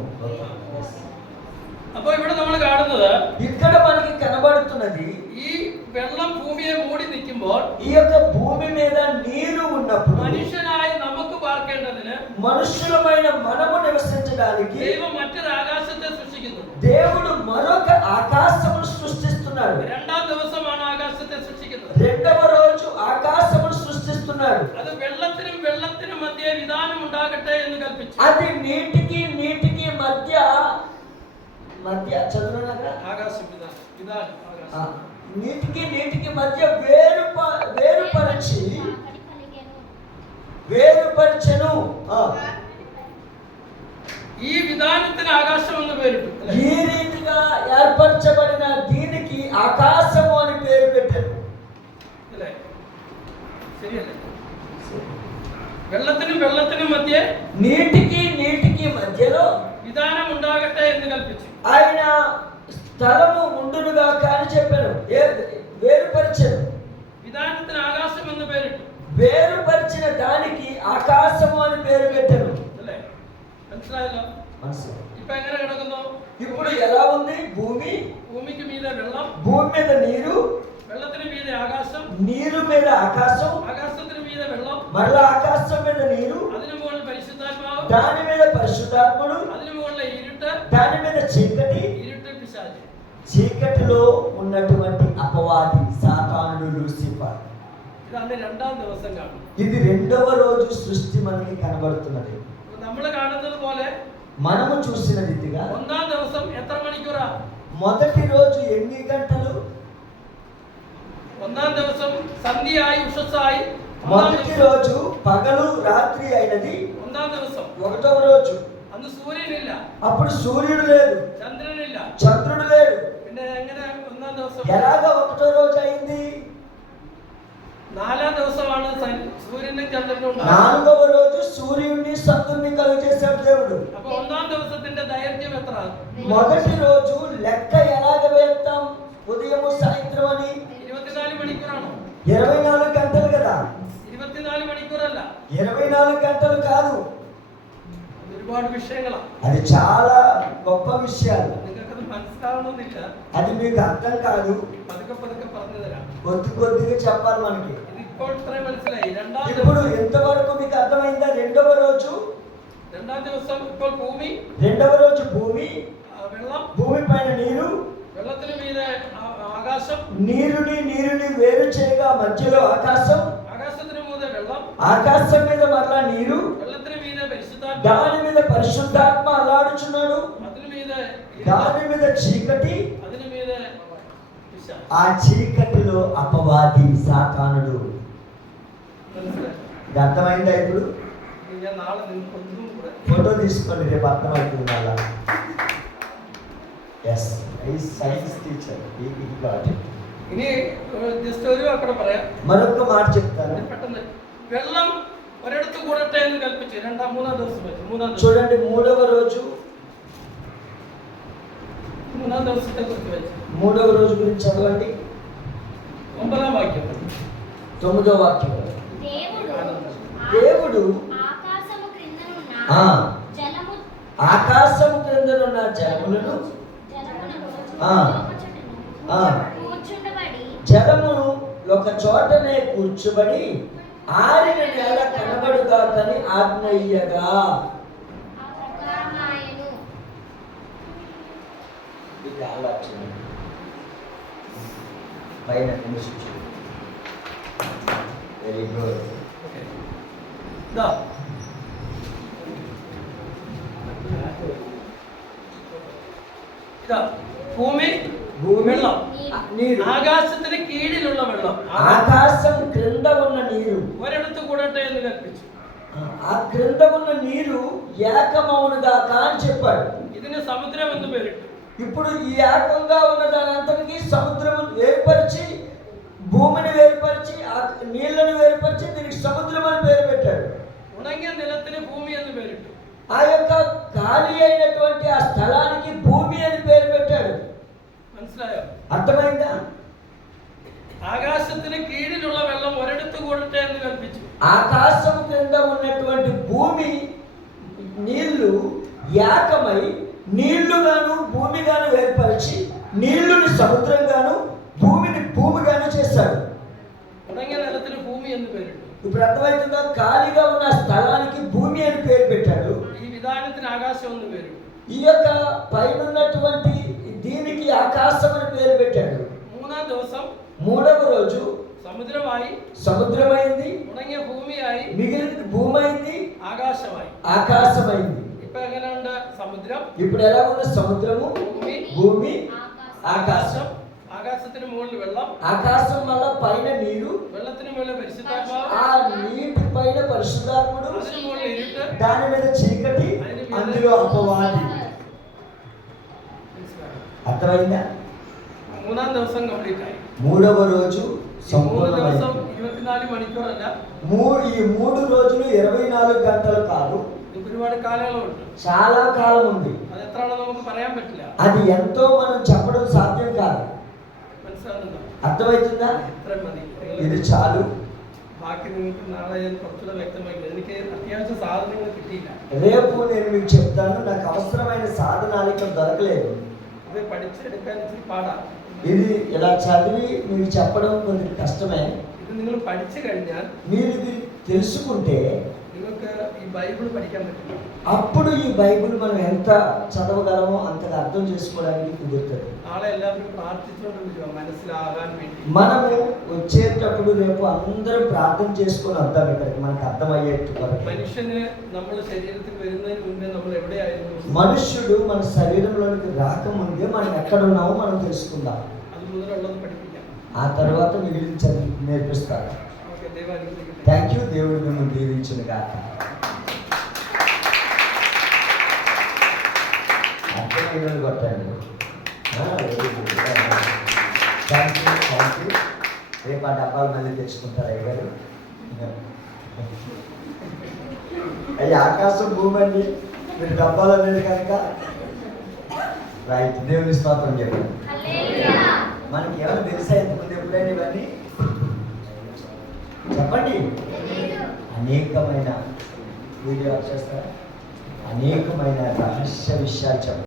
അപ്പൊ ഇവിടെ നമ്മൾ കാണുന്നത്, ఇక్కడ మనకి కనబడుతున్నది, ഈ വെള്ളം ഭൂമിയെ മൂടി നിൽക്കുമ്പോൾ ఈ యొక్క భూమి మీద నీరు ఉన్నప్పుడు മനുഷ്യനായ നമുക്ക് പാർക്കേണ്ടതിന് మనుషులమైన మనము నివసించడానికి ദൈവം മറ്റൊരു ആകാശത്തെ സൃഷ്ടിക്കുന്നു. దేవుడు మరొక ఆకాశమును సృష్టిస్తున్నాడు. രണ്ടാം ദിവസമാണ് ആകാശത്തെ സൃഷ്ടിക്കുന്നത്. రెండవ రోజు ఆకాశమును సృష్టిస్తున్నాడు. അത് വെള്ളത്തിനും മധ്യേ വിധാനം ഉണ്ടാകട്ടെ എന്ന് കൽപ്പിച്ചു. అది నీటికి మధ్య చదువునగా ആകാശം വിധാനം ആകാശം. నీటికి మధ్య వేరుపరచెను. ఈ విధానത്തിന് ఆకాశం എന്ന് പേരിട്ടു. ఈ రీతిగా ఏర్పరచబడిన దీనికి ఆకాశము అని పేరు పెట్టారు. അല്ലേ? ശരിയല്ലേ? വെള്ളത്തിനും മധ്യേ నీటికి మధ్యలో విధానం ഉണ്ടാകട്ടെ എന്ന് കൽപ്പിച്ചു. ఆయన స్థలము ఉండునుగా అని చెప్పారు. వేరుపరిచారు. విధానത്തിന് ఆకాశం എന്ന് പേരിട്ടു. వేరుపరిచిన దానికి ఆకాశము అని పేరు పెట్టారు. അല്ലേ? മനസ്സിലായല്ലോ? ఇപ്പൊ എങ്ങനെ കിടക്കുന്നു? ఇప్పుడు ఎలా ఉంది? ഭൂമിക്ക് മീതെ വെള്ളം, భూమి మీద నీరు, വെള്ളത്തിന് മീതെ ആകാശം, నీరు మీద ఆకాశం, ఆకాశത്തിന് മീതെ వెള്ളം, మరలా ఆకాశం మీద నీరు, അതിനു മുകളിൽ പരിശുദ്ധാത്മാവ്, దాని మీద పరిశుద్ధాత్ముడు, അതിനു മുകളിൽ ഇരുട്ട്, దాని మీద చీకటి, పిశాచం. చీకటిలో ఉన్నటువంటి అపవాది సాతానుడు లూసిఫర్. ഇതാണ് രണ്ടാം ദിവസം കാണുന്നത്. ఇది రెండవ రోజు సృష్టి మనకి కనబడుతున్నది. നമ്മൾ കാണുന്നത് പോലെ మనము చూసిన రీతిగా ഒന്നാം ദിവസം എത്ര മണിക്കൂറാ? మొదటి రోజు ఎన్ని గంటలు? ഒന്നാം ദിവസം സന്ധ്യയായി ഉഷസ്സായി. మొదటి రోజు పగలు రాత్రి అయినది. ഒന്നാം ദിവസം 1వ రోజు അന്ന് സൂര്യനില്ല, అప్పుడు సూర్యుడు లేడు, ചന്ദ്രനില്ല. చంద్రుడు లేడు. പിന്നെ എങ്ങനെ ഒന്നാം ദിവസം? ఎలాగ 1వ రోజు అయింది? നാലാം ദിവസമാണ് സൂര്യനും ചന്ദ്രനും ഉണ്ടായത്. 4వ రోజు సూర్యుడిని చంద్రుడిని కలుగజేశాడు దేవుడు. അപ്പൊ ഒന്നാം ദിവസത്തിന്റെ ദൈർഘ്യം എത്ര? మొదటి రోజు లెక్క ఎలాగ వేస్తాం? ఉదయం సాయంత్రం అని 24 മണിക്കൂറാണോ? 24 గంటలు కదా. 24 മണിക്കൂറല്ല, 24 గంటలు కాదు. ഒരുപാട് വിഷയങ്ങളാണ്. అది చాలా గొప్ప విషయాలు. നിങ്ങൾക്കത് മനസ്സിലാവണമെന്നില്ല. అది మీకు అర్థం కాదు. പതുക്കെ പറഞ്ഞു തരാം. కొద్దిగా చెప్పాలి మనకి. ഇത് ഇപ്പോൾ ഇത്രയും മനസ്സിലായി. ఇప్పుడు ఎంతవరకు మీకు అర్థమైందా? రెండవ రోజు രണ്ടാം ദിവസം ഇപ്പോൾ ഭൂമി, రెండవ రోజు భూమి, വെള്ളം, భూమి పైన నీరు, വെള്ളത്തിന് മീതെ ആകാശം, నీరుని వేరు చేయగా మధ్యలో ఆకాశం, ആകാശത്തിന് മീതെ വെള്ളം, ఆకాశం మీద మరలా నీరు, വെള്ളത്തിന് മീതെ പരിശുദ്ധാത്మ, దాని మీద పరిశుద్ధాత్మ అల్లాడుచున్నాడు, അതിന് మീതെ దాని మీద చీకటి, അതിന് മീതെ പിശാച്. ఆ చీకటిలో అపవాది సాతానుడు. മനസ്സിലായി? ఇది అర్థమైందా? ఇప్పుడు ഞാൻ നാളെ നിങ്ങൾക്ക് ഒന്നും കൂടെ ఫోటో తీసుకోండి, రేపు అర్థమవుతుంది. అలా Yes, he is science teacher. He got it. ഇനി ജസ്റ്റ് ഒരു അక్కడ പറയാം. മറ്റൊരു మాట చెప్తాను. പെട്ടെന്ന് വെള്ളം ഒരിടത്ത് കൂടട്ടെ എന്ന് കൽപ്പിച്ചു. മൂന്നാം ദിവസം വെച്ചു. చూడండి మూడవ రోజు മൂന്നാം ദിവസത്തെ കുറിച്ച് വെച്ചു. మూడవ రోజు గురించి చదవండి. 9వ వాక్యం. 9వ వాక్యం. దేవుడు ఆకాశము క్రిందనున్న జలము ఆకాశము క్రిందనున్న జలములను కూర్చుండబడి జలమును ఒక చోటనే కూర్చోబడి ఆరిన నేల కనబడుగాకని ఆజ్ఞయ్యగా ఇది ఆలోచన పైన వెరీ గుడ్. ഭൂമി വെള്ളം, నీరు, ఆకాశത്തിന് కీഴിലുള്ള വെള്ളം, ఆకాశం క్రింద ఉన్న నీరు ഒരിടത്ത് കൂടട്ടെ എന്ന് కల్పించు. ఆ క్రింద ఉన్న నీరు ఏకమౌనుగాక అని చెప్పాడు. ഇതിന് సముద్రం എന്ന് పేరిట్టు. ఇప్పుడు ఈ ఏకంగా ఉన్న దానంతటికి సముద్రము వేరుపరిచి, భూమిని వేరుపరిచి, ఆ నీళ్లను వేరుపరిచి దీనికి సముద్రం అని పేరు పెట్టాడు. ഉണങ്ങിയ നിലത്തിന് ഭൂമി എന്ന് പേരിട്ടു. ఆ యొక్క ఖాళీ అయినటువంటి ఆ స్థలానికి భూమి అని పేరు పెట్టాడు. മനസ്സിലായോ? అర్థమైందా? ఆకాశത്തിന് కీഴിലുള്ള വെള്ളം ഒരിടത്ത് കൂടട്ടെ എന്ന് കൽപ്പിച്ചു. ఆకాశం క్రింద ఉన్నటువంటి భూమి నీళ్లు ఏకమై నీళ్లుగాను భూమిగాను వేర్పరిచి నీళ్లుని సముద్రంగాను భూమిని భూమిగాను చేశాడు. ഉണങ്ങിയ നിലത്തിന് ഭൂమి എന്ന് പേരിട്ടു. ఇప్పుడు అర్థమవుతుందా? ఖాళీగా ఉన్న స్థలానికి భూమి అని పేరు పెట్టాడు. ఈ విధానത്തിന് ఆకాశం എന്ന് పేరు. ఈ యొక్క పైన ఉన్నటువంటి దీనికి ఆకాశం అని పేరు పెట్టాడు. മൂന്നാം ദിവസം మూడవ రోజు സമുദ്രമായി, సముద్రమైంది, ഉണങ്ങിയ ഭൂമിയായി, మిగిలిన భూమి అయింది, ആകാശമായി. ఆకాశమైంది. ഇപ്പൊ എങ്ങനെയുണ്ട് സമുദ്രം? ఇప్పుడు ఎలా ఉన్న సముద్రము, ഭൂమి, భూమి, ఆకాశం. ആകാശം. ആകാശത്തിന് മുകളിൽ വെള്ളം, ఆకాశం వల్ల పైన నీరు, വെള്ളത്തിന് മുകളിൽ പരിശുദ്ധാത്മാവ്, ఆ నీటి పైన పరిశుద్ధాత్ముడు, അതിന് മുകളിൽ ഇരുട്ട്, దాని మీద చీకటి, అందులో అపవాది. అర్థమైందా? മൂന്നാം ദിവസം കംപ്ലീറ്റ് ആയി. మూడవ రోజు 3 సంపూర్ణమైంది. ദിവസം 24 മണിക്കൂറല്ല, ఈ 3 రోజులు 24 గంటలు కాదు, ഇത് ഒരുപാട് കാലയളവുണ്ട്. చాలా కాలం ఉంది. അത് എത്രയാണെന്ന് നമുക്ക് പറയാൻ പറ്റില്ല. అది ఎంతో మనం చెప్పడం సాధ్యం కాదు. മനസ്സിലാകുന്നുണ്ടോ? అర్థమవుతుందా? ഇത്ര മതി. ఇది చాలు. ബാക്കി നിങ്ങൾക്ക് നാളെ ഞാൻ കുറച്ചുകൂടെ വ്യക്തമാക്കി. എനിക്ക് അത്യാവശ്യ സാധനങ്ങൾ കിട്ടിയില്ല. రేపు నేను మీకు చెప్తాను. నాకు అవసరమైన సాధనాలు ఇక్కడ దొరకలేదు. അത് പഠിച്ചെടുക്കാൻ ഇച്ചിരി പാടാ. ఇది ఇలా చదివి మీకు చెప్పడం కొంచెం కష్టమే. ഇത് നിങ്ങൾ പഠിച്ചു കഴിഞ്ഞാൽ మీరు ఇది తెలుసుకుంటే നിങ്ങൾക്ക് ഈ ബൈബിൾ പഠിക്കാൻ പറ്റില്ല. అప్పుడు ఈ బైబిల్ మనం ఎంత చదవగలమో అంతగా అర్థం చేసుకోవడానికి కుదురుతుంది. നാളെ എല്ലാവരും പ്രാർത്ഥിച്ചുകൊണ്ടിരിക്കുക മനസ്സിലാകാൻ വേണ്ടി. మనము వచ్చేటప్పుడు రేపు అందరం ప్రార్థన చేసుకొని వద్దాం ఇక్కడికి, మనకు అర్థమయ్యేట్టు. മനുഷ്യന് നമ്മുടെ ശരീരത്തിൽ വരുന്നതിന് മുമ്പേ നമ്മൾ എവിടെയായിരുന്നു? మనుష్యుడు మన శరీరంలోనికి రాకముందే మనం ఎక్కడ ఉన్నామో మనం తెలుసుకుందాం. അത് മുതലുള്ളത് പഠിപ്പിക്കാം. ఆ తర్వాత మిగిలిన చదివి నేర్పిస్తాడు. ఓకే, దైవం అనుగ్రహించండి. Thank you. దేవుడు మిమ్మల్ని దీవించును గాక. అర్థమైన కొట్టండి. Thank you. రేపు ఆ డబ్బాలు మళ్ళీ తెచ్చుకుంటారు అయ్యగారు. అయ్యి ఆకాశం భూమి అండి, మీరు డబ్బాలు అనేది కనుక రైట్. దేవుని స్తోత్రం చెప్పండి. మనకి ఏమైనా తెలుసా ఇంతకుముందు ఎప్పుడైనా ఇవన్నీ? చెప్పండి. అనేకమైన వీడియో చేస్తారా? అనేకమైన రహస్య విషయాలు చెప్పండి.